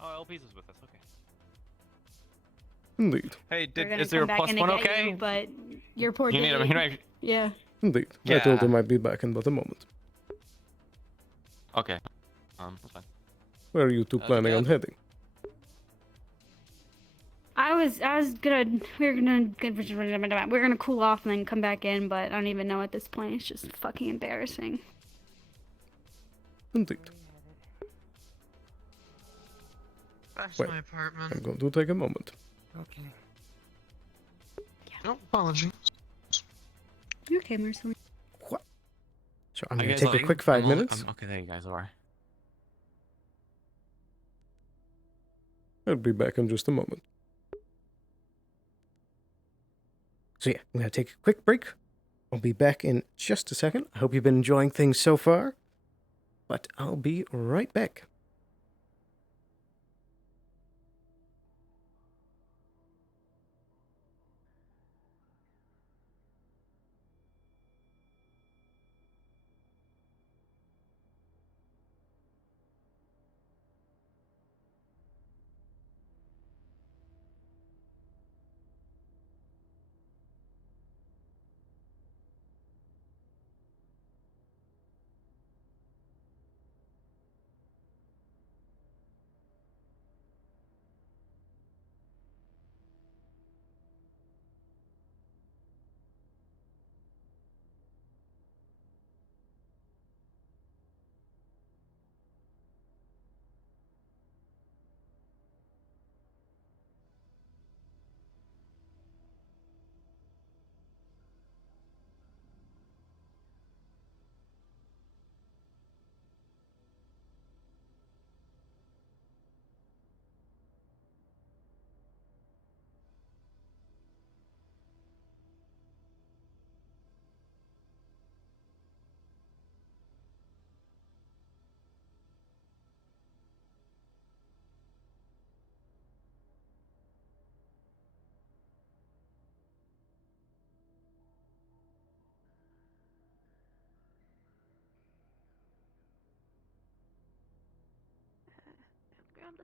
Oh, Elpizo's with us. Okay. indeed. Hey, We're gonna is there a come back plus in one to get okay? you, but your poor You need date. him. Yeah. Indeed. I Yeah. told him I'd be back in but a moment. Okay. That's fine. Where are you two planning on heading? I was gonna we're gonna cool off and then come back in, but I don't even know at this point. It's just fucking embarrassing. Indeed. That's Well, my apartment. I'm going to take a moment. Okay. No apology. You okay, Marceline? So I'm Are going you to guys take a loading? quick 5 I'm on- minutes. okay, there you guys are. I'll be back in just a moment. So yeah, I'm going to take a quick break. I'll be back in just a second. I hope you've been enjoying things so far. But I'll be right back.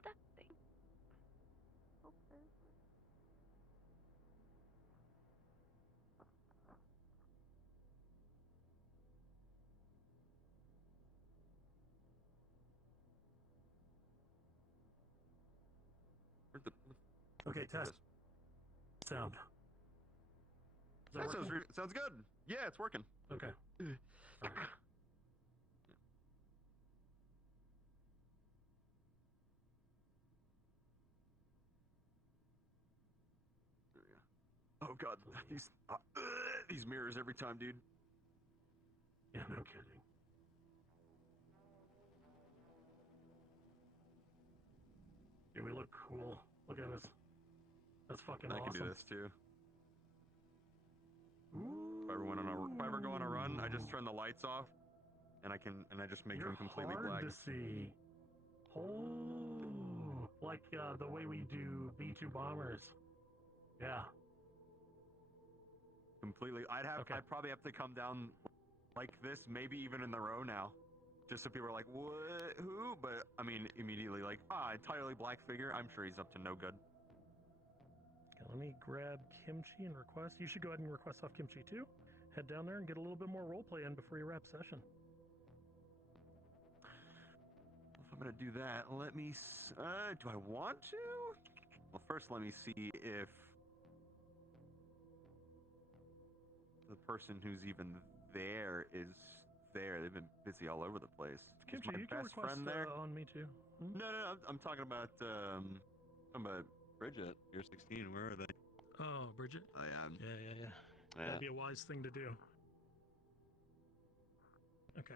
that thing. Okay. Okay, test. Sound. That sounds good. Yeah, it's working. Okay. Oh god, these mirrors every time, dude. Yeah, no kidding. Yeah, we look cool. Look at us. That's fucking I awesome. can do this too. If I ever go on a run, I just turn the lights off, and I just make them completely hard black. to see. Oh, like the way we do B2 bombers. Yeah. Completely. I'd probably have to come down like this, maybe even in the row now, just so people are like, what? Who? But I mean, immediately like, entirely black figure. I'm sure he's up to no good. Okay, let me grab Kimchi and request. You should go ahead and request off Kimchi too. Head down there and get a little bit more roleplay in before you wrap session. If I'm gonna do that, let me. Do I want to? Well, first let me see if the person who's even there is there. They've been busy all over the place. Kimchi, is my you can best request friend there? on me too. Hmm? No, I'm talking about Bridget. You're 16. Where are they? Oh, Bridget? I am. Yeah. Yeah. That'd be a wise thing to do. Okay.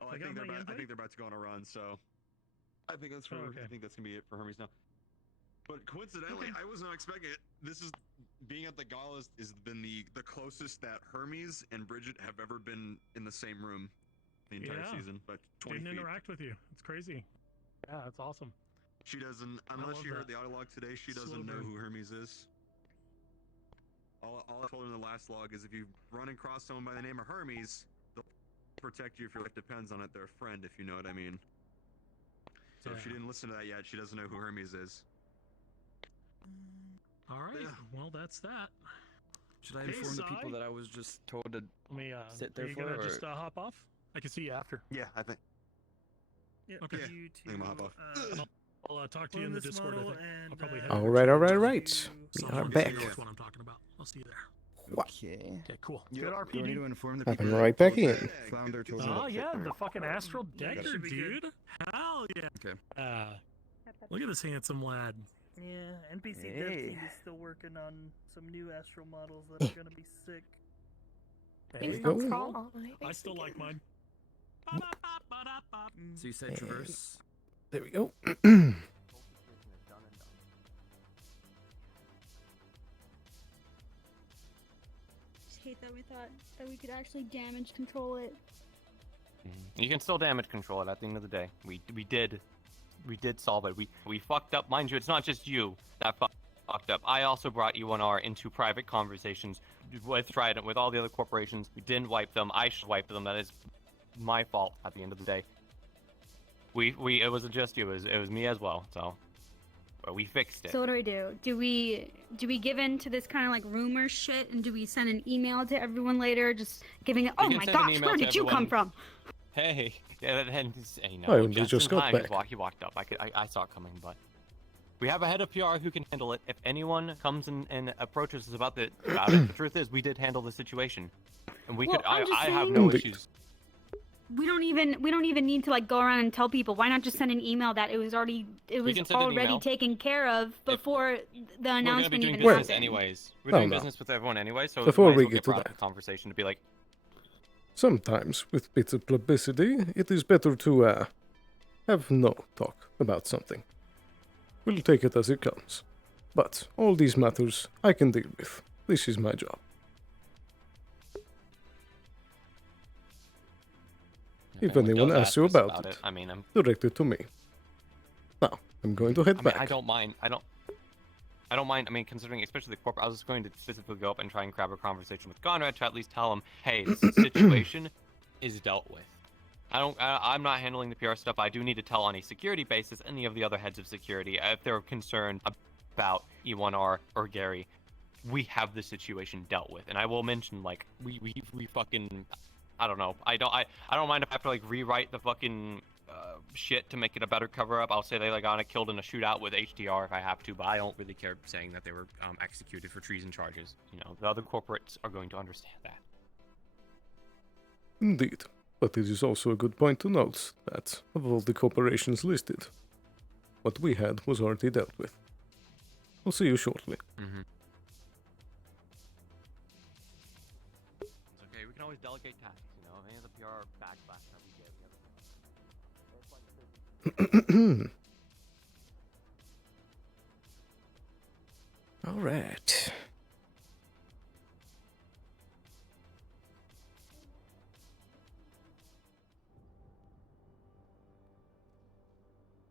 Oh, I think they're about to go on a run. So, I think that's gonna be it for Hermes now. But coincidentally, I was not expecting it. This is being at the gala has been the closest that Hermes and Bridget have ever been in the same room the entire season. But 20 Didn't feet. interact with you. It's crazy. Yeah, that's awesome. She doesn't, unless she heard the audio log today, she doesn't know who Hermes is. All I told her in the last log is if you run across someone by the name of Hermes, they'll protect you if your life depends on it. They're a friend, if you know what I mean. So if she didn't listen to that yet, she doesn't know who Hermes is. All right. Well, that's that. Should I inform the people that I was just told to sit there are you for? gonna just hop off? I can see you after. Yeah, I think. Yeah. Okay. You I'm gonna hop off. I'll talk to you in the Discord. I think. I'll probably head All over right. to We are you back. know which one I'm talking about. I'll see you there. Okay. Okay, cool. You Good need RPD. to inform the I'm people. right back in. Flounder told me Oh to yeah, sit there. the fucking astral decker, should be good. dude. Hell yeah. Okay. Look at this handsome lad. Yeah, NPC Hey. Dev Team is still working on some new astral models that are gonna be sick. There you go. go. I still like mine. So you said traverse. There we go. Just hate that we thought that we could actually damage control it. You can still damage control it at the end of the day. We did solve it. We fucked up. Mind you, it's not just you that fucked up. I also brought UNR into private conversations with Trident, with all the other corporations. We didn't wipe them. I should wipe them. That is my fault at the end of the day. It wasn't just you. It was me as well. So we fixed it. So what do? Do we give in to this kind of like rumor shit, and do we send an email to everyone later, just giving it? Oh can my send an gosh, email where to did you come everyone. from? Hey, yeah, and you know, Oh, you just just in got time, back. he walked up. I saw it coming, but we have a head of PR who can handle it. If anyone comes and approaches us about it, the truth is we did handle the situation, and we Well, could. I'm just I have saying- no issues. We don't even need to like go around and tell people. Why not just send an email that it was already can send an already email. taken care of before the We're gonna be announcement doing even business happened? anyways. We're Oh, doing no. business with everyone anyway, so Before might as we well get to brought up that. the conversation to be like, Sometimes, with bits of publicity, it is better to have no talk about something. We'll take it as it comes. But all these matters I can deal with. This is my job. If anyone anyone does asks you ask us about it, I mean, direct it to me. Now, I'm going to head I mean, back. I don't mind. I don't mind. I mean, considering especially the corporate, I was going to specifically go up and try and grab a conversation with Conrad to at least tell him, hey, this situation is dealt with. I'm not handling the PR stuff. I do need to tell on a security basis any of the other heads of security if they're concerned about E1R or Gary. We have the situation dealt with, and I will mention like we fucking, I don't know. I don't mind if I have to like rewrite the fucking shit to make it a better cover up. I'll say they like got killed in a shootout with HDR if I have to, but I don't really care saying that they were executed for treason charges. You know, the other corporates are going to understand that. Indeed. But it is also a good point to note that, of all the corporations listed, what we had was already dealt with. We'll see you shortly. Mm-hmm. It's okay, we can always delegate tasks, you know? Any of the PR backslash that we get, All right.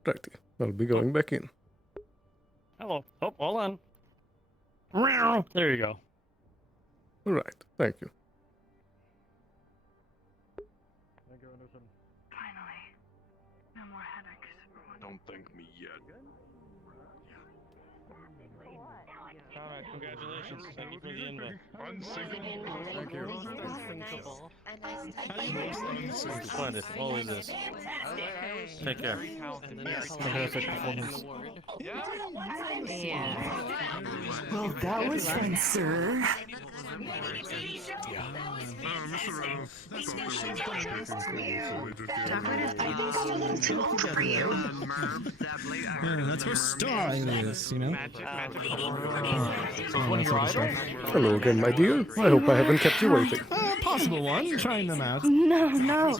Righty, I'll be going back in. Hello. Oh, hold on. There you go. All right, thank you. Finally. No more headaches. Don't thank me yet. Alright, congratulations. Thank you for the invite. Unsinkable. Thank you. Unsinkable. Splendid. Always is. Take care. Fantastic performance. Well, that was fun, sir. That's her star alias, you know? Hello again, my dear. I hope I haven't kept you waiting. Possible one, trying them out. No.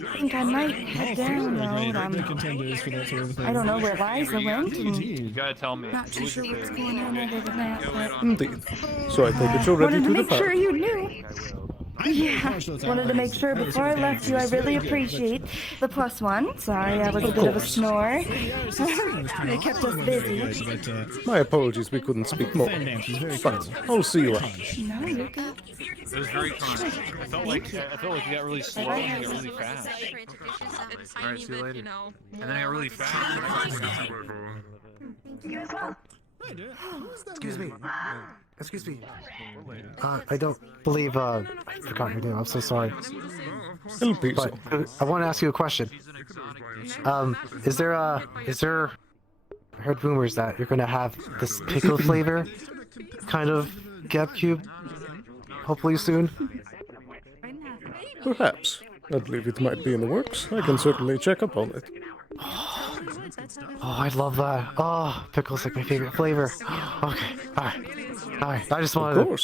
I think I might head down, though. I don't know where Liza went. You gotta tell me. Not too sure what's going on other than that, but... Indeed. So I take it you're ready to wanted to make depart. sure you knew. Yeah, wanted to make sure before I left you I really appreciate the +1. Sorry, I was a bit of a snore. It kept us busy. My apologies, we couldn't speak more. But I'll see you out. No, you're good. It was very kind. I felt like you got really slow and you got really fast. Alright, see you later. And then I got really fast. Excuse me. Excuse me. I don't believe, I forgot your name. I'm so sorry. Elpizo. But I want to ask you a question. Is there, I heard rumors that you're going to have this pickle flavor kind of GapCube hopefully soon? Perhaps. I believe it might be in the works. I can certainly check up on it. Oh, I love that. Oh, pickle's like my favorite flavor. Okay, alright. I just wanted to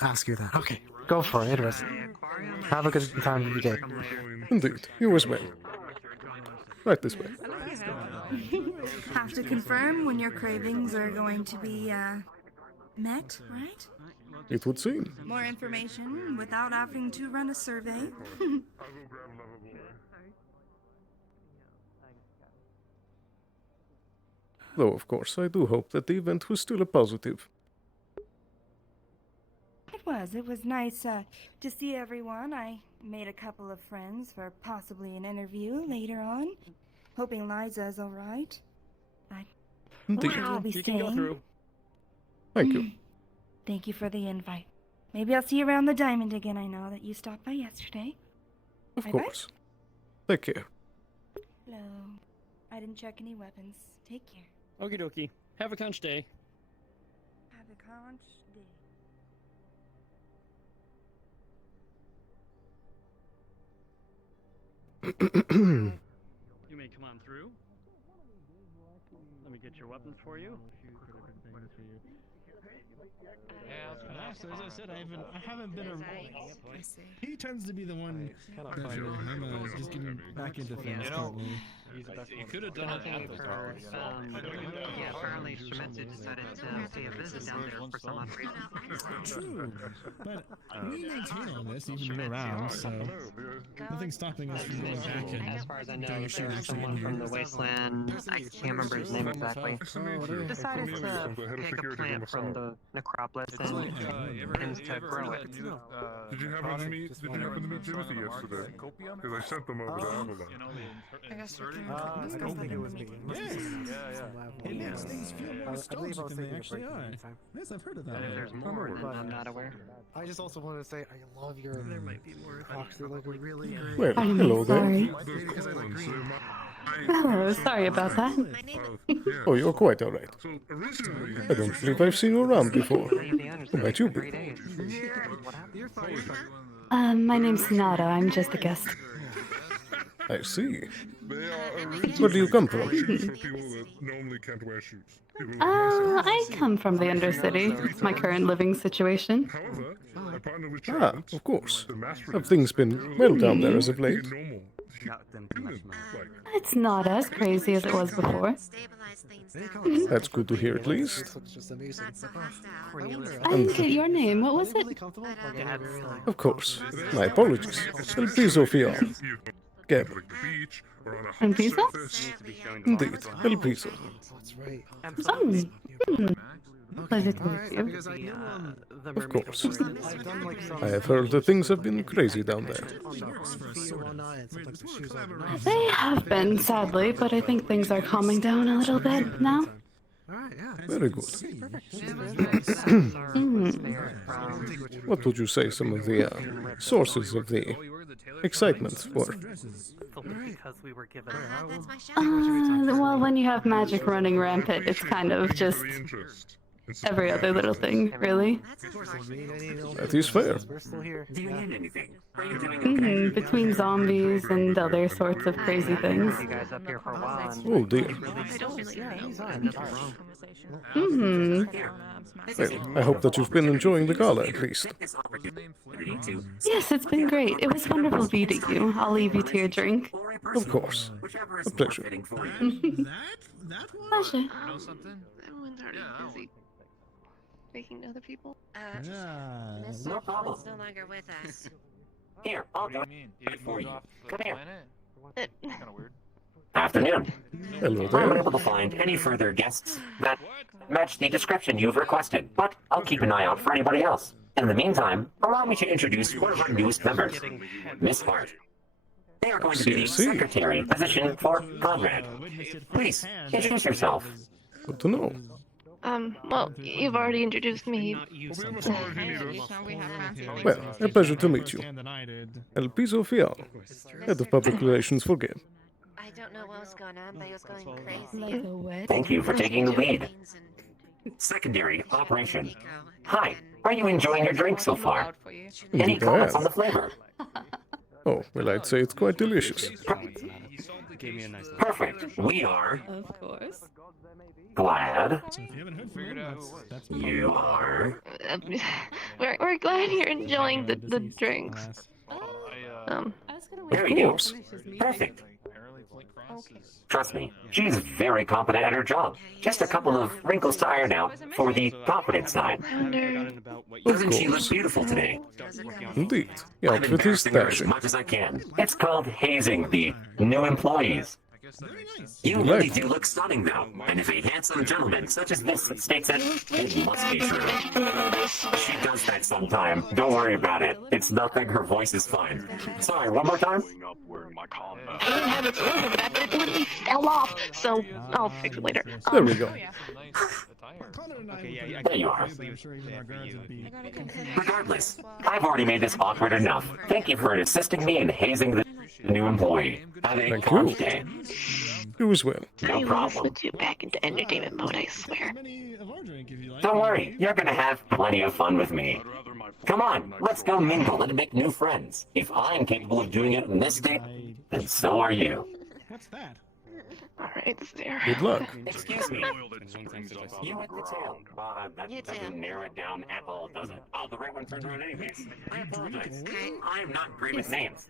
ask you that. Okay, go for it. Interesting. Have a good time of your day. Indeed, you as well. Right this way. Have to confirm when your cravings are going to be, met, right? It would seem. More information without having to run a survey. Though, of course, I do hope that the event was still a positive. It was nice to see everyone. I made a couple of friends for possibly an interview later on. Hoping Liza's alright. Indeed. I'll be staying. Thank you. Thank you for the invite. Maybe I'll see you around the diamond again. I know that you stopped by yesterday. Of Bye-bye. course. Take care. Hello. I didn't check any weapons. Take care. Okie dokie. Have a conch day. Have a conch day. You may come on through. Let me get your weapons for you. Yeah, actually, as I said, I haven't been around. He tends to be the one better. I'm just getting back into things currently. You could have done it at the tower. Yeah, apparently Instrumented decided to pay a visit down there for some odd reason. True, but we maintain all this even when we're around, so nothing's stopping us from going back and As far as I know, doing a shoot actually someone from the Wasteland, I can't remember his name exactly, decided to pick a plant from on the necropolis and tends to grow it. Did you happen to meet Timothy yesterday? Because I sent them over to Avalon. I guess you can I don't think it was me. It makes things feel more nostalgic than they actually are. Yes, I've heard of that. There's more, and I'm not aware. I just also want to say I love your proxy liquor. Really great. Well, I'm hello there. sorry. Oh, sorry about that. Oh, you're quite alright. I don't believe I've seen you around before. Who might you be? My name's Nada. I'm just a guest. I see. Where do you come from? I come from the Undercity. It's my current living situation. Ah, of course. Have things been well down there as of late? It's not as crazy as it was before. That's good to hear, at least. I didn't get your name. What was it? Of course. My apologies. Elpizo Feall. Gab. Elpizo? Indeed, Elpizo. Pleasure to meet you. Of course. I have heard that things have been crazy down there. They have been, sadly, but I think things are calming down a little bit now. Very good. What would you say some of the sources of the excitement were? Well, when you have magic running rampant, it's kind of just every other little thing, really. That is fair. Do you need anything? Are you doing okay? Between zombies and other sorts of crazy things. Oh dear. Well, I hope that you've been enjoying the gala at least. Yes, it's been great. It was wonderful meeting you. I'll leave you to your drink. Of course. A pleasure. Pleasure. Everyone's already busy speaking to other people. Miss no problem. No longer with us. Here, I'll go for you. Come here. Kind of weird. Afternoon. Hello I'm there. unable to find any further guests that match the description you've requested, but I'll keep an eye out for anybody else. In the meantime, allow me to introduce one of our newest members, Miss Hart. They are going to be the secretary position for Conrad. Please, introduce yourself. Good to know. Well, you've already introduced me. Well, a pleasure to meet you. Elpizo Feall, Head of Public Relations for Gab. I don't know what was going on, but it was going crazy. Thank you for taking the lead. Secondary operation. Hi, are you enjoying your drink so far? Any Indeed I comments am. on the flavor? Oh, well, I'd say it's quite delicious. Perfect. We are Of course. glad you are. We're glad you're enjoying the drinks. There you go. Perfect. Trust me, she's very competent at her job. Just a couple of wrinkles to iron out for the confidence side. Doesn't she look beautiful today? Indeed. The I'm outfit is embarrassing her as dashing. much as I can. It's called hazing the new employees. You Right. really do look stunning, though. And if a handsome gentleman such as this states it, it must be true. She does that sometime. Don't worry about it. It's nothing. Her voice is fine. Sorry, one more time? I didn't have it delivered, but it literally fell off, so I'll fix it later. There we go. There you are. Regardless, I've already made this awkward enough. Thank you for assisting me in hazing the new employee. Have a Thank fun you. day. You as well. No I will problem. put you back into entertainment mode, I swear. Don't worry, you're gonna have plenty of fun with me. Come on, let's go mingle and make new friends. If I'm capable of doing it in this state, then so are you. What's that? Alright, there. Good luck. Excuse me. You hit the tail. That doesn't narrow it down at all, does it? Oh, the right one turned around anyways. I apologize. I am not great with names.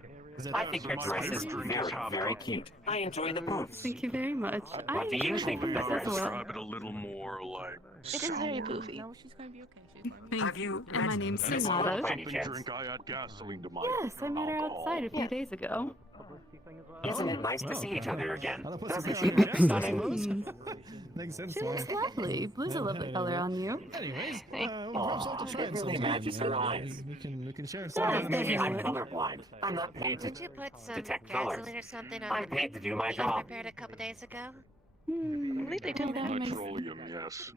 I think your dress is very, very cute. I enjoy the boots. Thank you very much. What do you think of the dress? Describe it a little more like. It is very poofy. No, she's gonna be okay. Have you And my name's Sonata. by any chance? I add gasoline to my Yes, I met her outside a few days ago. Isn't it nice to see each other again? Doesn't she look stunning? Makes sense. She looks lovely. Blue's a lovely color on you. Anyways, we'll perhaps have to try it sometime. matches her eyes. We can share Well, some. maybe I'm colorblind. I'm not paid to Would you put some detect gasoline colors. or something on I'm the paid to do my cake job. prepared a couple days ago? I think they did that. Petroleum, yes.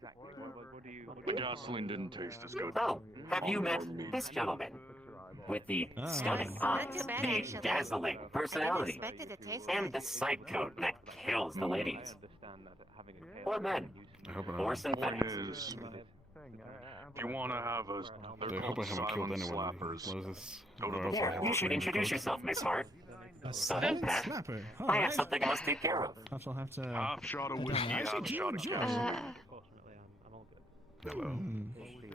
The gasoline didn't taste as good. Oh, have you met this gentleman? With the stunning eyes, the dazzling personality, and the sight code that kills the ladies. Or men. Or synthetics. If you want to have a... They're called silent slappers. There, you should introduce yourself, Miss Hart. Sudden Pat. I have something else to take care of. I'll have to... Half shot of whiskey, half shot of gas. Hello.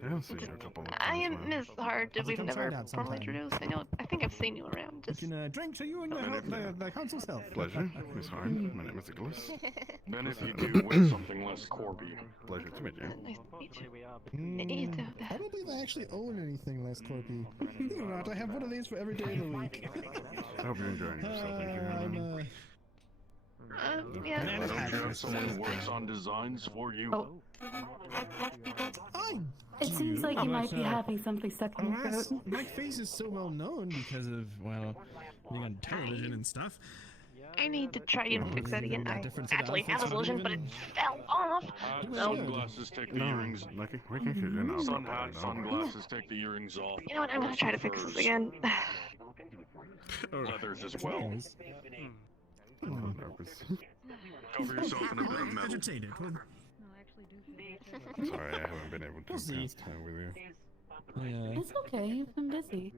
I haven't seen you in a couple of I am Miss Hart. I'll We've come never find out formally sometime. introduced. I think I've seen you around. Just You can drink to you and the council's health. Pleasure, Miss Hart. My name is Nicholas. And if you do, with something less Corby. Pleasure to meet you. nice to meet you. I don't think I actually own anything less Corpy. Believe it or not, I have one of these for every day of the week. I hope you're enjoying yourself. Thank you. Yeah. Don't you have someone who works on designs for you? Oh. It seems like you might be having something stuck in your throat. My face is so well known because of, well, being on television and stuff. I need to try and fix that again. I Different set of actually have a outfits, solution, but it fell off. So, Sunglasses take the earrings. Lucky, we can figure it out. Sun hat, sunglasses take the earrings off. you know what? I'm gonna try to fix this again. Leathers as well. Cover yourself in a bit of metal. Agitated. Sorry, I haven't been able to pass time with you. It's okay. You've been busy.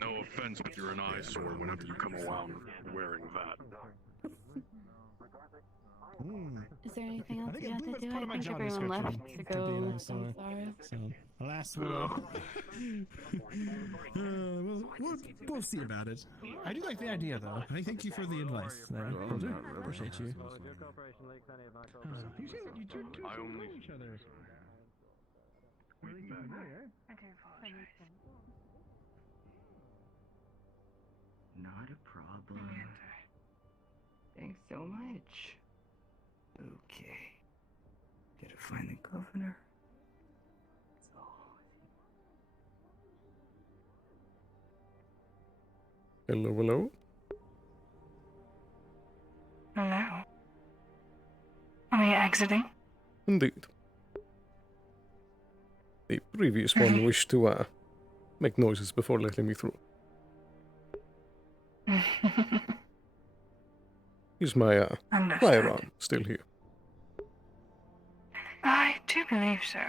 No offense, but you're an eyesore whenever you come around wearing that. Is there anything else I you have to believe do? that's part I of my think job everyone left description, to to be an go eyesore. Samsara. So, alas, we'll see about it. I do like the idea, though. I thank you for the advice. Appreciate you. You two know each other. Not a problem. Thanks so much. Okay. Gotta find the governor. Hello, hello. Hello. Are we exiting? Indeed. The previous one wished to make noises before letting me through. Is my firearm still here? I do believe so.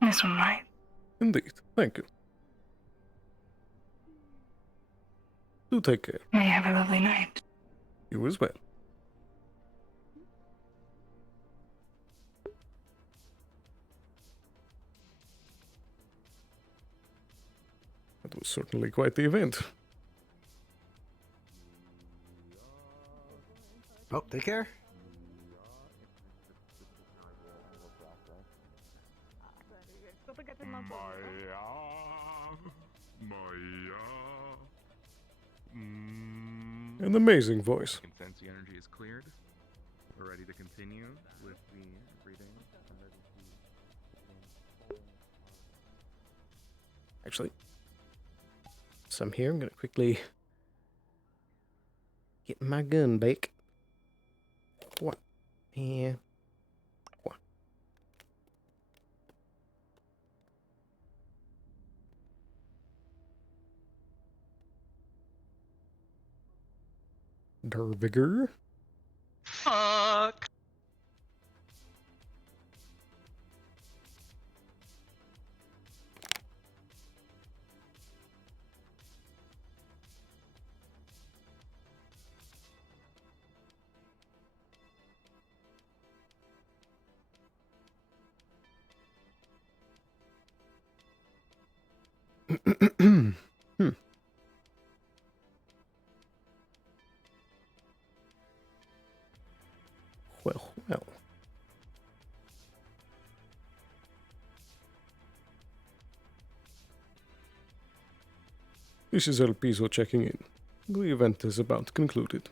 This one might. Indeed. Thank you. Do take care. May you have a lovely night. You as well. That was certainly quite the event. Oh, take care. An amazing voice. Consensi energy is cleared. We're ready to continue with the breathing. Actually, so I'm here. I'm gonna quickly get my gun back. What? Yeah. What? Derviger. Fuck. Hmm. Well, well. This is Elpizo checking in. The event is about concluded.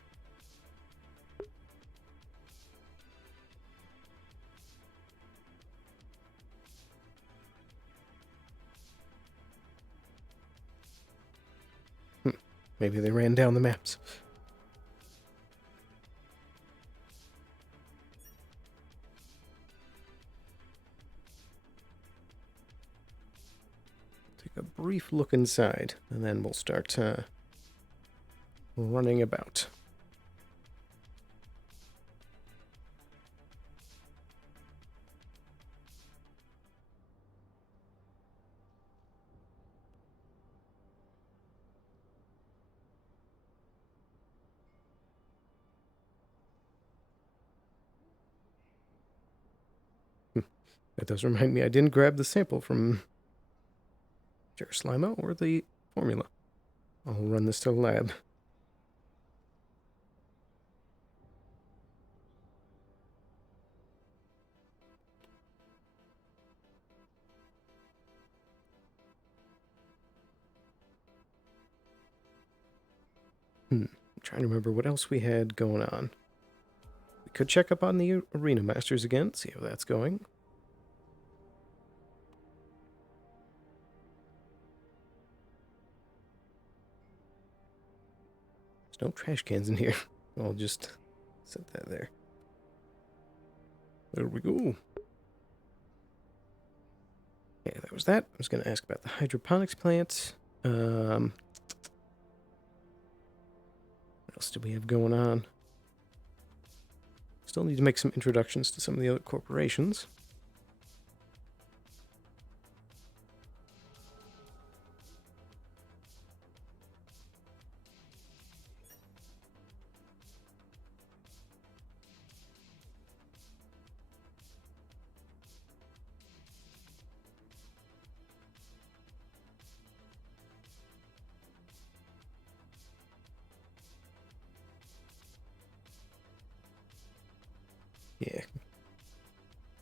Maybe they ran down the maps. Take a brief look inside, and then we'll start running about. That does remind me, I didn't grab the sample from Slimo or the formula. I'll run this to the lab. I'm trying to remember what else we had going on. We could check up on the Arena Masters again, see how that's going. There's no trash cans in here. I'll just set that there. There we go. Okay, that was that. I was going to ask about the hydroponics plant. What else do we have going on? Still need to make some introductions to some of the other corporations. Yeah.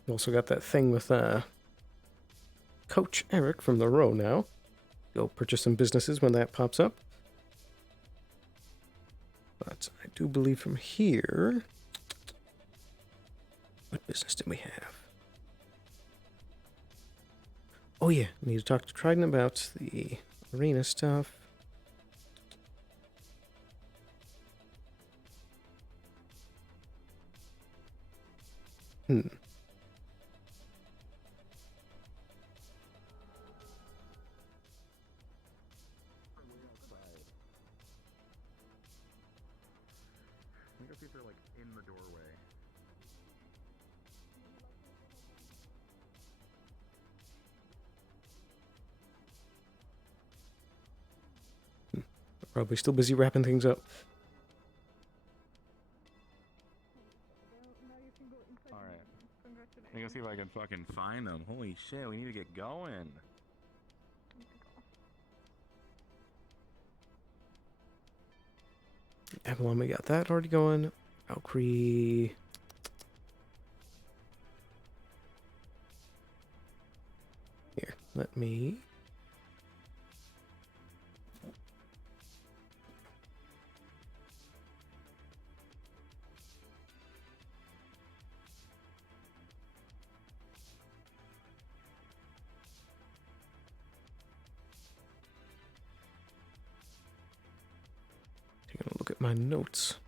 We also got that thing with Coach Eric from the row now. Go purchase some businesses when that pops up. But I do believe from here... What business did we have? Oh yeah, I need to talk to Trident about the arena stuff. Let me go see if they're like in the doorway. Probably still busy wrapping things up. Alright. Let me go see if I can fucking find them. Holy shit, we need to get going. Avalon, we got that already going. Valkyrie. Here, let me... Taking a look at my notes.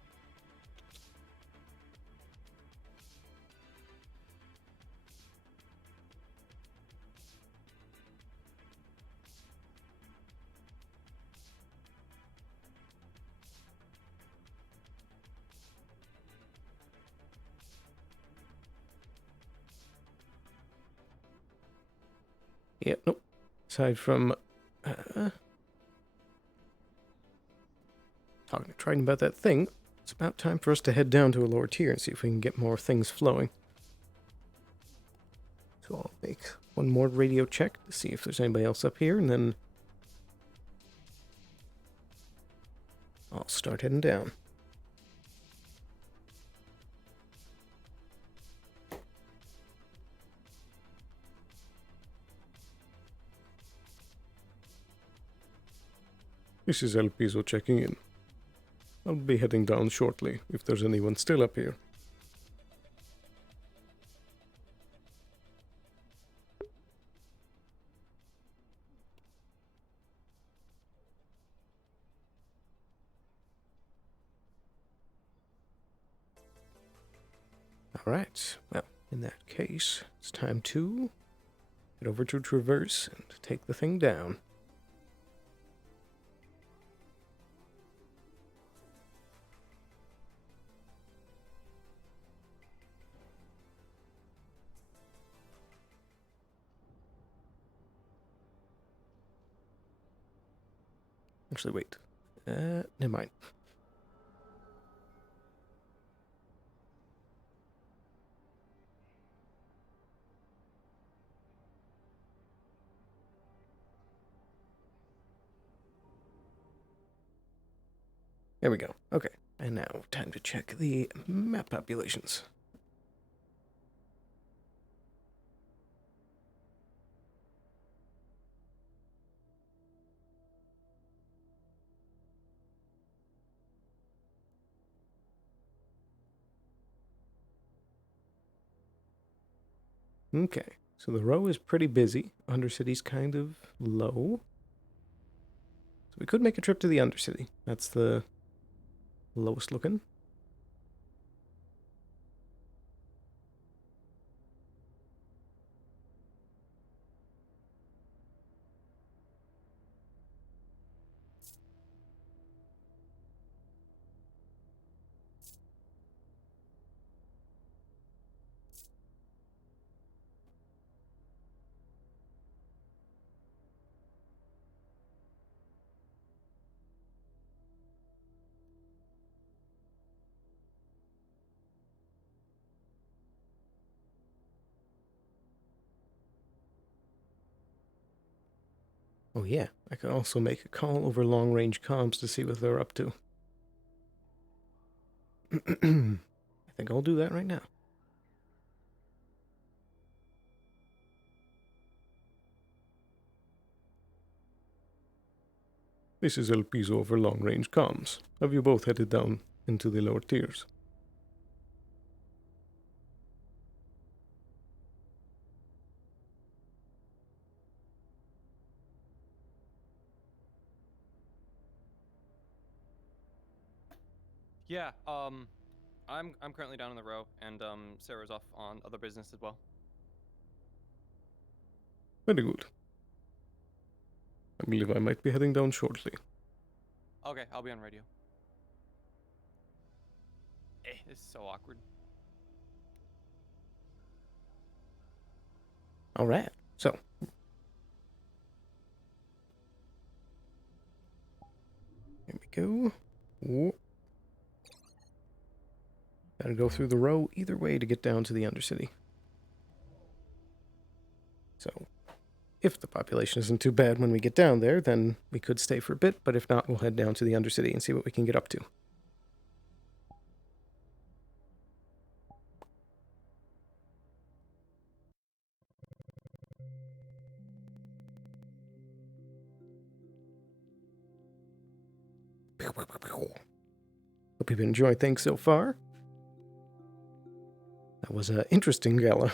Yeah, nope. Aside from talking to Trident about that thing, it's about time for us to head down to a lower tier and see if we can get more things flowing. So I'll make one more radio check to see if there's anybody else up here, and then I'll start heading down. This is Elpizo checking in. I'll be heading down shortly, if there's anyone still up here. Alright, well, in that case, it's time to head over to Traverse and take the thing down. Actually, wait. Never mind. There we go. Okay. And now, time to check the map populations. Okay, so the row is pretty busy. Undercity's kind of low. So we could make a trip to the Undercity. That's the lowest looking. Oh yeah, I could also make a call over long-range comms to see what they're up to. I think I'll do that right now. This is Elpizo over long-range comms. Have you both headed down into the lower tiers? Yeah, I'm currently down in the row, and Sarah's off on other business as well. Very good. I believe I might be heading down shortly. Okay, I'll be on radio. This is so awkward. Alright, so. Here we go. Whoa. Gotta go through the row either way to get down to the Undercity. So, if the population isn't too bad when we get down there, then we could stay for a bit, but if not, we'll head down to the Undercity and see what we can get up to. Hope you've enjoyed things so far. That was an interesting gala.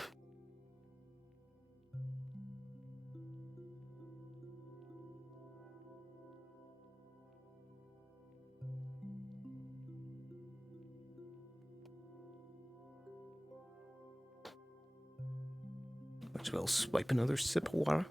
Might as well swipe another sip of water.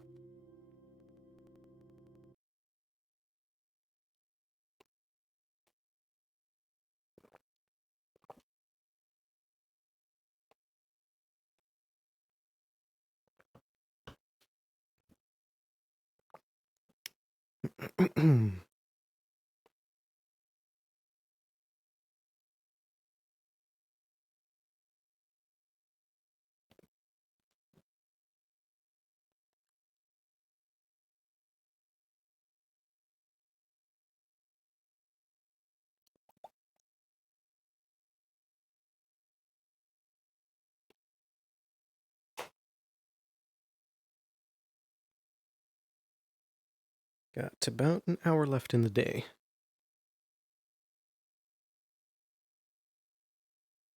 Got about an hour left in the day.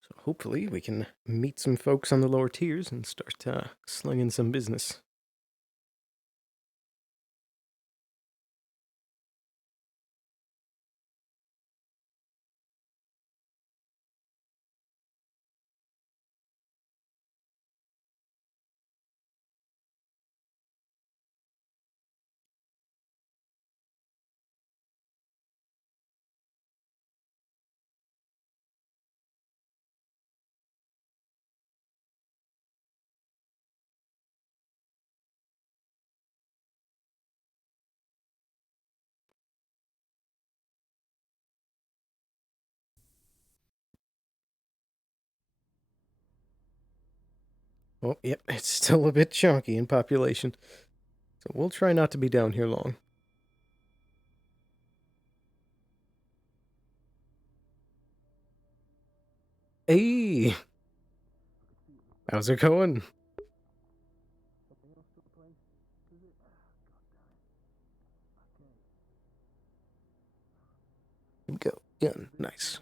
So hopefully we can meet some folks on the lower tiers and start slinging some business. Oh, yep, it's still a bit chunky in population. So we'll try not to be down here long. Hey! How's it going? Here we go. Gun. Nice.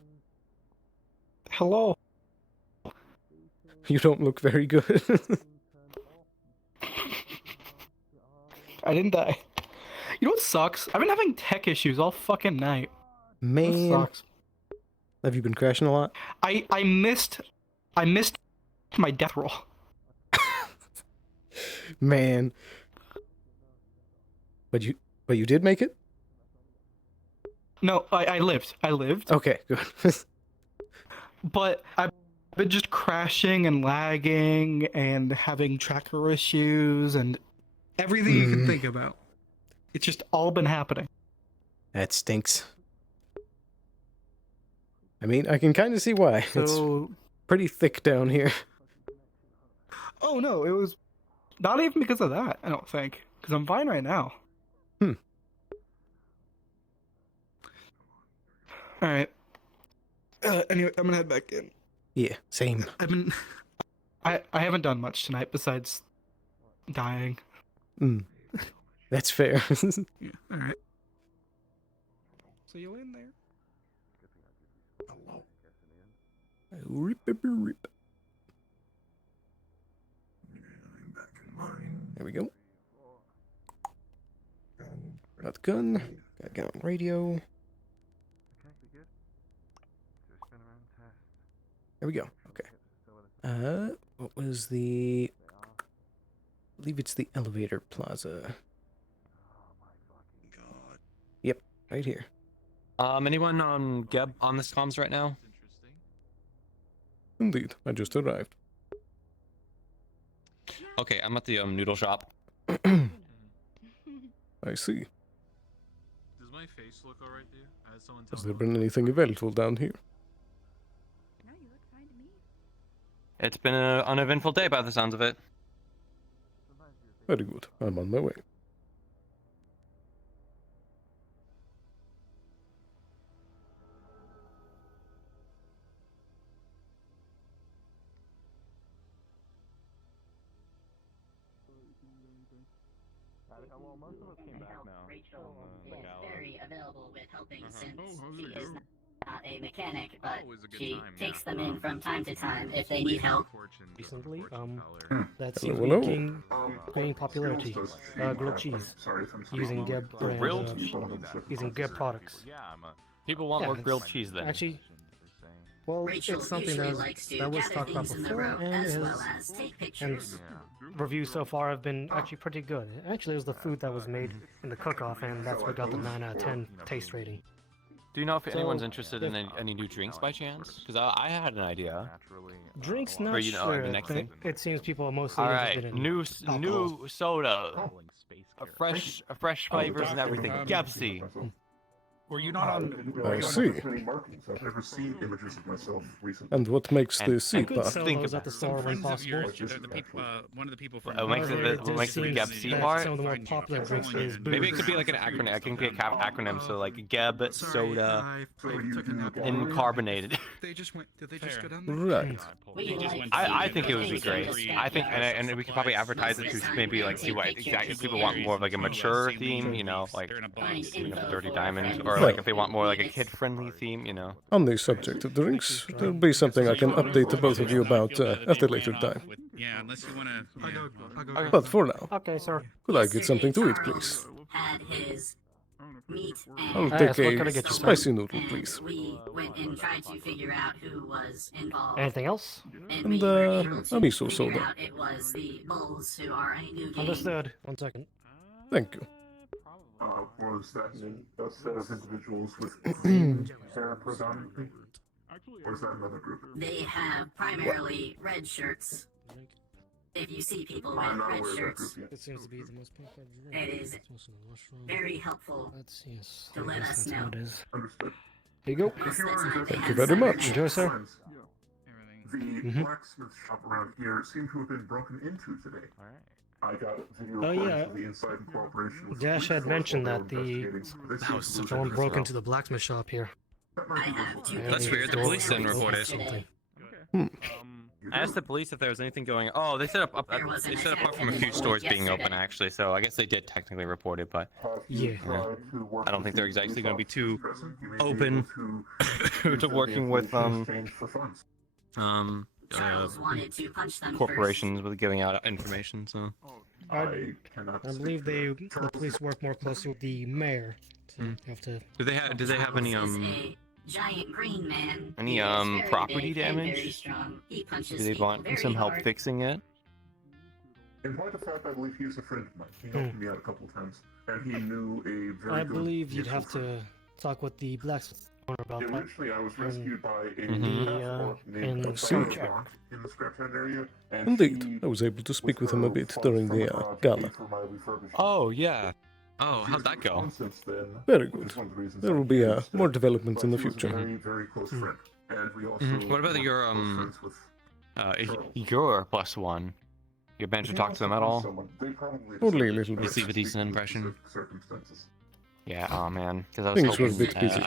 Hello. You don't look very good. I didn't die. You know what sucks? I've been having tech issues all fucking night. Man. That sucks. Have you been crashing a lot? I missed my death roll. Man. But you did make it? No, I lived. I lived. Okay, good. But I've been just crashing and lagging and having tracker issues and everything you can think about. It's just all been happening. That stinks. I mean, I can kind of see why. So, it's pretty thick down here. Oh no, it was not even because of that, I don't think. Because I'm fine right now. Alright. Anyway, I'm gonna head back in. Yeah, same. I haven't done much tonight besides dying. That's fair. Yeah, alright. See you in there. Rip. There we go. Got the gun. Got gun on radio. There we go. Okay. What was the... I believe it's the elevator plaza. Yep, right here. Anyone on Geb on this comms right now? Indeed, I just arrived. Okay, I'm at the noodle shop. I see. Does my face look alright to you? Has there been anything eventful down here? It's been an uneventful day by the sounds of it. Very good. I'm on my way. Well, most of us came back now. Rachel is very available with helping since she is not a mechanic, but she takes them in from time to time if they need help. Recently, that seems to be gaining popularity. Grilled cheese, using Geb brand, using Geb products. People want more grilled cheese then. Actually, well, it's something that was talked about before, and reviews so far have been actually pretty good. Actually, it was the food that was made in the cook-off, and that's what got the 9 out of 10 taste rating. Do you know if anyone's interested in any new drinks by chance? Because I had an idea. Drinks, not or, you know, sure. the next thing. It seems people are mostly interested in new soda, alcohol. fresh flavors and everything. Gebsy. Were you not on? I see. I've never seen images of myself recently. And what makes the I seat could bar? sell those at the store when possible. One of the people from. What makes it However, what makes it the seems GEB seat that bar? some of the more popular drinks is booze. Maybe it could be like an acronym. It can be a acronym. So like GEB, soda, and carbonated. They just went. Did they just go down Right. I think it would be great. I think, and we could probably advertise it to maybe like see what exactly if people want more of like a mature theme, you know, like Dirty Diamonds, or like if they want more like a kid-friendly theme, you know. On the subject of drinks, there'll be something I can update the both of you about at a later time. Yeah, unless you want to. But for now, okay, sir. could I get something to eat, please? Had his meat I'll and take what can I get a you, spicy noodle, please. we went and tried to figure out who was involved. Anything else? And And we were able to a miso figure soda. out it was the Bulls who are a new gang. Understood. 1 second. Thank you. Was that a set of individuals with green hair predominantly? Or is that another group? They have primarily red shirts. If you see people with I'm not red aware of that shirts, group yet. It seems to be the most popular drink. it is very helpful Yes, to let us know. Understood. Here you go. If you are Thank you very much. Enjoy, sir. The blacksmith shop around here seemed to have been broken into today. I got video Oh, reports yeah. of the inside in cooperation with Dash the had police mentioned while that they were the investigating. They seem to lose someone interest broke now. into the blacksmith shop here. I have two That's weird. The police didn't report it. today. I asked the police if there was anything going. Oh, they said they said apart from a few stores being open actually. So I guess they did technically report it, but Yeah. I don't think they're exactly going to be too open to working with Charles wanted to punch them corporations with giving out information. So I believe the police work more closely with the mayor. So you have to. do they have any Charles is a giant green man. any He is very property big and very damage? strong. He punches Do they people want very some help hard. fixing it? In point of fact, I believe he's a friend of mine. He helped me out a couple of times, and he knew a very I good believe you'd mutual have friend. to talk with the blacksmith owner about that. Eventually, I was rescued by a in named in Scrapyard in the Scrapyard area, and Indeed, I was able to speak with him a bit during the gala. Oh yeah. Oh, how'd that go? Very good. There will be more developments in the future. Very, very close friend. And we also What about your your plus one? You managed to talk to them at all? Only a little Did bit. you leave a decent impression? Circumstances. Yeah, oh man, because I was Things were a hoping bit busy.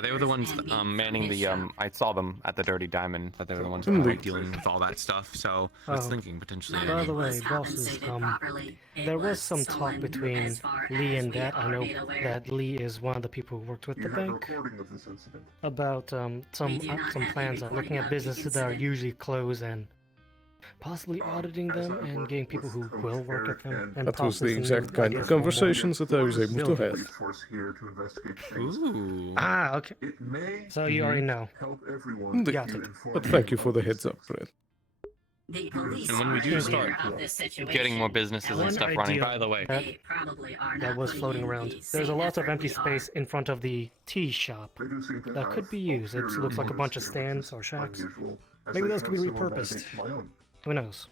they were the ones manning the I saw them at the Dirty Diamond, that they were the ones who were Indeed. dealing with all that stuff. So I was Oh. thinking potentially. By the way, bosses, there was some talk between Lee and that. I know that Lee is one of the people who worked with the You have a bank recording of this incident. about some plans on looking at businesses that are usually closed and possibly auditing them and getting people who will work at them. And That was the possibly some exact new kind ideas of for more conversations that I was able to buildings. have. Force here to investigate things. Ooh. Ah, okay. It may So you already know. help everyone Indeed. if you inform But thank you for the heads up, Fred. The police And when we are do aware start of this situation. getting more businesses and One stuff running, idea by the way. They probably are That not was putting floating in around. the There's a same lot of effort empty we are. space in front of the tea shop They do seem to that have could be used. It ulterior looks like a bunch of motives here, which stands is or shacks. unusual, as Maybe they those could be have similar repurposed. mandates to my own. Who knows?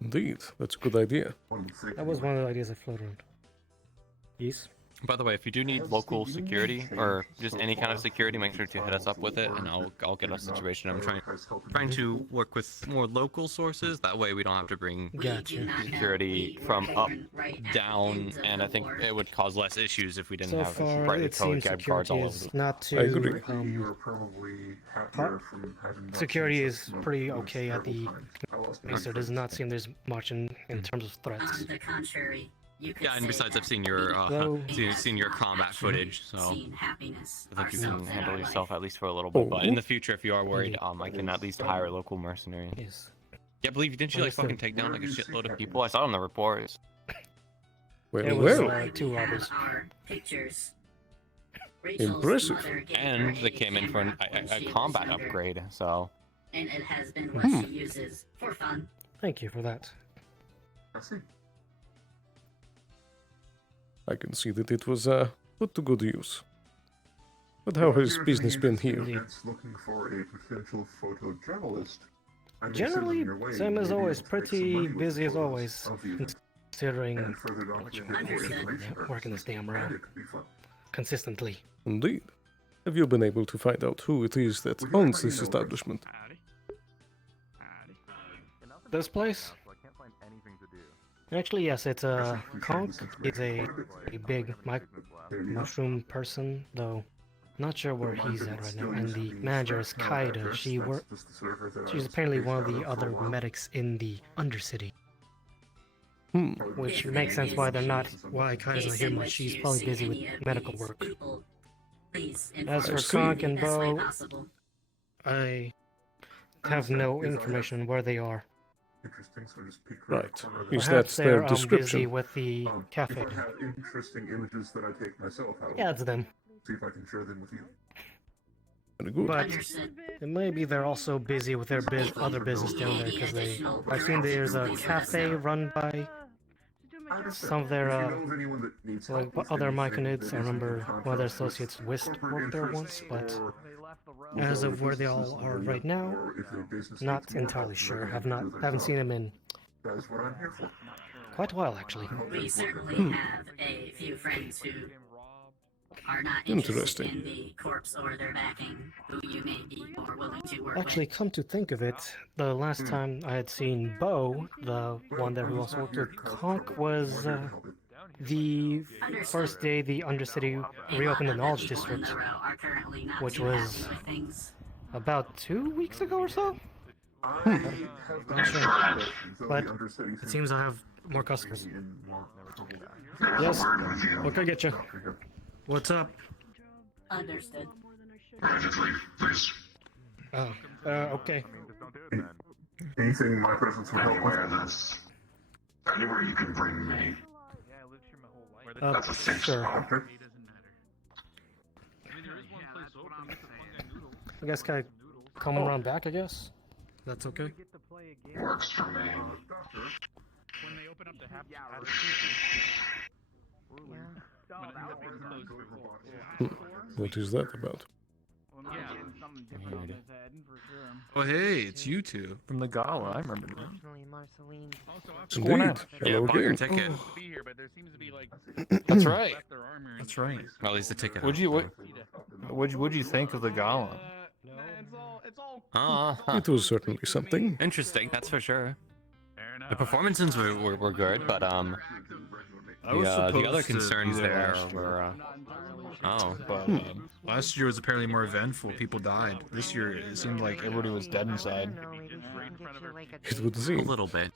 Indeed, that's a good idea. One would think That was one of the ideas that floated around. Yes? By the way, if you do need local security or just any kind of security, make sure to hit us up with it, and I'll get a situation. I'm trying to work with more local sources. That way, we don't have to bring Gotcha. security from up, down, and I think it would cause less issues if we didn't So have far, brightly it colored seems gab guards all security over. is not I agree. too. you were probably happier from having not Security seen is such pretty smoke okay at the. several times. I lost base. There does not seem there's much in terms of threats. On the contrary, you could Yeah, and say besides, that I've seen your Though- seen your combat footage, so seen happiness I think you can ourselves in handle our yourself life. at least for a little bit. But in Oh. the future, if you are worried, I can at least hire a local mercenary. Yes. Yeah, I believe didn't you like Understood. fucking take down like a shitload of people? I saw it on the reports. Well, It was well. 2 robbers. Our pictures. Rachel's Impressive. mother gave her And they a came in camera for when a she was combat younger, upgrade, so And it has been what she uses for fun. Thank you for that. I see. I can see that it was put to good use. But how has business been here? It's looking for a potential photojournalist. I may send them Generally, your way. same as Maybe always, you'll make some pretty money with busy as photos always. of the event. considering And further how much documentation people information work in this damn row and it could be fun. consistently. Indeed. Have you been able to find out who it is that owns this establishment? This place? Actually, yes, it's a conch. He's a big mushroom person, though not sure where he's at right now. And the manager is Kaida. She's apparently one of the other medics in the Undercity. Which makes sense why Kaida's not here much. She's probably busy with medical work. As for Conk and Bo, I have no information on where they are. Interesting, so just peek Right. Is Perhaps that their they're description? busy with the cafe. If I have interesting images that I take myself, I will Yeah, it's them. see if I can share them with you. Very good. But it may be they're also busy with their other business down there because I've seen there's a cafe run by some of their like other Myconids. I remember one of their associates Whist worked there once, but as of where they all are right now, not entirely sure. Haven't seen him in quite a while actually. We certainly have a few friends who are not interested in the corpse or their backing, who you may be more willing to work Actually, with. come to think of it, the last time I had seen Bo, the one that who also worked with Conk, was the first day the Undercity reopened the Knowledge District, which was about 2 weeks ago or so? Not sure. But it seems I have more customers. Yes, what can I get you? What's up? Understood. Urgently, please. Oh, okay. Anything my presence would help with? Anywhere you can bring me. That's a safe sure. spot. I guess can I come around back, I guess? That's okay? Works for me. When they open up the What is that about? Oh hey, it's you two from the gala. I remember that. Indeed. Hello bought your again. ticket. That's right. That's right. Well, at least the ticket. What'd you think of the gala? It was certainly something. Interesting, that's for sure. The performances were good, but the other concerns there were but last year was apparently more eventful. People died. This year it seemed like everybody was dead inside. It would seem. a little bit.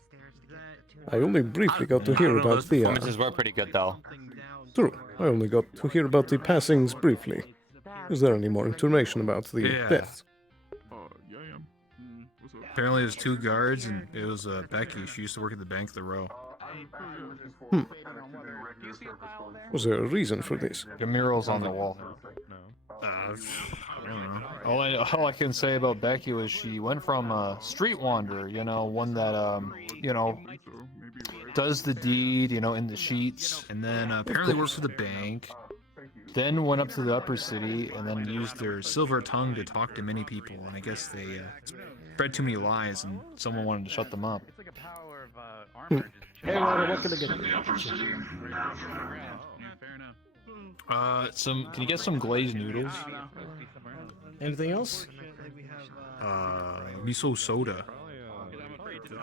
I only briefly got to hear about Those the. performances were pretty good, though. True. I only got to hear about the passings briefly. Is there any more information about the deaths? Apparently there's 2 guards and it was Becky. She used to work at the Bank of the Row. Was there a reason for this? The murals on the wall. I don't know. All I can say about Becky was she went from a street wanderer, one that does the deed, in the sheets, and then apparently works for the bank. then went up to the upper city, and then Used their silver tongue to talk to many people, and I guess they spread too many lies, and someone wanted to shut them up. Hey, Ryder, what can I get you? Can you get some glazed noodles? Anything else? Miso soda.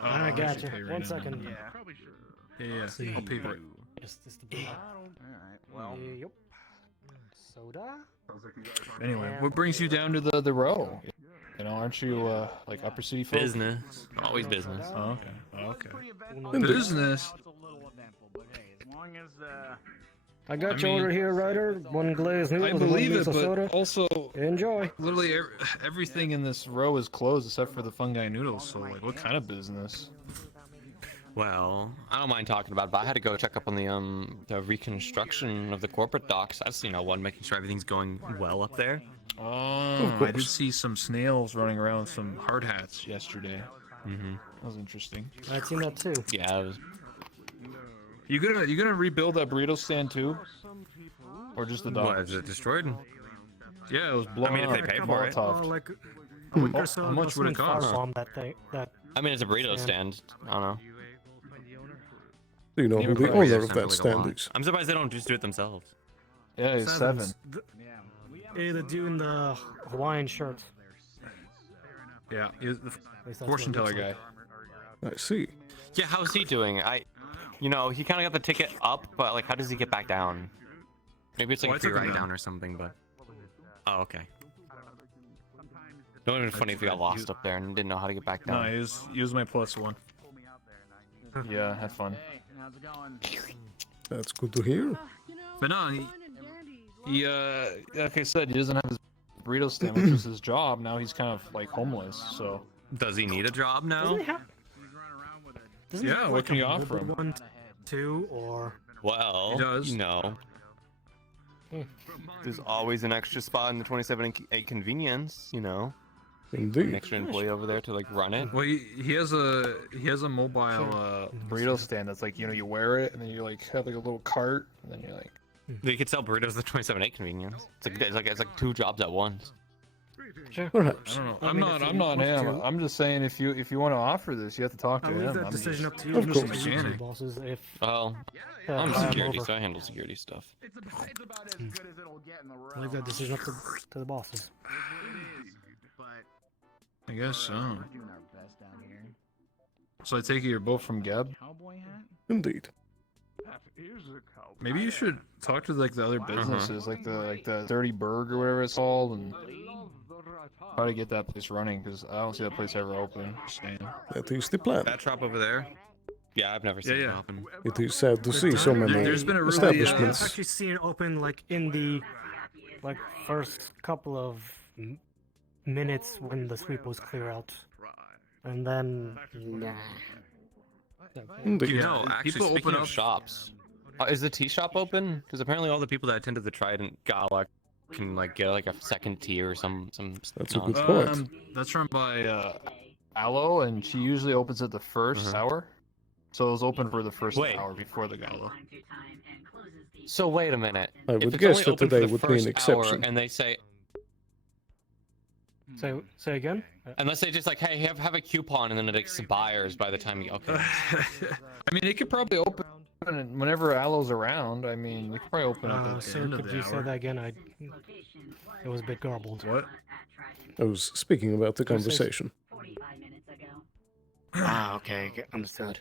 I got you. One second. Yeah, I'll pay for it. Yes, this the bill. Yep. Soda? Anyway, What brings you down to the row? Aren't you like upper city folk? Business. Always business. Oh, okay. Business. I got your order here, Ryder. One glazed noodle I with one believe it, miso but soda. also Enjoy. literally everything in this row is closed except for the fungi noodles. So, like, what kind of business? Well, I don't mind talking about it, but I had to go check up on the reconstruction of the corporate docks. That's one, making sure everything's going well up there. Oh, I did see some snails running around with some hard hats yesterday. Mm-hmm. That was interesting. I'd seen that too. Yeah, it was. You gonna rebuild that burrito stand too, or just the dock? What, is it destroyed? Yeah, it was blown if up. they pay for it. Molotov. Like a week or so How much would it cost? That I mean, it's a burrito stand. I don't know. Do you know who the owner of that stand is? I'm surprised they don't just do it themselves. Yeah, he's 7. Hey, the dude in the Hawaiian shirt. Yeah, he's the that's fortune what it teller looks guy. I see. Yeah, how's he doing? You know, he kind of got the ticket up, but like, how does he get back down? Maybe it's like Oh, I a free took him ride down. down or something, but. Oh, okay. It would have been funny if he got lost up there and didn't know how to get back No, down. he was my +1. Yeah, had fun. That's good to hear. But no, he like I said, he doesn't have his burrito stand, which was his job. Now he's kind of like homeless. So does he need a job now? Yeah, what can you offer him? 1, 2, or Well, He does. you know, there's always an extra spot in the 27-8 convenience. You know, indeed, an extra employee over there to like run it. Well, he has a mobile burrito stand that's like, you know, you wear it and then you like have like a little cart and then you're like. They could sell burritos at the 27-8 convenience. It's like 2 jobs at once. Sure. Perhaps. I don't know. I'm not him. I'm just saying if you want to offer this, you have to talk to I'll him. leave that decision up to you. Of Mr. course. Agency bosses, if Well, Yeah, I'm I'm security, over. so I handle security stuff. I'll leave that decision up to the bosses. I guess so. So I take it you're both from Geb? Indeed. Maybe you should talk to like the other businesses, like the Dirty Burg or whatever it's called, and try to get that place running because I don't see that place ever open. Just saying. That is the plan. That shop over there? Yeah, I've never seen it Yeah. open. It is sad to see so many There's been a really, I've establishments. actually seen it open like in the first couple of minutes when the sweep was clear out, and then Indeed. You know, actually, people speaking open of up- shops, is the tea shop open? Because apparently all the people that attended the Trident Gala can like get like a second tea or some. That's a good nonsense. point. That's run by Aloe, and she usually opens at the first hour. So it was open for the first Wait. hour before the gala. So wait a minute. I If would it's guess only that open for today the would be an first hour exception. And they say, say again. unless they just like, hey, have a coupon, and then it expires by the time you. Okay. I mean, it could probably open whenever Aloe's around. I mean, you could probably open up at the So end of could the you say hour. that again? It was a bit garbled. What? I was speaking about the conversation. Ah, okay, understood.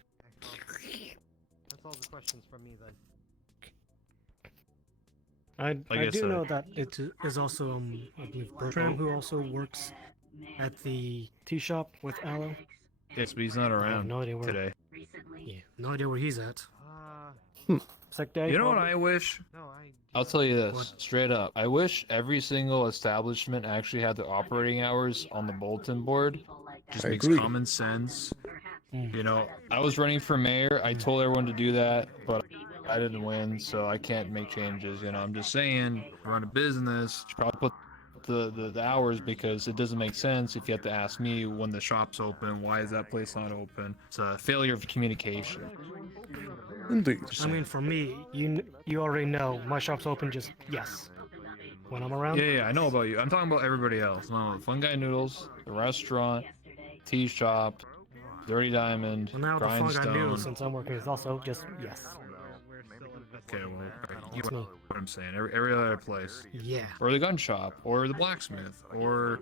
That's all the questions from me then. I I do said. know that it is also I believe Bertram who also works at the tea shop with Aloe. Yes, but he's not I have around no idea where. today. Yeah, no idea where he's at. Hmm. Sick day. You know what probably? I wish? No, I. I'll tell you this What? straight up. I wish every single establishment actually had the operating hours on the bulletin board. Just I makes agree. common sense. Mm. You know, I was running for mayor. I told everyone to do that, but I didn't win, so I can't make changes. You know, I'm just saying, run a business. Should probably put the hours because it doesn't make sense if you have to ask me when the shop's open. Why is that place not open? It's a failure of communication. Indeed. I mean, for me, you already know my shop's open. Just yes, when I'm around. Yeah, I know about you. I'm talking about everybody else. No, Fun Guy Noodles, the restaurant, tea shop, Dirty Diamond, Well, now the Fun Guy Grindstone. Noodles, since I'm working, is also just yes. Okay, well, you That's know me. what I'm saying. Every other place. Yeah. Or the gun shop, or the blacksmith, or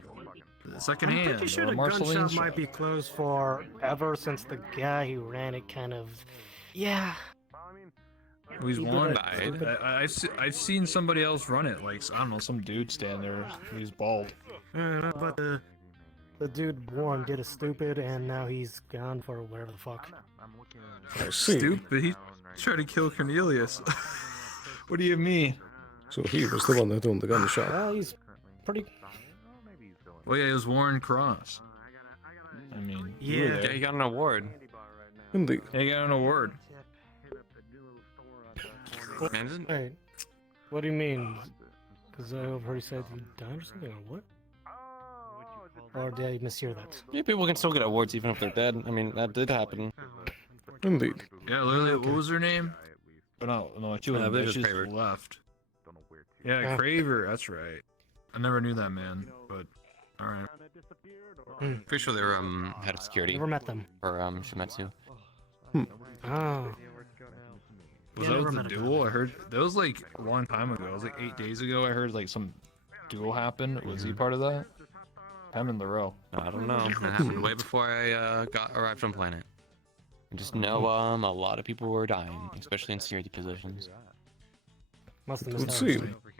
the second I'm hand, pretty sure or the gun Marceline shop might be closed forever since the guy who ran it kind of. Yeah. He's He did one. that I've seen somebody else run it. Like, I don't know, some dude stand there. He's bald. I don't know, but the dude Warren did a stupid, and now he's gone for whatever the fuck. I see. Stupid. He tried to kill Cornelius. What do you mean? So he was the one that owned the gun shop. Well, he's pretty. Well, yeah, it was Warren Cross. I mean, you were Yeah. there. He got an award. Indeed. Yeah, he got an award. Man, isn't- Wait, what do you mean? Because I already said he died or something, or what? Or did I mishear that? Yeah, people can still get awards even if they're dead. I mean, that did happen. Indeed. Yeah, literally, what was her name? Oh, no, she was I believe it was she just Craver. left. Yeah, Craver, that's right. I never knew that man, but alright. Pretty sure they were head of security. Never met them. Or Shimetsu. Oh. Was that with the duel? I heard that was like a long time ago. It was like 8 days ago. I heard like some duel happened. Was he part of that? Him and LaRoe. I don't know. It happened way before I arrived on planet. I just know a lot of people were dying, especially in security positions. Must have Would missed seem.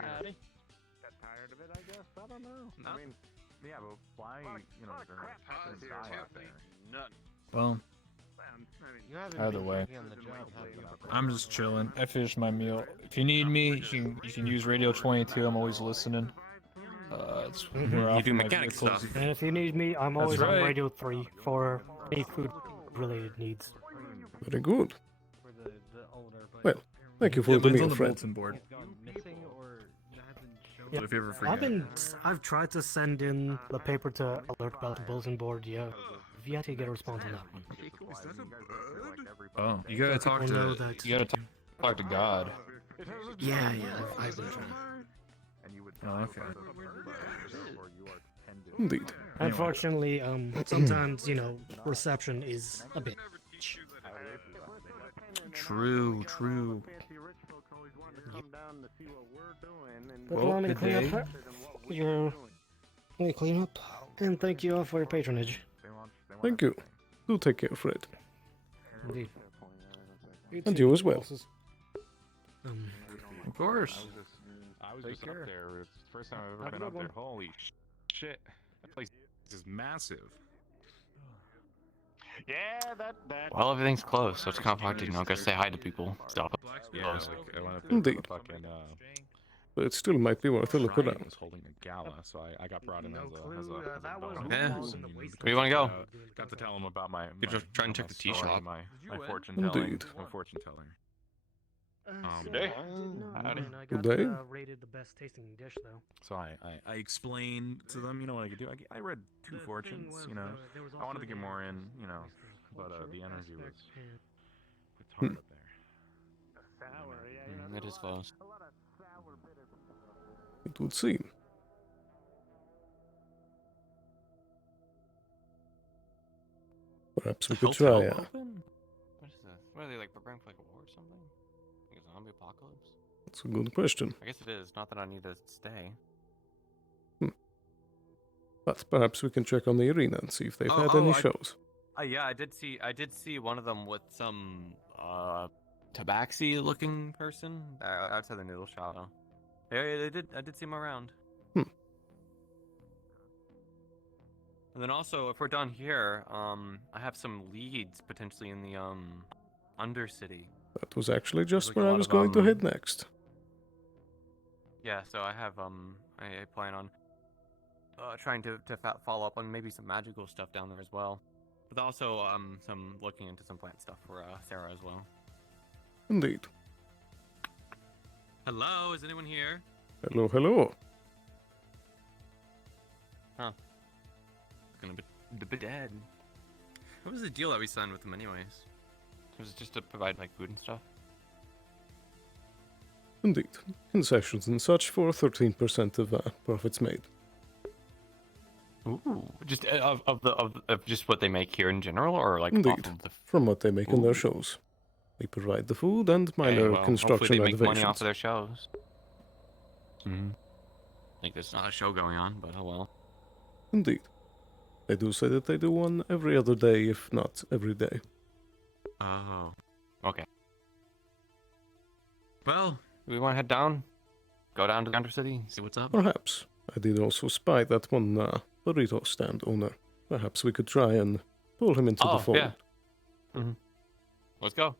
out. Got tired of it, I guess. I don't know. I mean, yeah, but why, you know, die out there? Well, either way, I'm just chilling. I finished my meal. If you need me, you can use Radio 22. I'm always listening. It's where You do my mechanic vehicles- stuff. And if you need me, I'm That's always right. on Radio 3 for any food-related needs. Very good. For the older, but Well, thank you for Yeah, the mine's meal, on the friend. bulletin board. it's gone missing or hasn't shown Yeah, If you ever forget. I've tried to send in the paper to alert about the bulletin board. Yeah, I've yet to get a response on that one. Oh, you gotta talk People know to that- you gotta talk to God. Yeah, I've been trying. Oh, okay. Indeed. Unfortunately, sometimes reception is a bit. True. But Well, let me good clean day. up your. Let me clean up, and thank you all for your patronage. Thank you. Do take care, Fred. Indeed. And you as well. Of course. I was Take just care. up there. It's the first time I've ever Have a been good up there. one. Holy shit. That place is massive. Yeah, that. Well, everything's closed, so it's kind of hard to, go say hi to people. Stop. Yeah, Closed. like I went up there Indeed. for the fucking But it still might be worth a look Shrine around. was holding a gala, so I got brought in as a bonus. Yeah. And Where you wanna go? Got to tell him about my. You just try and check the tea story, shop. My fortune telling. Indeed. My fortune telling. Good day. Howdy. I Good got day. rated the best tasting dish though. So I explained to them, what I could do. I read two fortunes, I wanted to get more in, but the energy was hard up there. It is closed. It would seem. Perhaps we could Hotel try. open? What is this? What are they like preparing for like a war or something? Like a zombie apocalypse? That's a good question. I guess it is. Not that I need to stay. But perhaps we can check on the arena and see if they've had any shows. Yeah, I did see one of them with some tabaxi looking person outside the noodle shop. Yeah, I did see him around. And then also, if we're done here, I have some leads potentially in the Undercity. That was actually just like where a I lot was of, going to head next. Yeah, so I have I plan on trying to follow up on maybe some magical stuff down there as well, but also some looking into some plant stuff for Sarah as well. Indeed. Hello, is anyone here? Hello, hello. Huh. Gonna be dead. What was the deal that we signed with them anyways? Was it just to provide like food and stuff? Indeed. Concessions and such for 13% of profits made. Ooh, just of just what they make here in general, or like Indeed. off of the From what they make in their shows. They provide the food and minor well, construction hopefully they make renovations. money off of their shows. Like there's not a show going on, but oh well. Indeed. They do say that they do one every other day, if not every day. Oh, okay. Well, we want to head down, go down to the Undercity, see what's up. Perhaps. I did also spy that one burrito stand owner. Perhaps we could try and pull him into the fold. Yeah. Let's go.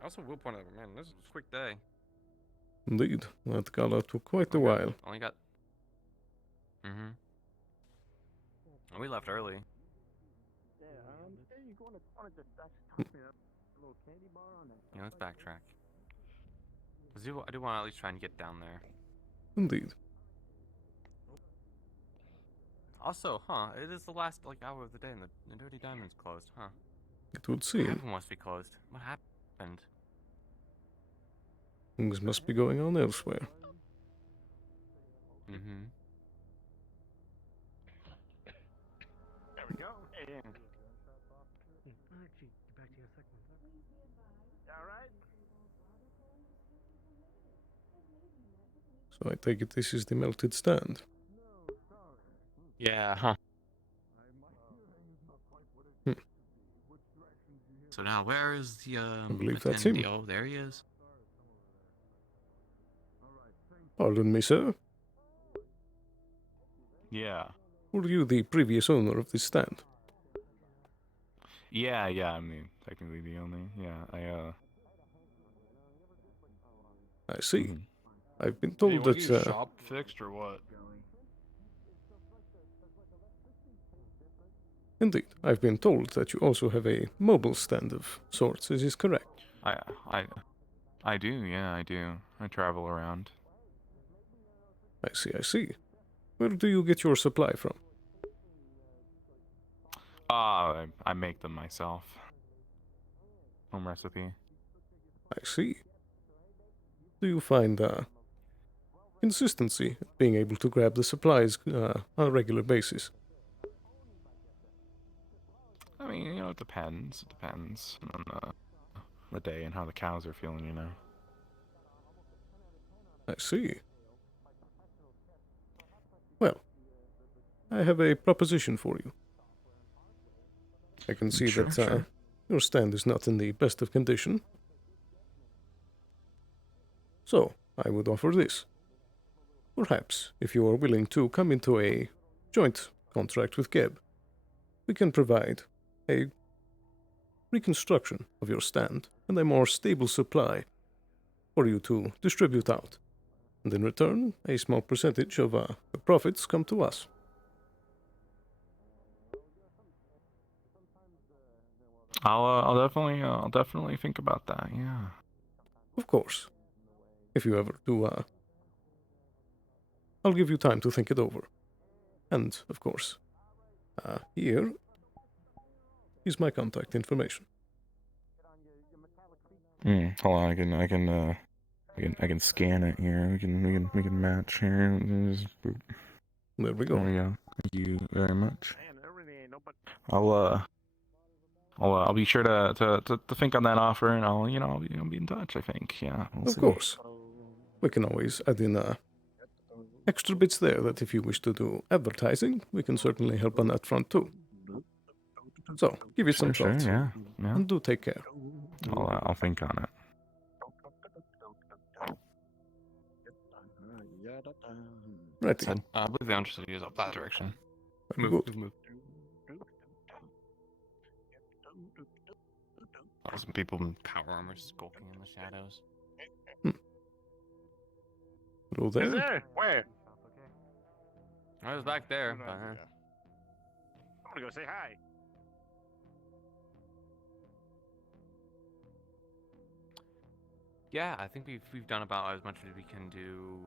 I also will point out, man, this is a quick day. Indeed. That gala took quite a while. Only got. And we left early. Yeah, let's backtrack. I do want to at least try and get down there. Indeed. Also, it is the last hour of the day, and the Dirty Diamond's closed, huh? It would seem. Everyone must be closed. What happened? Things must be going on elsewhere. Mm-hmm. There we go. And Actually, get back to you in a second. all right. So I take it this is the melted stand. Yeah, huh. Hmm. So now where is the I believe that's him. Oh, there he is. Pardon me, sir. Yeah. Were you the previous owner of this stand? Yeah, I mean, technically the only. Yeah, I see. Mhm. I've been Hey, told you want to that. get your shop fixed or what? Indeed, I've been told that you also have a mobile stand of sorts. Is this correct? I do. Yeah, I do. I travel around. I see, I see. Where do you get your supply from? I make them myself. Home recipe. I see. Do you find consistency at being able to grab the supplies on a regular basis? I mean, you know, it depends. It depends on the day and how the cows are feeling, you know. I see. Well, I have a proposition for you. I can see that your stand is not in the best of condition. So, I would offer this. Perhaps, if you are willing to come into a joint contract with Geb, we can provide a reconstruction of your stand and a more stable supply for you to distribute out. And in return, a small percentage of the profits come to us. I'll definitely think about that. Yeah. Of course. If you ever do, I'll give you time to think it over. And, of course, here is my contact information. Hold on, I can scan it here. We can match here. Just boop. There we go. There we go. Thank you very much. I'll be sure to think on that offer, and I'll be in touch. I think. Yeah. Of course. We can always add in extra bits there that if you wish to do advertising, we can certainly help on that front too. So, give it some thought. Yeah. And do take care. I'll think on it. Right. I believe the undercity is up that direction. Move. Some people in power armor skulking in the shadows. Hello there. Is there? Where? I was back there. But, I'm gonna go say hi. yeah, I think we've done about as much as we can do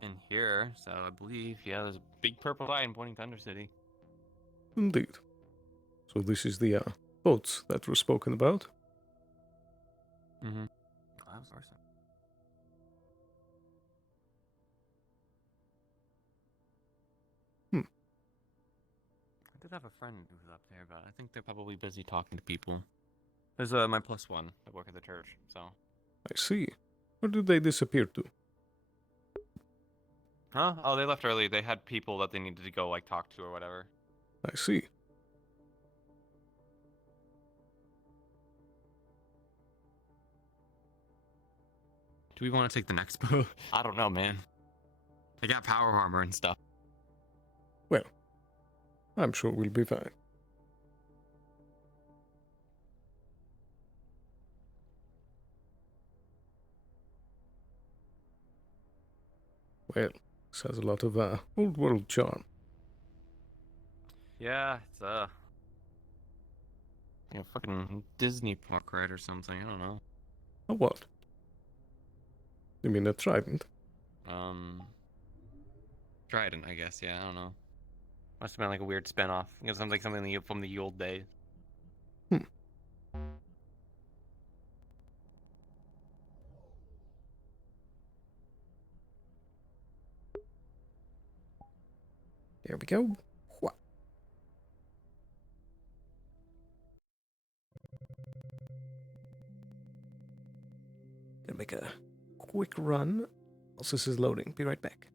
in here. So I believe, yeah, there's a big purple line pointing to Undercity. Indeed. So this is the boats that were spoken about. Mm-hmm. That was awesome. I did have a friend who was up there, but I think they're probably busy talking to people. There's my +1 that work at the church, so. I see. Where did they disappear to? Huh? Oh, they left early. They had people that they needed to go, like, talk to or whatever. I see. Do we want to take the next boat? I don't know, man. They got power armor and stuff. Well, I'm sure we'll be fine. Well, this has a lot of old world charm. Yeah, it's fucking Disney park ride or something. I don't know. A what? You mean a trident? Trident, I guess. Yeah, I don't know. Must have been like a weird spin-off. I guess something from the old days. we go. What? Gonna make a quick run. Also, this is loading. Be right back.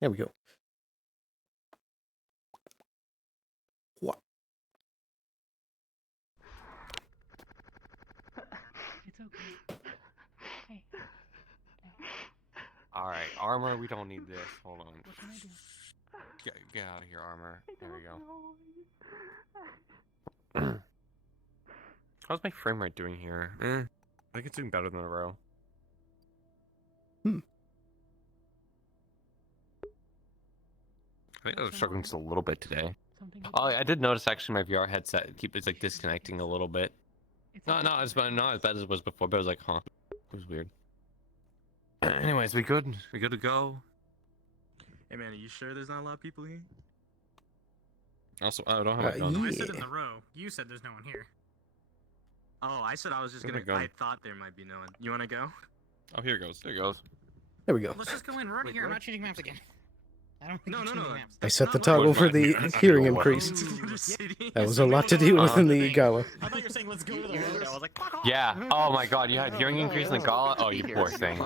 There we go. What? It's okay. Hey. All right, armor. We don't need this. Hold on. What can I do? Get out of here, armor. There we go. How's my frame rate doing here? I think it's doing better than a row. I think I was struggling just a little bit today. Oh, I did notice actually my VR headset is like disconnecting a little bit. Not as bad as it was before, but I was like, huh, it was weird. Anyways, we good? We good to go? Hey man, are you sure there's not a lot of people here? Also, I don't have a gun. I said in the row. You said there's no one here. Oh, I said I was just Where'd gonna. I go? I thought there might be no one. You wanna go? Oh, here it goes. There it goes. There we go. Let's just go in. We're already here. I'm what? not changing maps again. I don't think No, we're no, changing no. maps. I set the toggle for the hearing increase. That was a lot to deal with in the gala. I thought you were saying let's go to the road. I was like, fuck off. Yeah. Oh my God, you had hearing increase in the gala. Oh, you poor thing.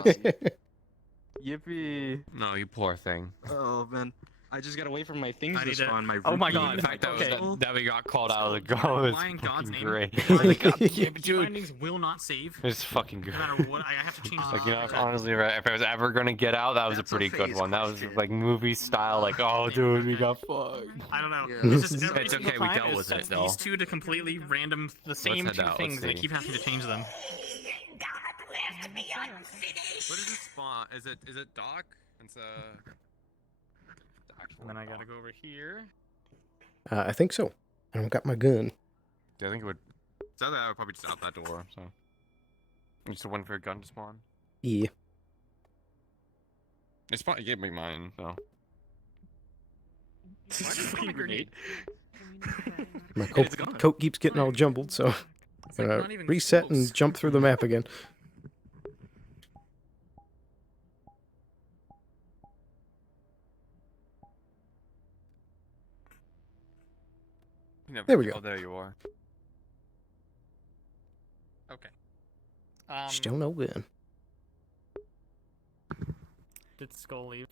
Yippee! No, you poor thing. Oh man, I just gotta wait for my things I to need to- spawn. My Oh my routine. God. The fact Okay. that we got called out of the gala is Why in God's fucking name? great. Dude, findings will not save. It's fucking good. No matter what, I have to change Like, you know, honestly, right, if I was ever gonna get out, that was a pretty good one. That was like movie style, like, oh, dude, we got fucked. I don't know. Yeah. It's just every It's single okay, we time dealt it with sets it, though. these two to completely random, the same head two out, things, let's and I see. keep having to change them. What is this spawn? Is it Doc? It's And then I gotta go over here. I think so. I don't got my gun. Yeah, I think it would. So that I would probably just out that door. So you just waiting for a gun to spawn. Yeah. It's probably gave me mine. So Fucking grenade. My coat keeps getting all jumbled, so I'm gonna reset and jump through the map again. There we go. Oh, there you are. Okay. Still no gun. Did Skull leave?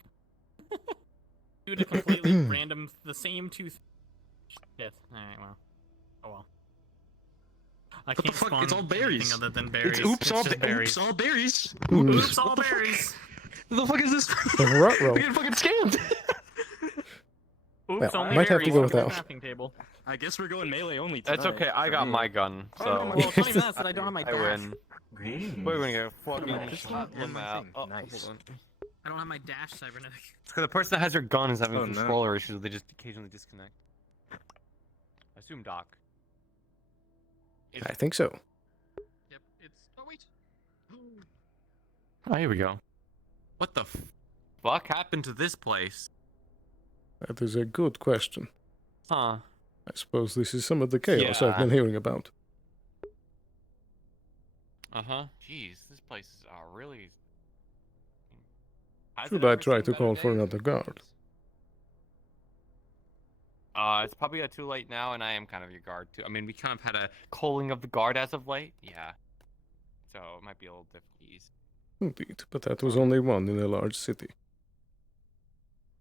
Two to completely random, the same two. Shit. Alright, well. Oh well. I What the can't fuck? spawn It's all berries. anything other than berries. It's oops all just berries. oops all berries. Oops, all What the fuck? berries. What the fuck is this? The ruh-roh. We're getting fucking scammed. Oops, Well, only might have to berries go on with the that. crafting table. I guess we're going melee only. That's tonight. okay. I got my gun, so Well, it's not even that, that I don't have my I dash. win. We're gonna get fucking shot in the map. Oh, hold on. I don't have my dash cybernetic. It's because the person that has your gun is having Oh, no. controller issues. They just occasionally disconnect. I assume Doc. I think so. Yep, it's. Oh wait. Oh, here we go. What the Fuck happened to this place? That is a good question. Huh. I suppose this is some of the chaos I've been hearing about. Uh-huh. Jeez, this place is really... Should I try to call for another guard? It's probably too late now, and I am kind of your guard, too. I mean, we kind of had a calling of the guard as of late. Yeah. So, it might be a little difficult. Indeed, but that was only one in a large city.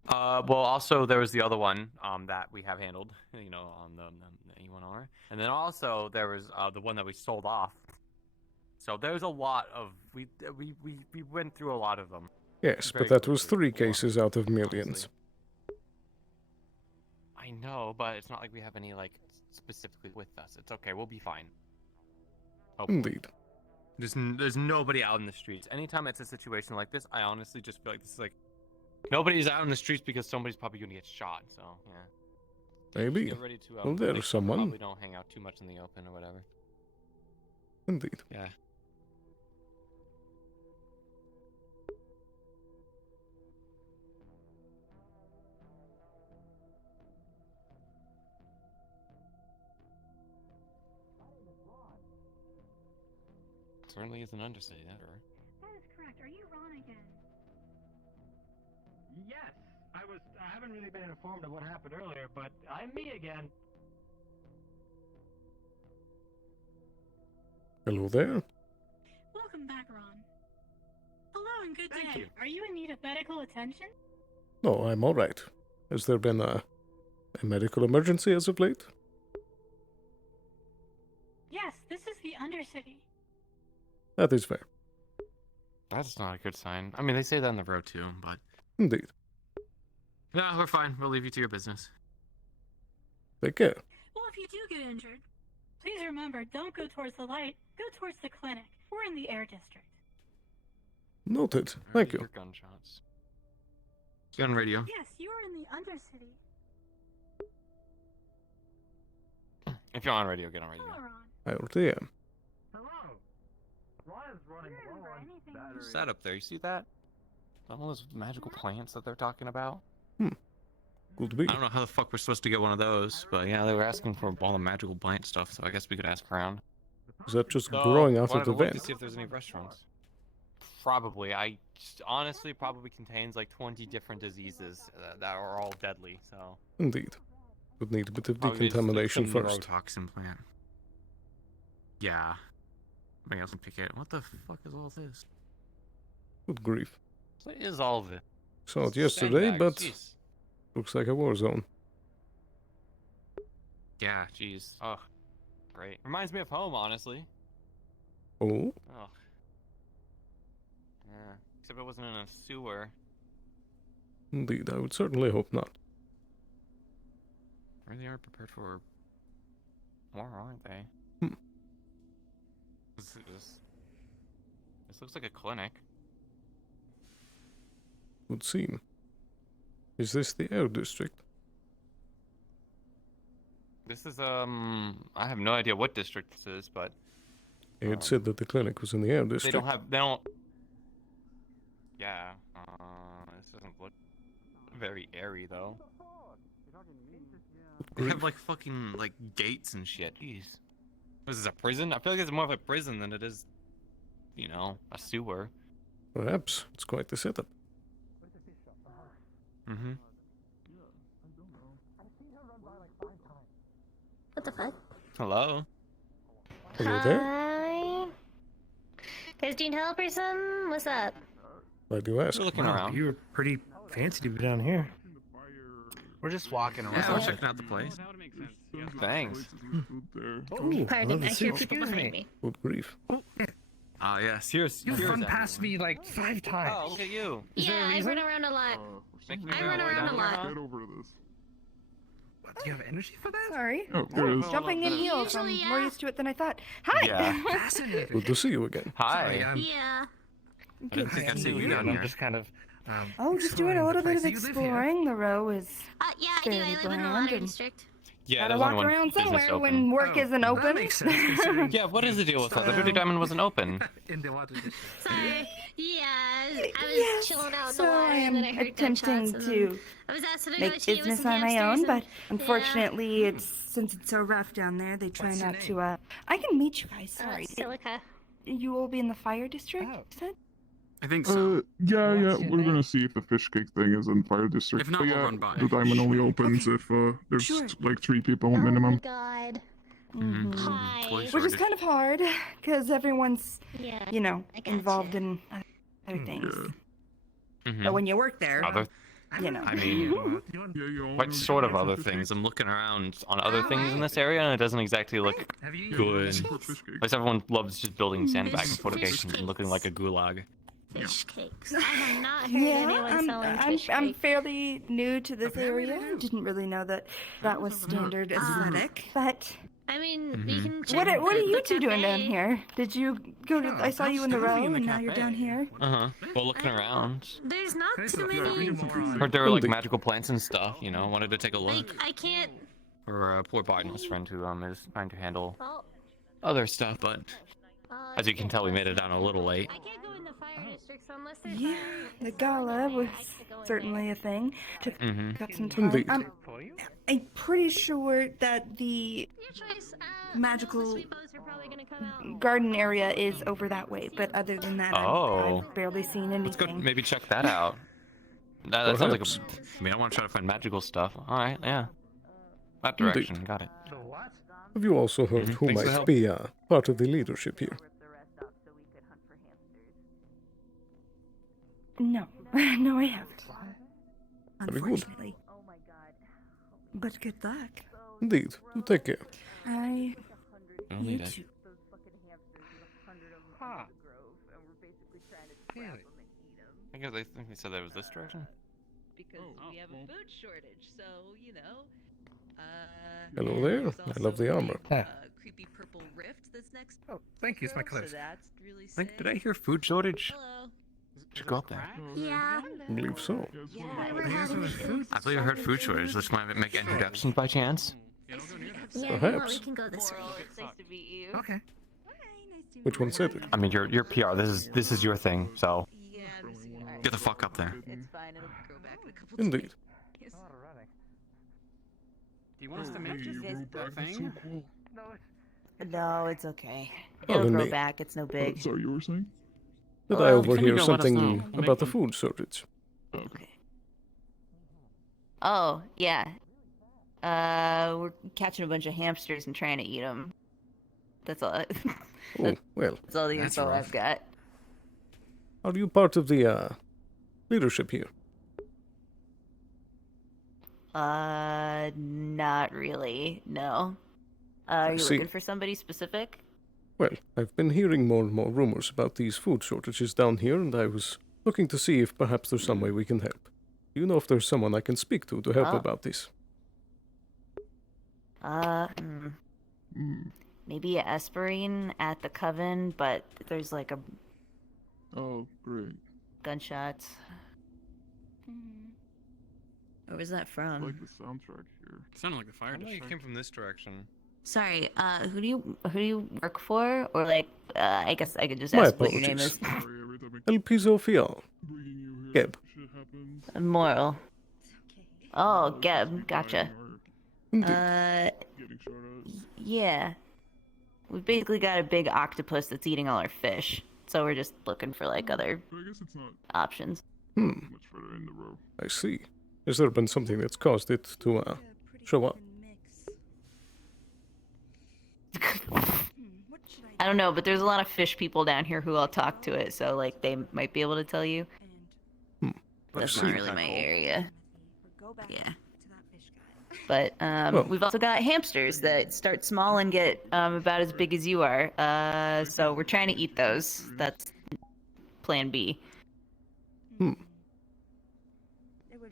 Well, also, there was the other one, that we have handled, you know, on the E1R. And then also, there was, the one that we sold off. So, there's a lot of... We went through a lot of them. Yes, but that was 3 cases out of millions. I know, but it's not like we have any, like, specifically with us. It's okay, we'll be fine. Hopefully. Indeed. There's nobody out in the streets. Anytime it's a situation like this, I honestly just feel like this is like... Nobody's out in the streets because somebody's probably going to get shot, so, yeah. Maybe. Get ready to, Well, there's someone. Probably don't hang out too much in the open or whatever. Indeed. Yeah. Certainly is an understatement, or? That is correct. Are you Ron again? Yes, I haven't really been informed of what happened earlier, but I'm me again. Hello there. Welcome back, Ron. Hello and good Thank day. you. Are you in need of medical attention? No, I'm alright. Has there been a medical emergency as of late? Yes, this is the Undercity. That is fair. That's not a good sign. I mean, they say that on the road too, but... Indeed. No, we're fine. We'll leave you to your business. Take care. Well, if you do get injured, please remember, don't go towards the light. Go towards the clinic. We're in the air district. Noted. Thank you. Your gunshots. Gun radio. Yes, you are in the Undercity. If you're on radio, get on radio. Hello, Ron. I already am. Hello. Ron is running low on battery. What's that up there? You see that? All those magical plants that they're talking about? Good to be. I don't know how the fuck we're supposed to get one of those, but yeah, they were asking for all the magical plant stuff, so I guess we could ask around. Is that just So, growing out wanted of the to look vent? to see if there's any restaurants. Probably. I just, honestly probably contains like 20 different diseases that are all deadly, so... Indeed. Would need a bit of Probably just decontamination some first. neurotoxin plant. Yeah. Maybe else can pick it. What the fuck is all this? Good grief. What is all of it? Saw it yesterday, Sandbags, but jeez. looks like a war zone. Yeah, jeez. Oh, great. Reminds me of home, honestly. Oh? Oh. Yeah, except it wasn't in a sewer. Indeed, I would certainly hope not. Really are prepared for war, aren't they? This looks like a clinic. Would seem. Is this the air district? This is, I have no idea what district this is, but... It said that the clinic was in the air district. they don't... Yeah, this doesn't look very airy, though. They have, like, fucking, like, gates and shit. Jeez. What is this, a prison? I feel like it's more of a prison than it is, you know, a sewer. Perhaps. It's quite the setup. Mm-hmm. What the fuck? Hello? Hello there? Hi. Guys need help or something? What's up? Why do you ask? We're looking Wow, around. you were pretty fancy to be down here. We're just walking around. Yeah, we're checking out the place. Thanks. Oh, Pardon, I hear people excuse behind me. me. Good grief. Ah, yes. Here's You've run everyone. past me like 5 times. Oh, look at you. Yeah, I run around a lot. I run around a lot. Get over this. What, do you have energy for that? Sorry. Oh, there is. Jumping in heels. I'm Usually, more yeah. used to it than I thought. Hi! Yeah. Fascinating. Good to see you again. Hi. Sorry, Yeah. I didn't think I'd see you I'm down here. just kind of Oh, just doing a little bit of exploring. The row is Yeah, I do. fairly I live in the bland lottery and district. Yeah, gotta there's walk only one around business somewhere open. when work isn't open. Yeah, what is the deal with that? The Dirty Diamond wasn't open. Sorry. Yeah, I was chilling out in the So water I and am then I heard attempting gunshots and to then I was asked to make negotiate with business some on my hamsters own, but and- unfortunately, since it's so rough down there, they try What's your not to. I can meet you guys. Sorry. Silica. You will be in the fire district. You said? I think so. Yeah, we're gonna see if the fish cake thing is in Fire District. If not, But we'll yeah, run by. the diamond only opens if there's Sure. like 3 people minimum. God. Mhm. Hi. Which is kind of hard because everyone's, Yeah, you know, I gotcha. involved in other things. But when you work there, Other, you know. I mean, what sort of other things? I'm looking around on other things in this area, and it doesn't exactly look good. At least everyone loves just building sandbags and fortifications and looking like a gulag. Fish cakes. I have not heard Yeah, anyone selling fish I'm cakes. fairly new to this area. Didn't really know that was standard aesthetic. But I mean, you can check what are you the two doing down cafe. here? Did you go to? I saw you in the row, and now you're down here. Well, looking around. There's not too many. Heard there were like magical plants and stuff, you know, wanted to take a look. I can't. Or poor Barton's friend who is trying to handle Well, other stuff, but as you can tell, we made it down a little late. I can't go in the fire districts unless there's Yeah, the gala was certainly a thing. Got some time. Indeed. I'm pretty sure that the magical garden area is over that way, but other than that, Oh. I've barely seen Let's go anything. maybe check that out. That sounds like Perhaps. I mean, I want to try to find magical stuff. Alright, yeah. That Indeed. direction, got it. Have you also heard who Thanks for the might help. be part of the leadership here? No, no, I haven't. Very good. Unfortunately. But good luck. Indeed. You take care. I. Don't You need it. too. I guess I think they said that was this direction. Because we have a food shortage, so you know. Hello there. there's I love the also armor. a, creepy purple rift that's next. Oh, thank you. It's my grove, clothes. So that's really I think, sick. did I hear food shortage? Hello. Should go up there. Yeah. I believe so. I believe I heard food shortage. Let's make introductions by chance. Yeah, you know what, Perhaps. we can go this way. It's nice to meet you. Okay. Which one said it? I mean, you're PR. This is your thing, so get the fuck up there. It's fine. It'll grow back in a couple Indeed. days. Do you want us to make the thing? No, it's okay. Oh, It'll then grow me. back. It's no big. Sorry, you were saying? Did I Well, can you overhear go let us know? something We'll about make the food shortage? Oh, yeah. We're catching a bunch of hamsters and trying to eat them. That's all. Oh, well. That's all the That's info rough. I've got. Are you part of the leadership here? Not really. No. Are you see. looking for somebody specific? Well, I've been hearing more and more rumors about these food shortages down here, and I was looking to see if perhaps there's some way we can help. Do you know if there's someone I can speak to help Oh. about this? Maybe aspirin at the coven, but there's like a Oh, great. gunshots. Where was that I from? like the soundtrack here. Sounded like the fire I know you district. came from this direction. Sorry, who do you work for? Or like, I guess I could just My ask what your name is. apologies. Elpizo Feall. Geb. Moral. Oh, Geb, gotcha. Indeed. Yeah. We've basically got a big octopus that's eating all our fish, so we're just looking for like other But I guess it's not options. much further in the row. I see. Has there been something that's caused it to show up? I don't know, but there's a lot of fish people down here who all talk to it, so like they might be able to tell you. I That's see. not really my area. Yeah. But Well. we've also got hamsters that start small and get about as big as you are. So we're trying to eat those. That's plan B.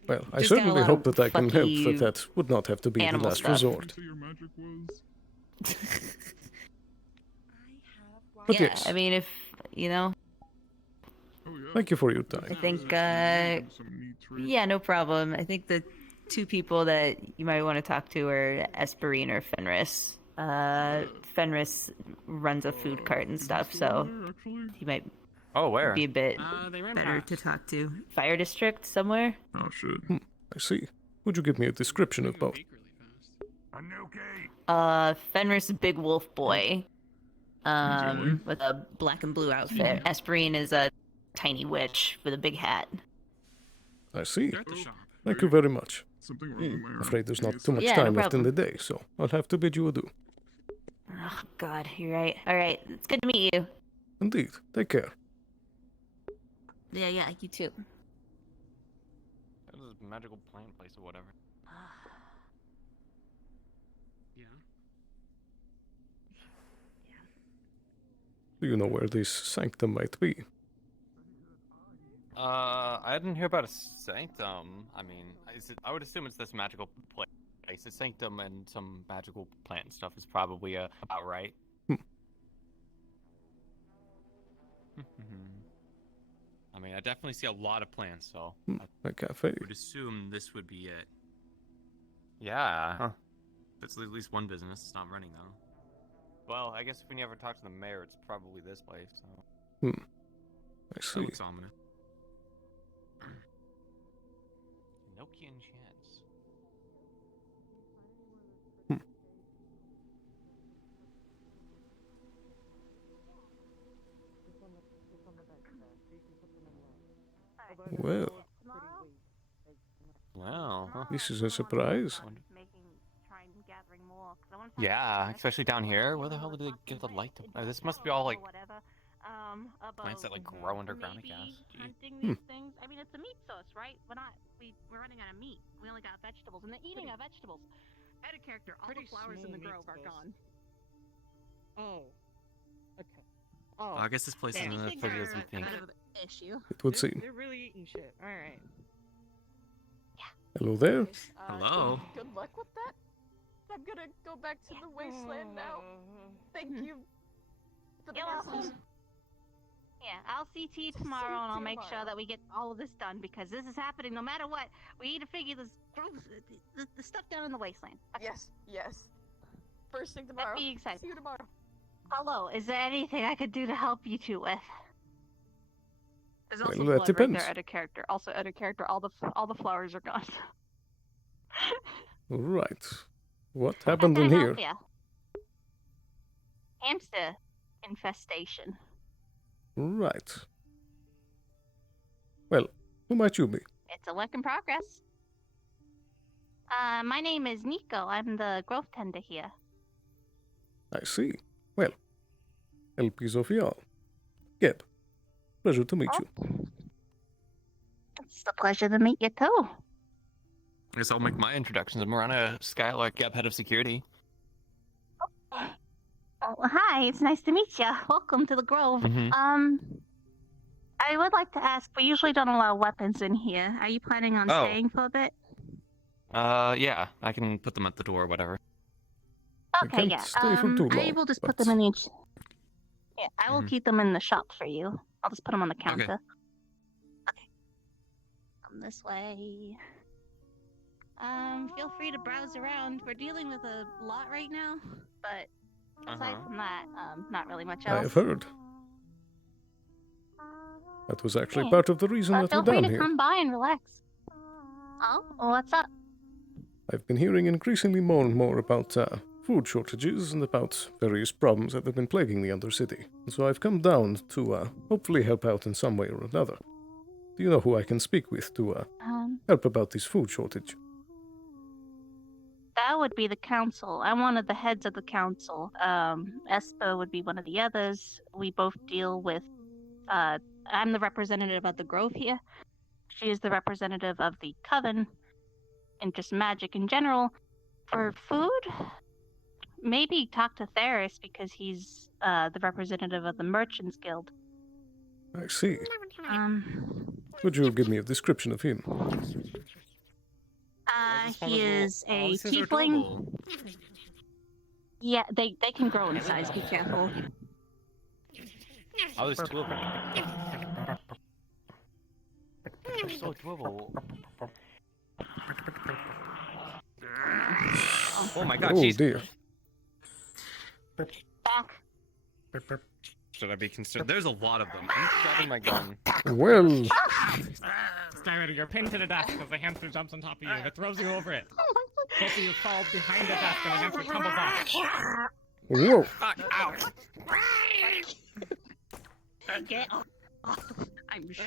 Well, I Just got a certainly lot hope of that I can help, fucky that would not have to be the animal last stuff. resort. So your magic was? But yeah, yes. I mean, if you know, Thank you for your I time. think, yeah, no problem. I think the two people that you might want to talk to are Esperine or Fenris. Fenris runs a food cart and stuff, so he might where? be a bit they ran better past. to talk to. Fire district somewhere? Oh, shit. I see. Would you give me a description of both? Fenris, big wolf boy. With a black and blue outfit. Esperine is a tiny witch with a big hat. I see. Thank you very much. Afraid there's not too much time left in the day, so I'll have to bid you adieu. Oh, God, you're right. Alright, it's good to meet you. Indeed. Take care. Yeah, you too. That was a magical plant place or whatever. Do you know where this sanctum might be? I didn't hear about a sanctum. I mean, I would assume it's this magical place. A sanctum and some magical plant and stuff is probably about right. I mean, I definitely see a lot of plants, so A cafe. I would assume this would be it. Yeah. Huh. That's at least one business. It's not running though. Well, I guess if we never talk to the mayor, it's probably this place. So. I That see. looks ominous. Nokian chance. Well, Wow. this is a surprise. Yeah, especially down here. Where the hell did they get the light to? This must be all like plants that like grow underground, I guess. Hunting these things. I mean, it's a meat source, right? We're running out of meat. We only got vegetables, and they're eating our vegetables. Add a character. All the flowers in the grove are gone. Oh. Okay. Well, I guess this place isn't as pretty as we think. Issue. It would seem. They're really eating shit. All right. Hello there. Hello. Good luck with that. I'm gonna go back to the wasteland now. Thank you for the message. Yeah, I'll see to you tomorrow, and I'll make sure that we get all of this done, because this is happening no matter what. We need to figure this the stuff down in the wasteland. Yes, yes. First thing tomorrow. Be excited. See you tomorrow. Hello, is there anything I could do to help you two with? There's Well, also that blood right depends. there. Edit character. Also, edit character. All the flowers are gone. Right. What happened in here? Yeah. Hamster infestation. Right. Well, who might you be? It's a work in progress. My name is Nico. I'm the growth tender here. I see. Well, Elpizo Feall. Geb, pleasure to meet you. It's a pleasure to meet you too. I guess I'll make my introductions. I'm Marana Skylark, Gap, head of security. Oh, hi, it's nice to meet you. Welcome to the Grove. I would like to ask, we usually don't allow weapons in here. Are you planning on staying for a bit? Yeah, I can put them at the door or whatever. Okay, yeah. I will just put them in each. Yeah, I will keep them in the shop for you. I'll just put them on the counter. Okay. Come this way. Feel free to browse around. We're dealing with a lot right now, but aside from that, not really much else. I have heard. That was actually part of the reason that Feel we're free down to here. come by and relax. Oh, what's up? I've been hearing increasingly more and more about food shortages and about various problems that have been plaguing the Undercity. And so I've come down to hopefully help out in some way or another. Do you know who I can speak with to help about this food shortage? That would be the council. I'm one of the heads of the council. Espa would be one of the others. We both deal with. I'm the representative of the Grove here. She is the representative of the Coven, and just magic in general. For food, maybe talk to Theris because he's the representative of the Merchants Guild. I see. Would you give me a description of him? He is a tiefling. Yeah, they can grow in size. Be careful. Oh, there's two of them. They're so adorable. Oh my god, Oh jeez. dear. Should I be concerned? There's a lot of them. I'm grabbing my gun. Well. Skyrider, you're pinned to the desk as the hamster jumps on top of you. If it throws you over it, both of you fall behind the desk and the hamster tumbles off. Whoa. Fuck, ow. Get off. I'm shot.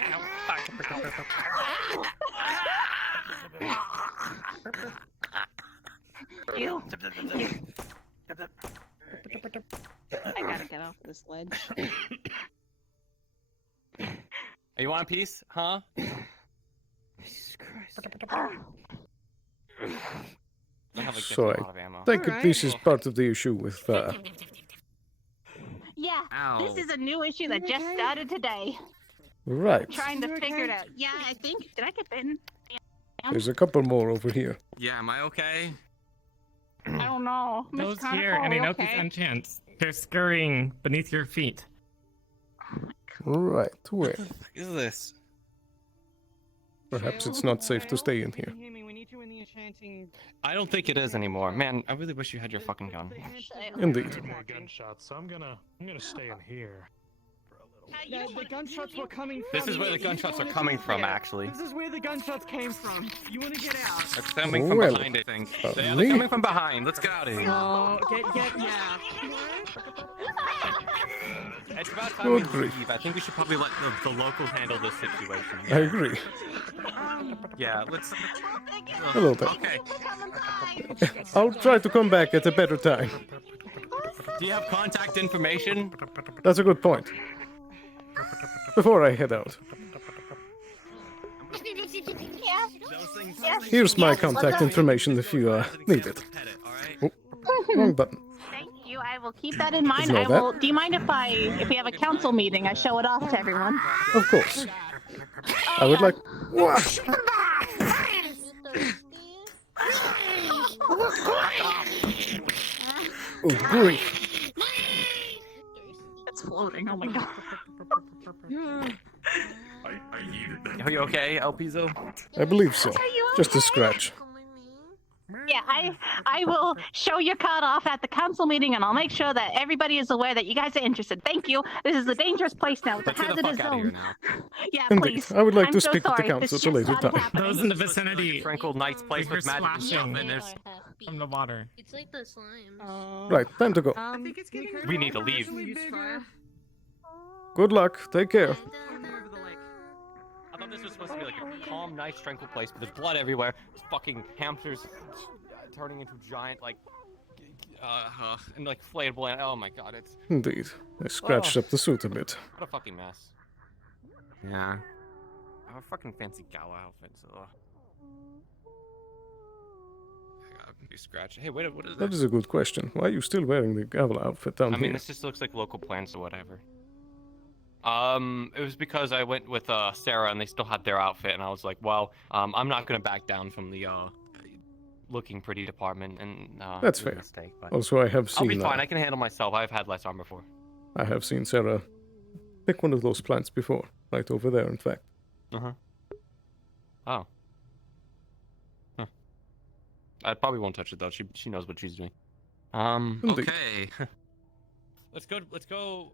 You. I gotta get off this ledge. You want a piece? Huh? Jesus Christ. So I take it this is part of the issue with Yeah, Ow. this is a new issue that just started today. Right. Trying to figure it out. Yeah, I think. Did I get bitten? There's a couple more over here. Yeah, am I okay? I don't know. Those Miss here Conical, and you Inoki's okay? enchants. They're scurrying beneath your feet. Right, where? What the fuck is this? Perhaps it's not safe to stay in here. I don't think it is anymore. Man, I really wish you had your fucking gun. Indeed. More gunshots, so I'm gonna stay in here. The gunshots were coming from. This is where the gunshots are coming from, actually. This is where the gunshots came from. You wanna get out? They're coming from Well, behind, I think. me? They're coming from behind. Let's get out of here. Oh, yeah. It's about time Good we grief. leave. I think we should probably let the locals handle this situation. I agree. Yeah, let's. Hello there. Okay. I'll try to come back at a better time. Do you have contact information? That's a good point. Before I head out, here's my contact information if you need it. Oh, wrong button. Thank you. I will keep that in mind. Ignore I will. Do you mind if we have a council meeting, I show it off to everyone? Of course. I would like. Wah! Oh, grief. It's floating. Oh my god. Are you okay, Elpizo? I believe so. Just a scratch. Yeah, I will show your card off at the council meeting, and I'll make sure that everybody is aware that you guys are interested. Thank you. This is a dangerous place now. It's a hazardous zone. Yeah, Indeed. please. I would like I'm to so speak with the sorry. council This at a just later started time. happening. Those in the vicinity. Tranquil Knight's place They're with magic splashing and from the water. It's like the slimes. Right, time to go. I think it's getting We need to leave. Good luck. Take care. I thought this was supposed to be like a calm, nice, tranquil place, but there's blood everywhere. There's fucking hamsters turning into giant, like, and like inflatable. And oh my god, it's Indeed. I scratched up the suit a bit. what a fucking mess. Yeah. I have a fucking fancy gala outfit, so. I gotta be scratched. Hey, wait, what is That this? is a good question. Why are you still wearing the gavel outfit down I mean, here? this just looks like local plants or whatever. It was because I went with Sarah and they still had their outfit, and I was like, well, I'm not gonna back down from the looking pretty department, and That's it was a fair. mistake, but Also, I have I'll seen. be fine. I can handle myself. I've had less armor before. I have seen Sarah pick one of those plants before. Right over there, in fact. Uh-huh. Oh. Huh. I probably won't touch it though. She knows what she's doing. Indeed. Okay. Let's go.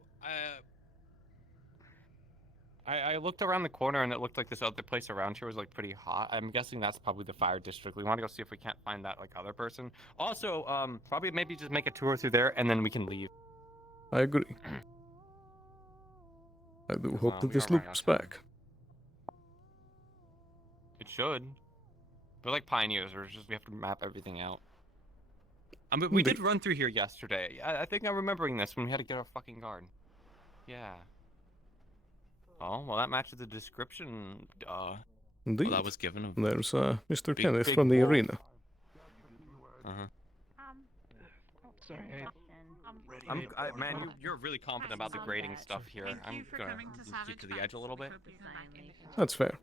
I looked around the corner and it looked like this other place around here was like pretty hot. I'm guessing that's probably the fire district. We want to go see if we can't find that like other person. Also, probably maybe just make a tour through there and then we can leave. I agree. I do hope that this loops back. It should. We're like pioneers. We have to map everything out. I mean, we did run through here yesterday. I think I'm remembering this when we had to get our fucking guard. Yeah. Oh, well, that matches the description. Indeed. Well, that was given. Of There's Mr. big, Kenneth big from the wolf. arena. Sorry. Man, you're really confident about the grading stuff here. I'm gonna keep to the edge a little bit. That's fair.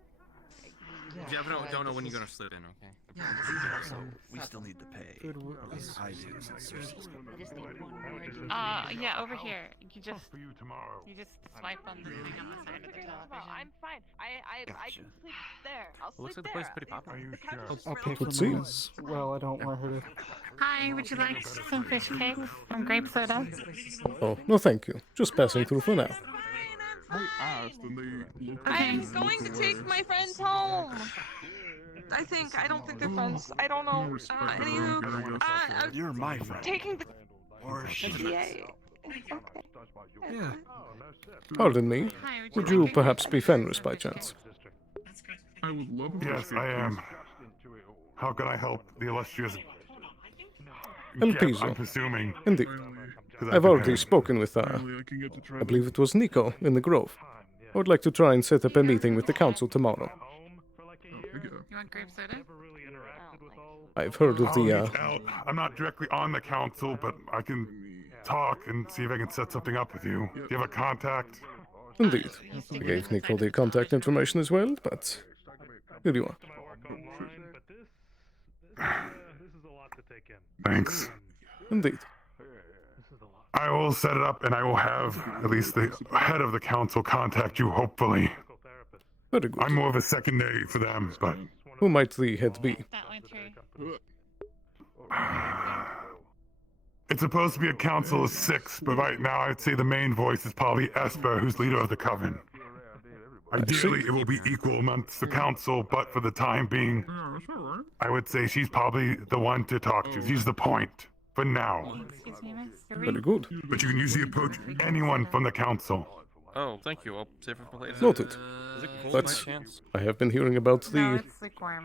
Jeff, don't know when you're gonna slip in, okay? So we still need to pay. I do. Yeah, over here. You just swipe on the thing on the side of the television. I'm fine. I can sleep there. I'll Looks sleep like the there. place is pretty popular. I'll pay for Let's see. mine. Well, I don't want her to. Hi, would you like some fish cakes from grape soda? Oh, no thank you. Just passing through for now. I'm going to take my friends home. I don't think they're friends. I don't know. Anywho, You're my friend. taking the. Or Yay. Yeah. Pardon me. Would you perhaps be Fenris by chance? I would love to. Yes, I am. How can I help the illustrious? Elpizo. I'm presuming. Indeed. I've already spoken with, I believe it was Nico in the Grove. I would like to try and set up a meeting with the council tomorrow. You want grape soda? I've heard of the, I'm not directly on the council, but I can talk and see if I can set something up with you. Do you have a contact? Indeed. I gave Nico the contact information as well, but here you are. Thanks. Indeed. I will set it up, and I will have at least the head of the council contact you, hopefully. Very good. I'm more of a secondary for them, but... Who might the head be? It's supposed to be a council of 6, but right now I'd say the main voice is probably Esper, who's leader of the coven. Ideally, it will be equal amongst the council, but for the time being, I would say she's probably the one to talk to. She's the point. For now. Very good. But you can usually approach anyone from the council. Oh, thank you. I'll save it for later. Noted. Is it cold But by chance? I have been hearing about the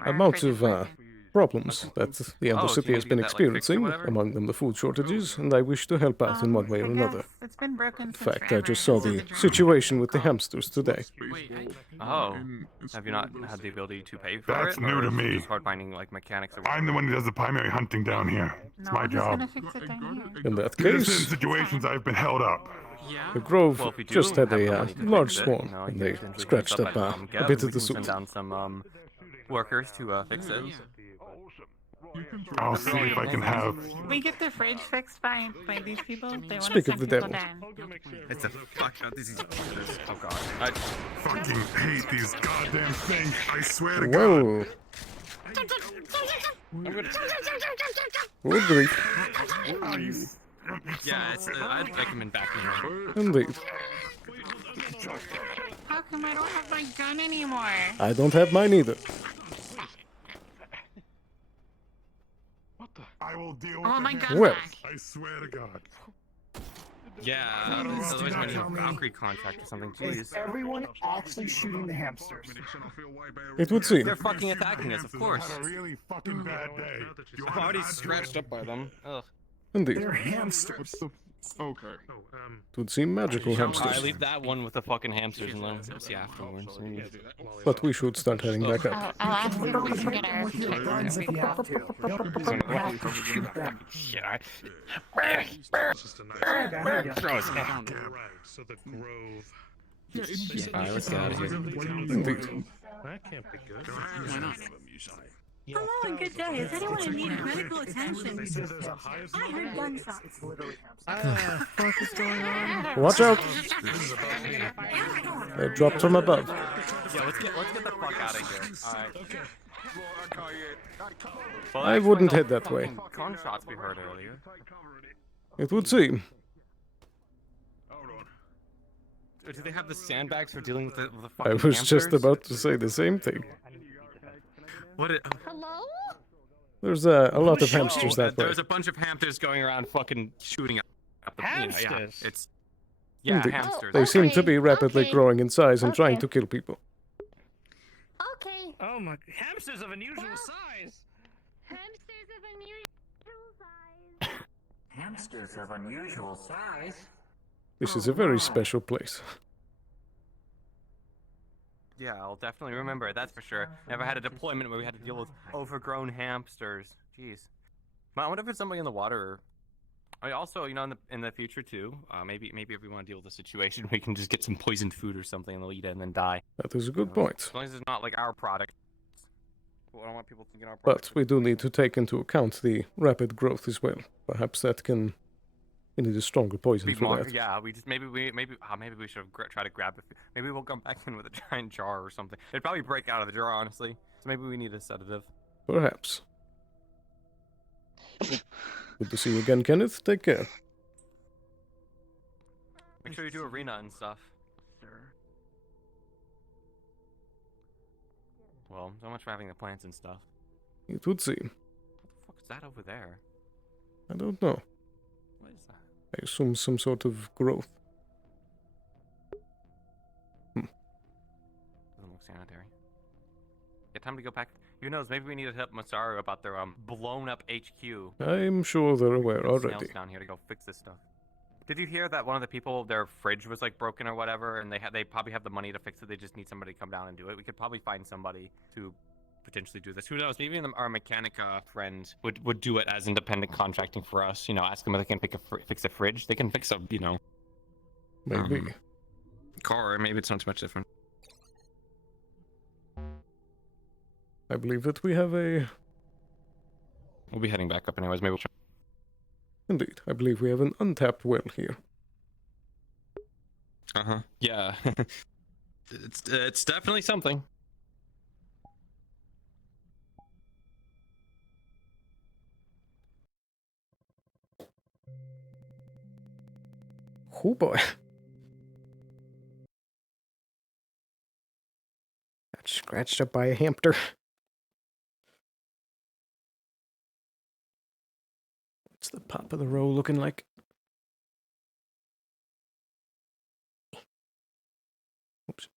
amount of problems that the Ender City has been experiencing, among them the food shortages, and I wish to help out in one way or another. It's been broken In since fact, I forever. just saw the situation with the hamsters today. Oh, have you not had the ability to pay for That's it? new or to is it me. just hard finding like mechanics. I'm the one who does the primary hunting down here. It's my job. In that In certain case, situations, I've been held up. the Grove Well, if you do just had have the a money to large fix it, swarm, you know, and you they can just scratched hit up up a Geb, bit we of the can send suit. down some workers to fix it. I'll see if I can have... We get the fridge fixed by these people. They want Speak to of send the people devil. down. It's a fuck out. This is. Oh god. I fucking hate these goddamn things. I swear to God. Whoa. Oh, grief. Yeah, I'd recommend backing her. Indeed. How come I don't have my gun anymore? I don't have mine either. I will deal I want my gun Well. back. I swear to God. Yeah, otherwise we need a Valkyrie contract or something. Jeez. Everyone actually shooting the hamsters. It would seem. They're fucking attacking us, of course. Had a really fucking bad day. I'm already scratched up by them. Ugh. Indeed. They're hamsters. Okay. It would seem magical I hamsters. leave that one with the fucking hamsters and then see afterwards. But we should start heading back up. I'll ask them if we can get our Guns if you have to. Shit, It's just a nice. Throw his head. Right. So the Grove. Alright, let's get out of here. Indeed. That can't be good. Why not? Hello, good day. Is anyone in need of medical attention? I heard gunshots. Fuck is going on? Watch out! They dropped from above. Yeah, let's get the fuck out of here. Alright. Well, I that's wouldn't like head all that way. fucking gunshots we heard earlier. It would seem. Do they have the sandbags for dealing with the I fucking was just hamsters? about to say the same thing. What? Hello? There's a lot of hamsters that way. There's a bunch of hamsters going around fucking shooting up the Hamsters? Yeah, it's yeah, Indeed. hamsters. They seem to be rapidly okay. growing in size and trying Okay. to kill people. Okay. Oh my. Hamsters of unusual size. Hamsters of unusual size. Hamsters of unusual size. This is a very special place. Yeah, I'll definitely remember it, that's for sure. Never had a deployment where we had to deal with overgrown hamsters. Jeez. I wonder if it's somebody in the water. I also, you know, in the future too, maybe if we want to deal with a situation, we can just get some poisoned food or something and they'll eat it and then die. That is a good point. As long as it's not like our product, I don't want people thinking our. But we do need to take into account the rapid growth as well. Perhaps that can. We need a stronger poison for that. Yeah, we just maybe we should have tried to grab it. Maybe we'll come back in with a giant jar or something. It'd probably break out of the jar, honestly. So maybe we need a sedative. Perhaps. Good to see you again, Kenneth. Take care. Make sure you do arena and stuff. Sir. Well, so much for having the plants and stuff. It would seem. What the fuck is that over there? I don't know. What is that? I assume some sort of growth. Doesn't look sanitary. Yeah, time to go back. Who knows? Maybe we need to hit Masaru about their blown up HQ. I'm sure they're aware already. Snails down here to go fix this stuff. Did you hear that one of the people, their fridge was like broken or whatever, and they probably have the money to fix it. They just need somebody to come down and do it. We could probably find somebody to potentially do this. Who knows? Maybe our Mechanica friend would do it as independent contracting for us. You know, ask them if they can fix a fridge. They can fix a maybe car. Maybe it's not too much different. I believe that we have a. We'll be heading back up anyways. Maybe we'll try. Indeed, I believe we have an untapped well here. Yeah. it's definitely something. Oh boy. Got scratched up by a hamster. What's the pop of the row looking like? Oops.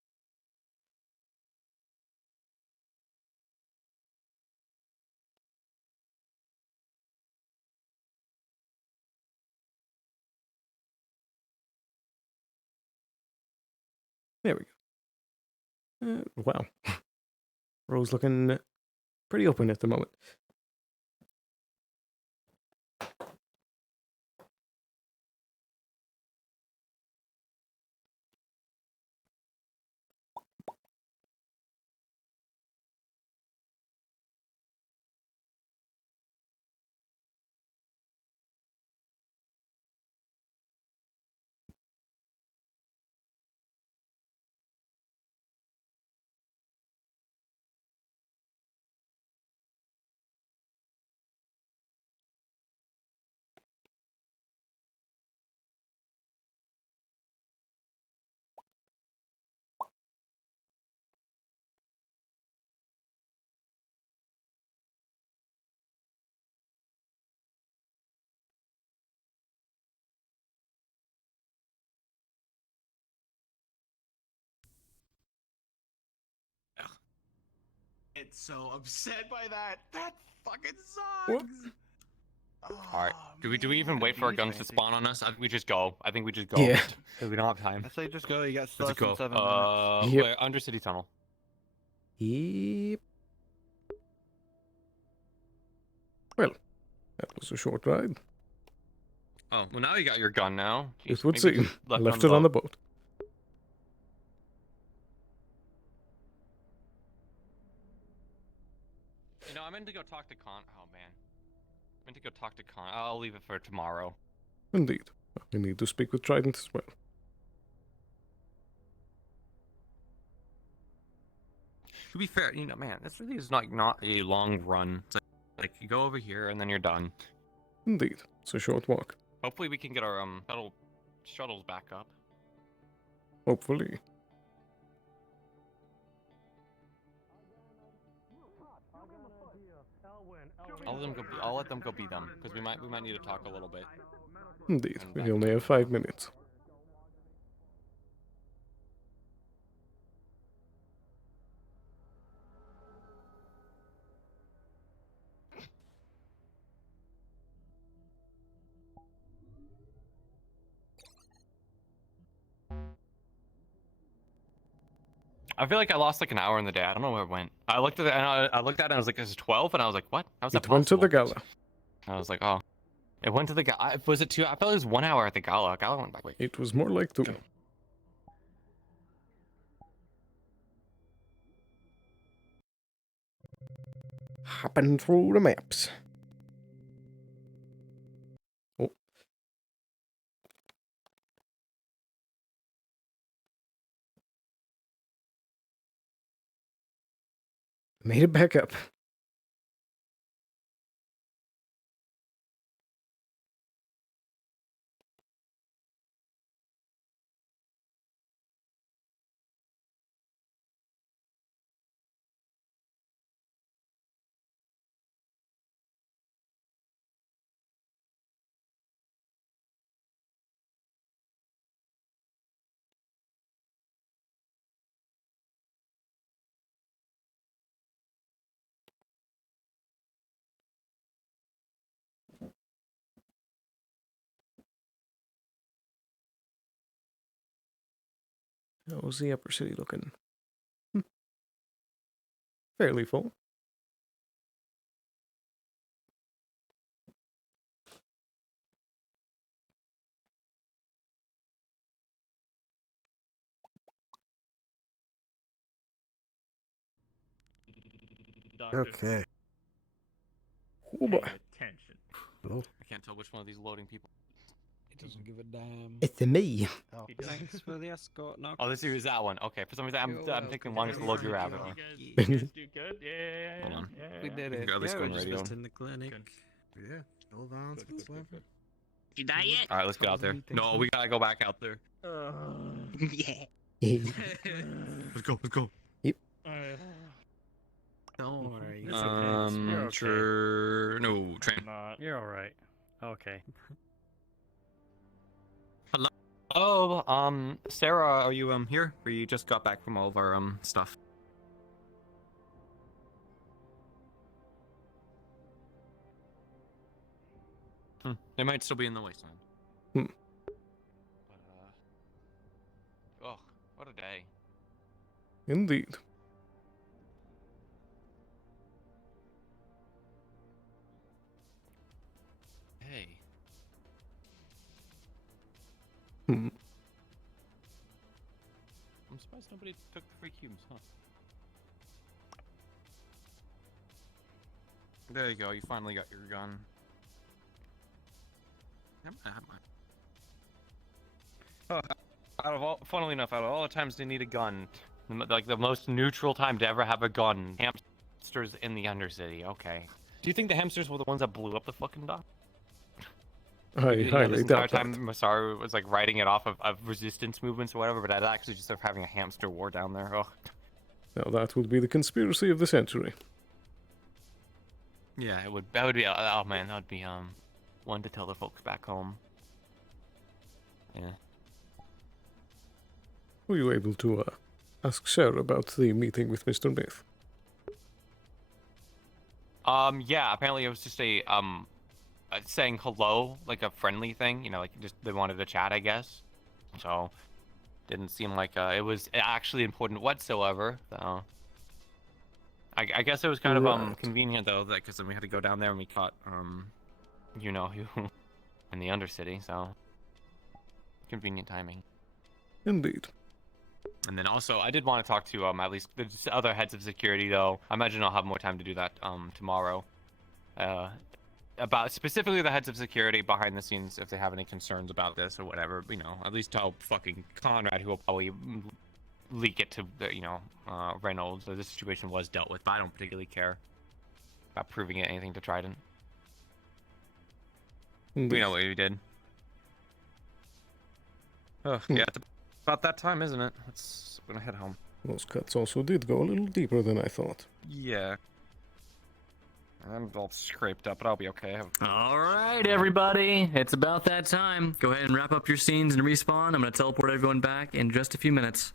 There we go. Wow. Row's looking pretty open at the moment. It's so upset by that. That fucking sucks. What? All right. Do we even wait for our guns to spawn on us? I think we just go. Yeah. Because we don't have time. I say just go. You got Let's less go. than 7 minutes. Yep. Wait, under city tunnel. Yep. Well, that was a short ride. Oh, well now you got your gun now. Jeez, It would maybe seem. just I left it on the boat. You know, I meant to go talk to Con. Oh man, I meant to go talk to Con. I'll leave it for tomorrow. Indeed. We need to speak with Trident as well. To be fair, you know, man, this really is not a long run. It's like you go over here and then you're done. Indeed. It's a short walk. Hopefully we can get our shuttles back up. Hopefully. I'll let them go be them, because we might need to talk a little bit. Indeed. We only have 5 minutes. I feel like I lost like an hour in the day. I don't know where it went. I looked at it and I looked at it and I was like, this is 12, and I was like, what? How's that It went to the gala. I was like, oh. It went to the gala. Was it 2? I felt it was 1 hour at the gala. Gala went by quick. It was more like 2. Hopping through the maps. Oh. Made it back up. How's the upper city looking? Fairly full. Okay. Oh boy. Attention. Hello? I can't tell which one of these loading people. He doesn't give a damn. It's me. Oh. Thanks for the escort, Knox. Oh, this is that one. Okay, for some reason I'm taking longest to load your app. You guys do good? Yeah. Hold on. We did it. At least Yeah, go we on just radio. missed in the clinic. Yeah, no violence whatsoever. You die yet? All right, let's get out there. No, we gotta go back out there. Yeah. Let's go. Let's go. Yep. Don't worry. You're okay. Sure. No, train. You're all right. Okay. Hello, Sarah, are you here? We just got back from all of our stuff. They might still be in the wasteland. Hmm. But oh, what a day. Indeed. Hey. Hmm. I'm surprised nobody took the free cubes, huh? There you go, you finally got your gun. Oh, funnily enough, out of all the times they need a gun, like the most neutral time to ever have a gun, hamsters in the Undercity. Okay. Do you think the hamsters were the ones that blew up the fucking dock? I highly doubt that. Time Masaru was like writing it off of resistance movements or whatever, but I'd actually just start having a hamster war down there. Oh. Now that would be the conspiracy of the century. Yeah, it would. That would be. Oh man, that would be one to tell the folks back home. Yeah. Were you able to ask Sarah about the meeting with Mr. Myth? Yeah. Apparently, it was just a saying hello, like a friendly thing. You know, like just they wanted to chat, I guess. So, didn't seem like it was actually important whatsoever. So, I guess it was kind of convenient though, that because then we had to go down there and we caught you know who in the Undercity. So, convenient timing. Indeed. And then also, I did want to talk to at least the other heads of security, though. I imagine I'll have more time to do that tomorrow. About specifically the heads of security behind the scenes, if they have any concerns about this or whatever. You know, at least tell fucking Conrad, who will probably leak it to Reynolds. So this situation was dealt with, but I don't particularly care about proving it anything to Trident. Indeed. We know what we did. Oh, yeah, it's about that time, isn't it? I'm gonna head home. Those cuts also did go a little deeper than I thought. Yeah. I'm all scraped up, but I'll be okay. Alright, everybody. It's about that time. Go ahead and wrap up your scenes and respawn. I'm going to teleport everyone back in just a few minutes.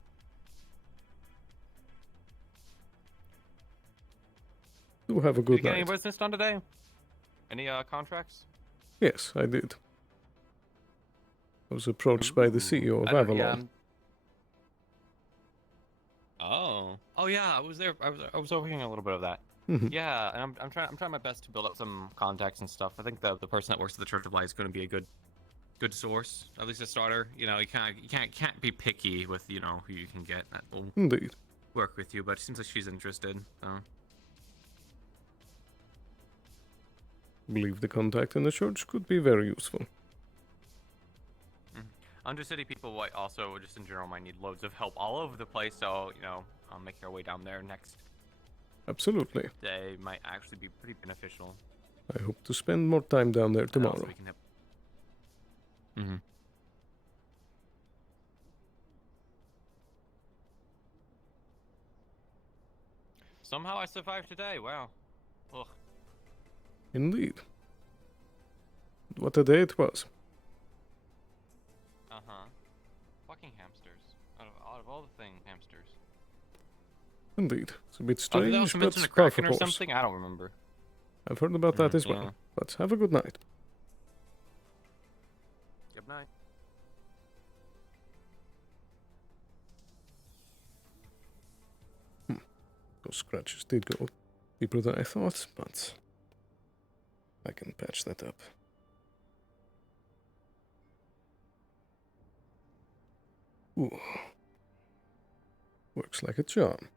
Do have a good Did you get night. any business done today? Any contracts? Yes, I did. I was approached by the CEO of Avalon. Oh yeah, I was there. I was overhearing a little bit of that. Mhm. Yeah, and I'm trying my best to build up some contacts and stuff. I think the person that works at the Church of Light is going to be a good source, at least a starter. You know, you can't be picky with who you can get that will Indeed. work with you. But it seems like she's interested. So believe the contact in the church could be very useful. Undercity people also, just in general, might need loads of help all over the place, so, you know, making our way down there next Absolutely. day might actually be pretty beneficial. I hope to spend more time down there And also tomorrow. we can help. Somehow I survived today, wow. Ugh. Indeed. What a day it was. Uh-huh. Fucking hamsters. Out of all the things, hamsters. Indeed. It's a bit Oh, did they strange, also but mention a par for kraken or course. something? I don't remember. I've heard about that as well. yeah. But have a good night. Good night. Those scratches did go deeper than I thought, but I can patch that up. Ooh. Works like a charm.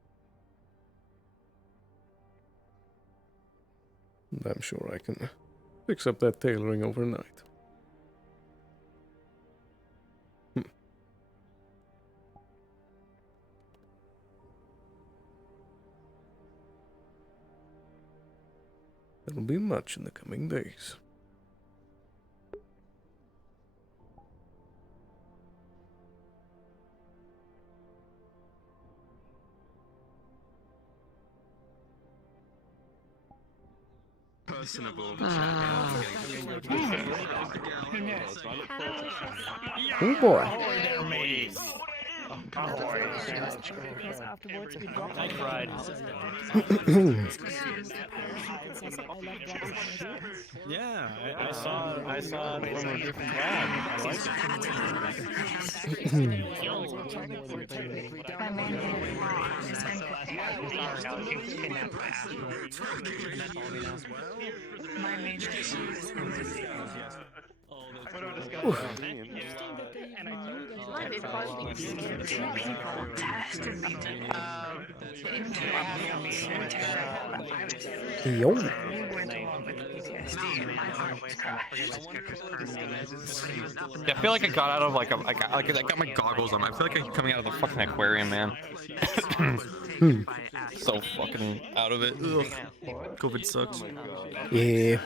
And I'm sure I can fix up that tailoring overnight. There'll be much in the coming days. Personable. Oh boy. Nice ride. Yeah, I saw it from a different lab. I Yo. Yeah, I feel like I got out of like I got my goggles on. I feel like I'm coming out of the fucking aquarium, man. So fucking out of it. Ugh. COVID sucks. Yeah.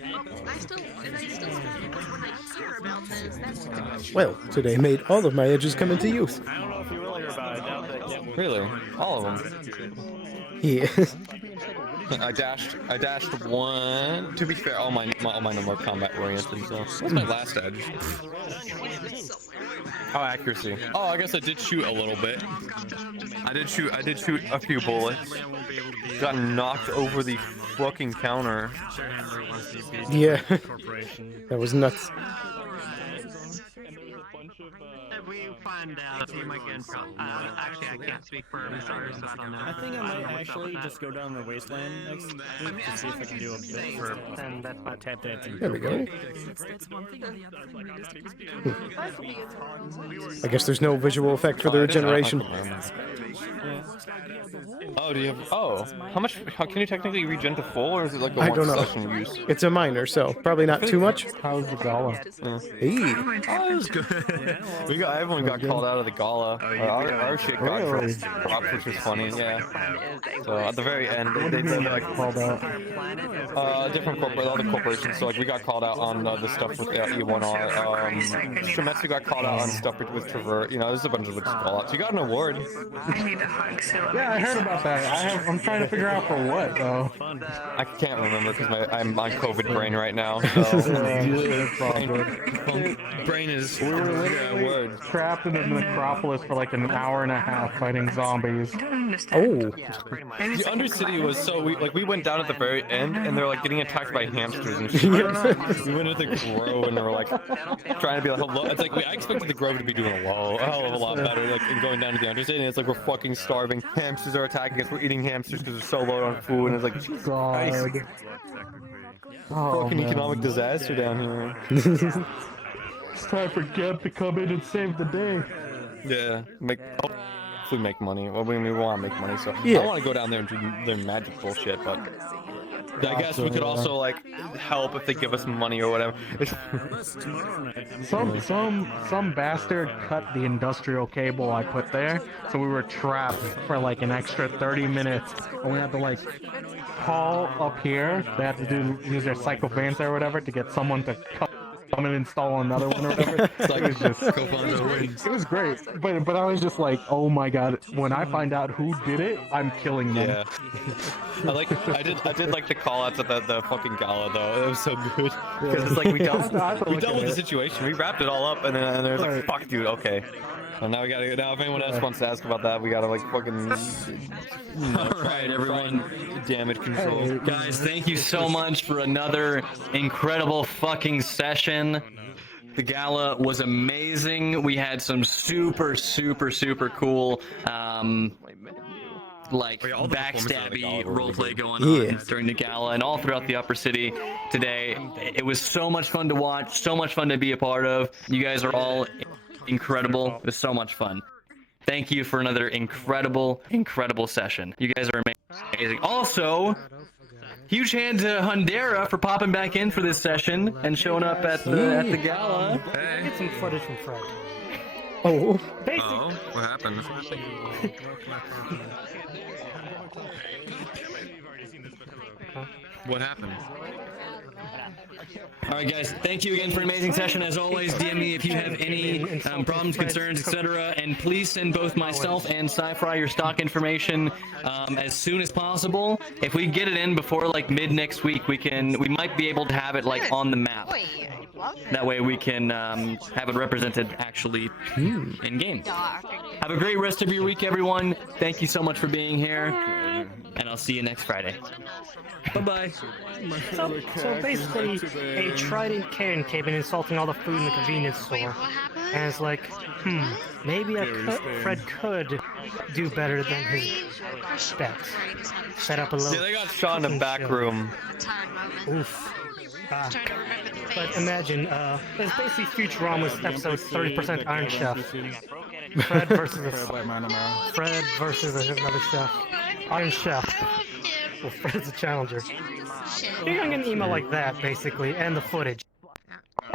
I still when I hear about this, that's Well, today made all of my edges come into use. don't know if you really heard about it. I doubt that. Really? All of them? Yeah. I dashed one. To be fair, all mine are more combat oriented. So what's my last edge? Oh, accuracy. Oh, I guess I did shoot a little bit. I did shoot a few bullets. Got knocked over the fucking counter. Yeah. That was nuts. If we find out, he might get in trouble. Actually, I can't speak for Mr. so I don't know. I think I might actually just go down the wasteland next week to see if I can do a bit for And that's about tap dancing. There we go. That's one thing, and the other thing we just I guess there's no visual effect for the regeneration. Oh, do you have? Oh, how can you technically regen to full, or is it like a I don't know. one-session use? It's a minor, so probably not too much. How's the gala? Hey. Oh, it was good. Everyone got called out of the gala. Our shit got dropped, which was funny. Yeah. So at the very end, they did like called out. Different other corporations. So like we got called out on the stuff with E1R. Shimetsu got called out on stuff with Travert. You know, there's a bunch of like call outs. You got an award. Yeah, I heard about that. I'm trying to figure out for what though. I can't remember because I'm on COVID brain right now. So brain is word. Trapped in the necropolis for like an hour and a half fighting zombies. Oh. The Undercity was so we went down at the very end and they're like getting attacked by hamsters and shit. We went into the Grove and they were like trying to be like hello. It's like I expected the Grove to be doing a hell of a lot better, like and going down to the Undercity and it's like we're fucking starving. Hamsters are attacking us. We're eating hamsters because they're so low on food and it's like Jesus Christ. Fucking economic disaster down here. It's time for Geb to come in and save the day. Yeah. hopefully make money. Well, we want to make money, so Yeah. I want to go down there and do their magic bullshit, but I guess we could also like help if they give us money or whatever. Some bastard cut the industrial cable I put there, so we were trapped for like an extra 30 minutes, and we had to like call up here. They had to use their psychophants or whatever to get someone to come and install another one or whatever. So it was just, it was great. But I was just like, oh my god, when I find out who did it, I'm killing them. Yeah. I did like the call out to the fucking gala though. It was so good because it's like we dealt with the situation. We wrapped it all up and then they're like, fuck, dude, okay. Well, now we gotta. Now, if anyone else wants to ask about that, we gotta like fucking. All right, everyone. Damage control. Guys, thank you so much for another incredible fucking session. The gala was amazing. We had some super cool, like backstabby roleplay going on during the gala and all throughout the Upper City today. It was so much fun to watch, so much fun to be a part of. You guys are all incredible. It was so much fun. Thank you for another incredible session. You guys are amazing. Also, huge hand to Hundera for popping back in for this session and showing up at the gala. Hey. Get some footage from Fred. Oh. Oh, what happened? What happened? All right, guys. Thank you again for an amazing session. As always, DM me if you have any problems, concerns, etc. And please send both myself and Sci-Fi your stock information as soon as possible. If we get it in before like mid next week, we might be able to have it like on the map. That way we can have it represented actually in game. Have a great rest of your week, everyone. Thank you so much for being here, and I'll see you next Friday. Bye-bye. So basically, a Trident Karen came in insulting all the food in the convenience store. And it's like, maybe Fred could do better than his specs. Set up a little... Yeah, they got shot in the back room. Oof. But imagine, it's basically Futurama's episode 30% Iron Chef. Fred versus another chef. Iron Chef. Well, Fred's a challenger. You're gonna get an email like that, basically, and the footage.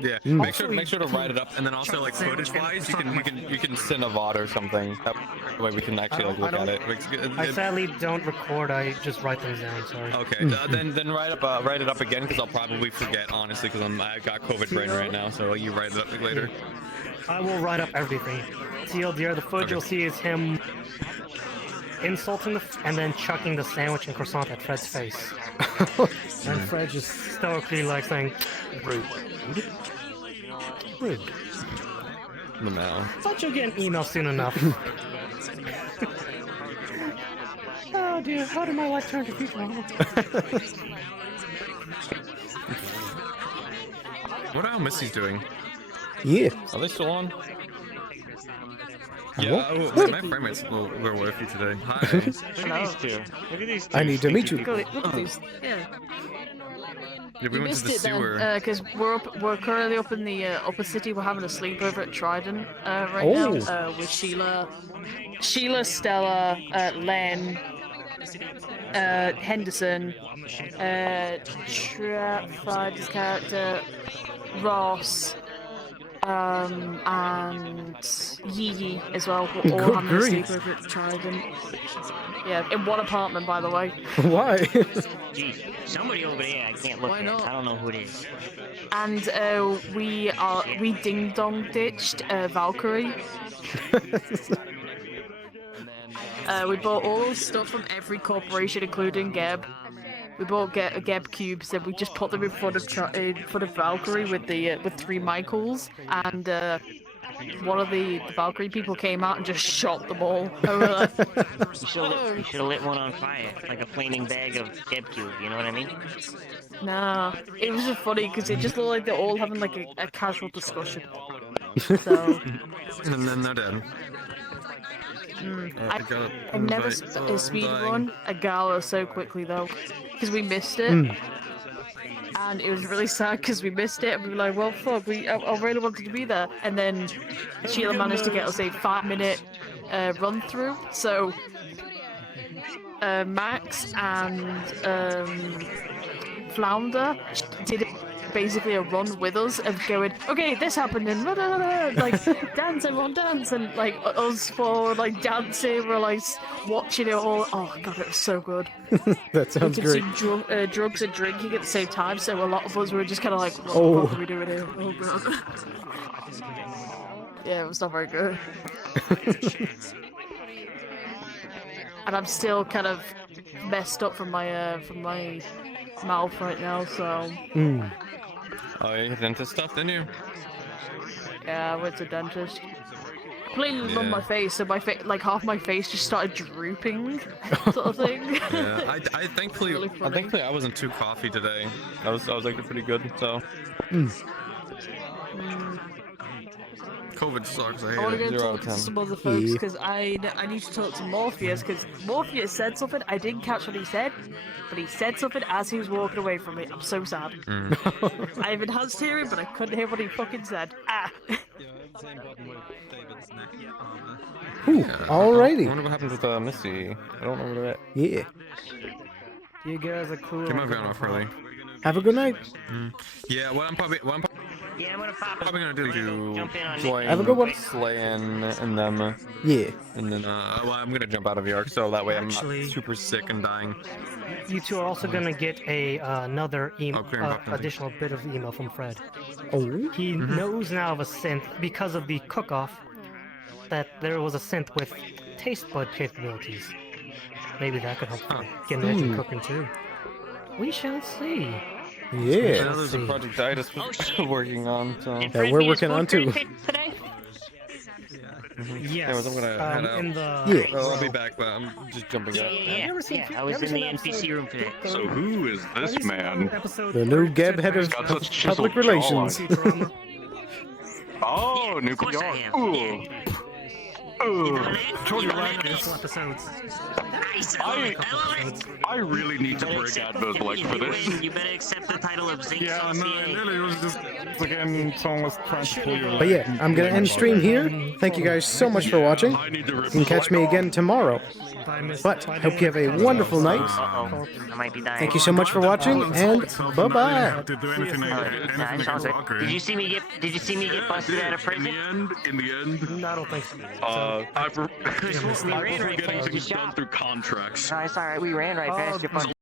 Yeah, make sure to write it up, and then also like footage-wise, you can send a VOD or something. That way we can actually like look at it. I sadly don't record. I just write things down. Sorry. Okay, then write it up again because I'll probably forget honestly because I got COVID brain right now. So you write it up later. I will write up everything. TLDR, the footage you'll see is him insulting and then chucking the sandwich and croissant at Fred's face. And Fred just stoically like saying, rude. Rude. No. But you'll get an email soon enough. Oh dear, how did my life turn to Futurama? What are Missy's doing? Yeah. Are they still on? Yeah, my frame rate's a little worthy today. Hi. Look at these two. Look at these two. I need to meet you. Look at these. Yeah. Yeah, we You went missed to the it sewer. then, because we're currently up in the upper city. We're having a sleepover at Trident right Oh. now with Sheila, Stella, Len, Henderson, Friday's character, Ross, and Yee as well. We're all Good having a grief. sleepover at Trident. Yeah, in one apartment, by the way. Why? Jeez, somebody over there I can't look Why at. not? I don't know who it is. And we ding dong ditched Valkyrie. We bought all the stuff from every corporation, including Geb. We bought Geb cubes and we just put them in front of Valkyrie with 3 Michaels, and one of the Valkyrie people came out and just shot them all. And we're like, You should have lit one on fire, like a flaming bag of Geb cube. You know what I mean? nah, it was just funny because it just looked like they're all having like a casual discussion. So. And then they're dead. I never speed run a gala so quickly though, because we missed it. And it was really sad because we missed it, and we were like, well, fuck, I really wanted to be there. And then Sheila managed to get us a 5-minute run through. So Max and Flounder did basically a run with us of going, okay, this happened and like dance, everyone dance, and like us four like dancing, we're like watching it all. Oh god, it was so good. That sounds we great. could see drugs and drinking at the same time, so a lot of us were just kind of like, what the fuck are we doing here? Oh god. Yeah, it was not very good. And I'm still kind of messed up from my mouth right now, so. Oh, you had dentist stuff, didn't you? Yeah, I went to dentist. Completely on my face, so my like half my face just started drooping, sort of thing. Yeah, I thankfully, Really funny. thankfully I wasn't too coffee today. I was actually pretty good. So. COVID sucks. I want to go talk to some other folks because I need to talk to Morpheus because Morpheus said something. I didn't catch what he said, but he said something as he was walking away from me. I'm so sad. I have enhanced hearing, but I couldn't hear what he fucking said. Ah. Alrighty. I wonder what happened with Missy. I don't remember that. Yeah. You guys are cool. Came out off early. Have a good night. Yeah, what I'm probably gonna do is jump in on join Have a good one. Slayin and them. Yeah. And then well, I'm gonna jump out of the arc so that way I'm not super sick and dying. You two are also gonna get another additional bit of email from Fred. Oh. He knows now of a synth because of the cook-off that there was a synth with taste bud capabilities. Maybe that could help get an edge in cooking too. We shall see. Yeah. Now there's a project I was working on. So. Yeah, we're working on too. Yes. I'm gonna head out. In the... Yeah. Well, I'll be back, but I'm just jumping out. Yeah, I was in the NPC room today. So who is this man? The new Geb head of public relations. Oh, new PR. Ooh. Told you episodes. I really need to break out those legs for this. You better accept the title of Zinc Yeah, no, it was just again, someone was trying to pull your But yeah, I'm gonna end stream here. Thank you guys so much for watching. You can catch me again tomorrow. But hope you have a wonderful night. I might be dying. Thank you so much for watching, and bye-bye. Did you see me get busted out of prison? In the end. No, I don't think so. We ran right past your through contracts. No, it's alright. We ran right past your fucking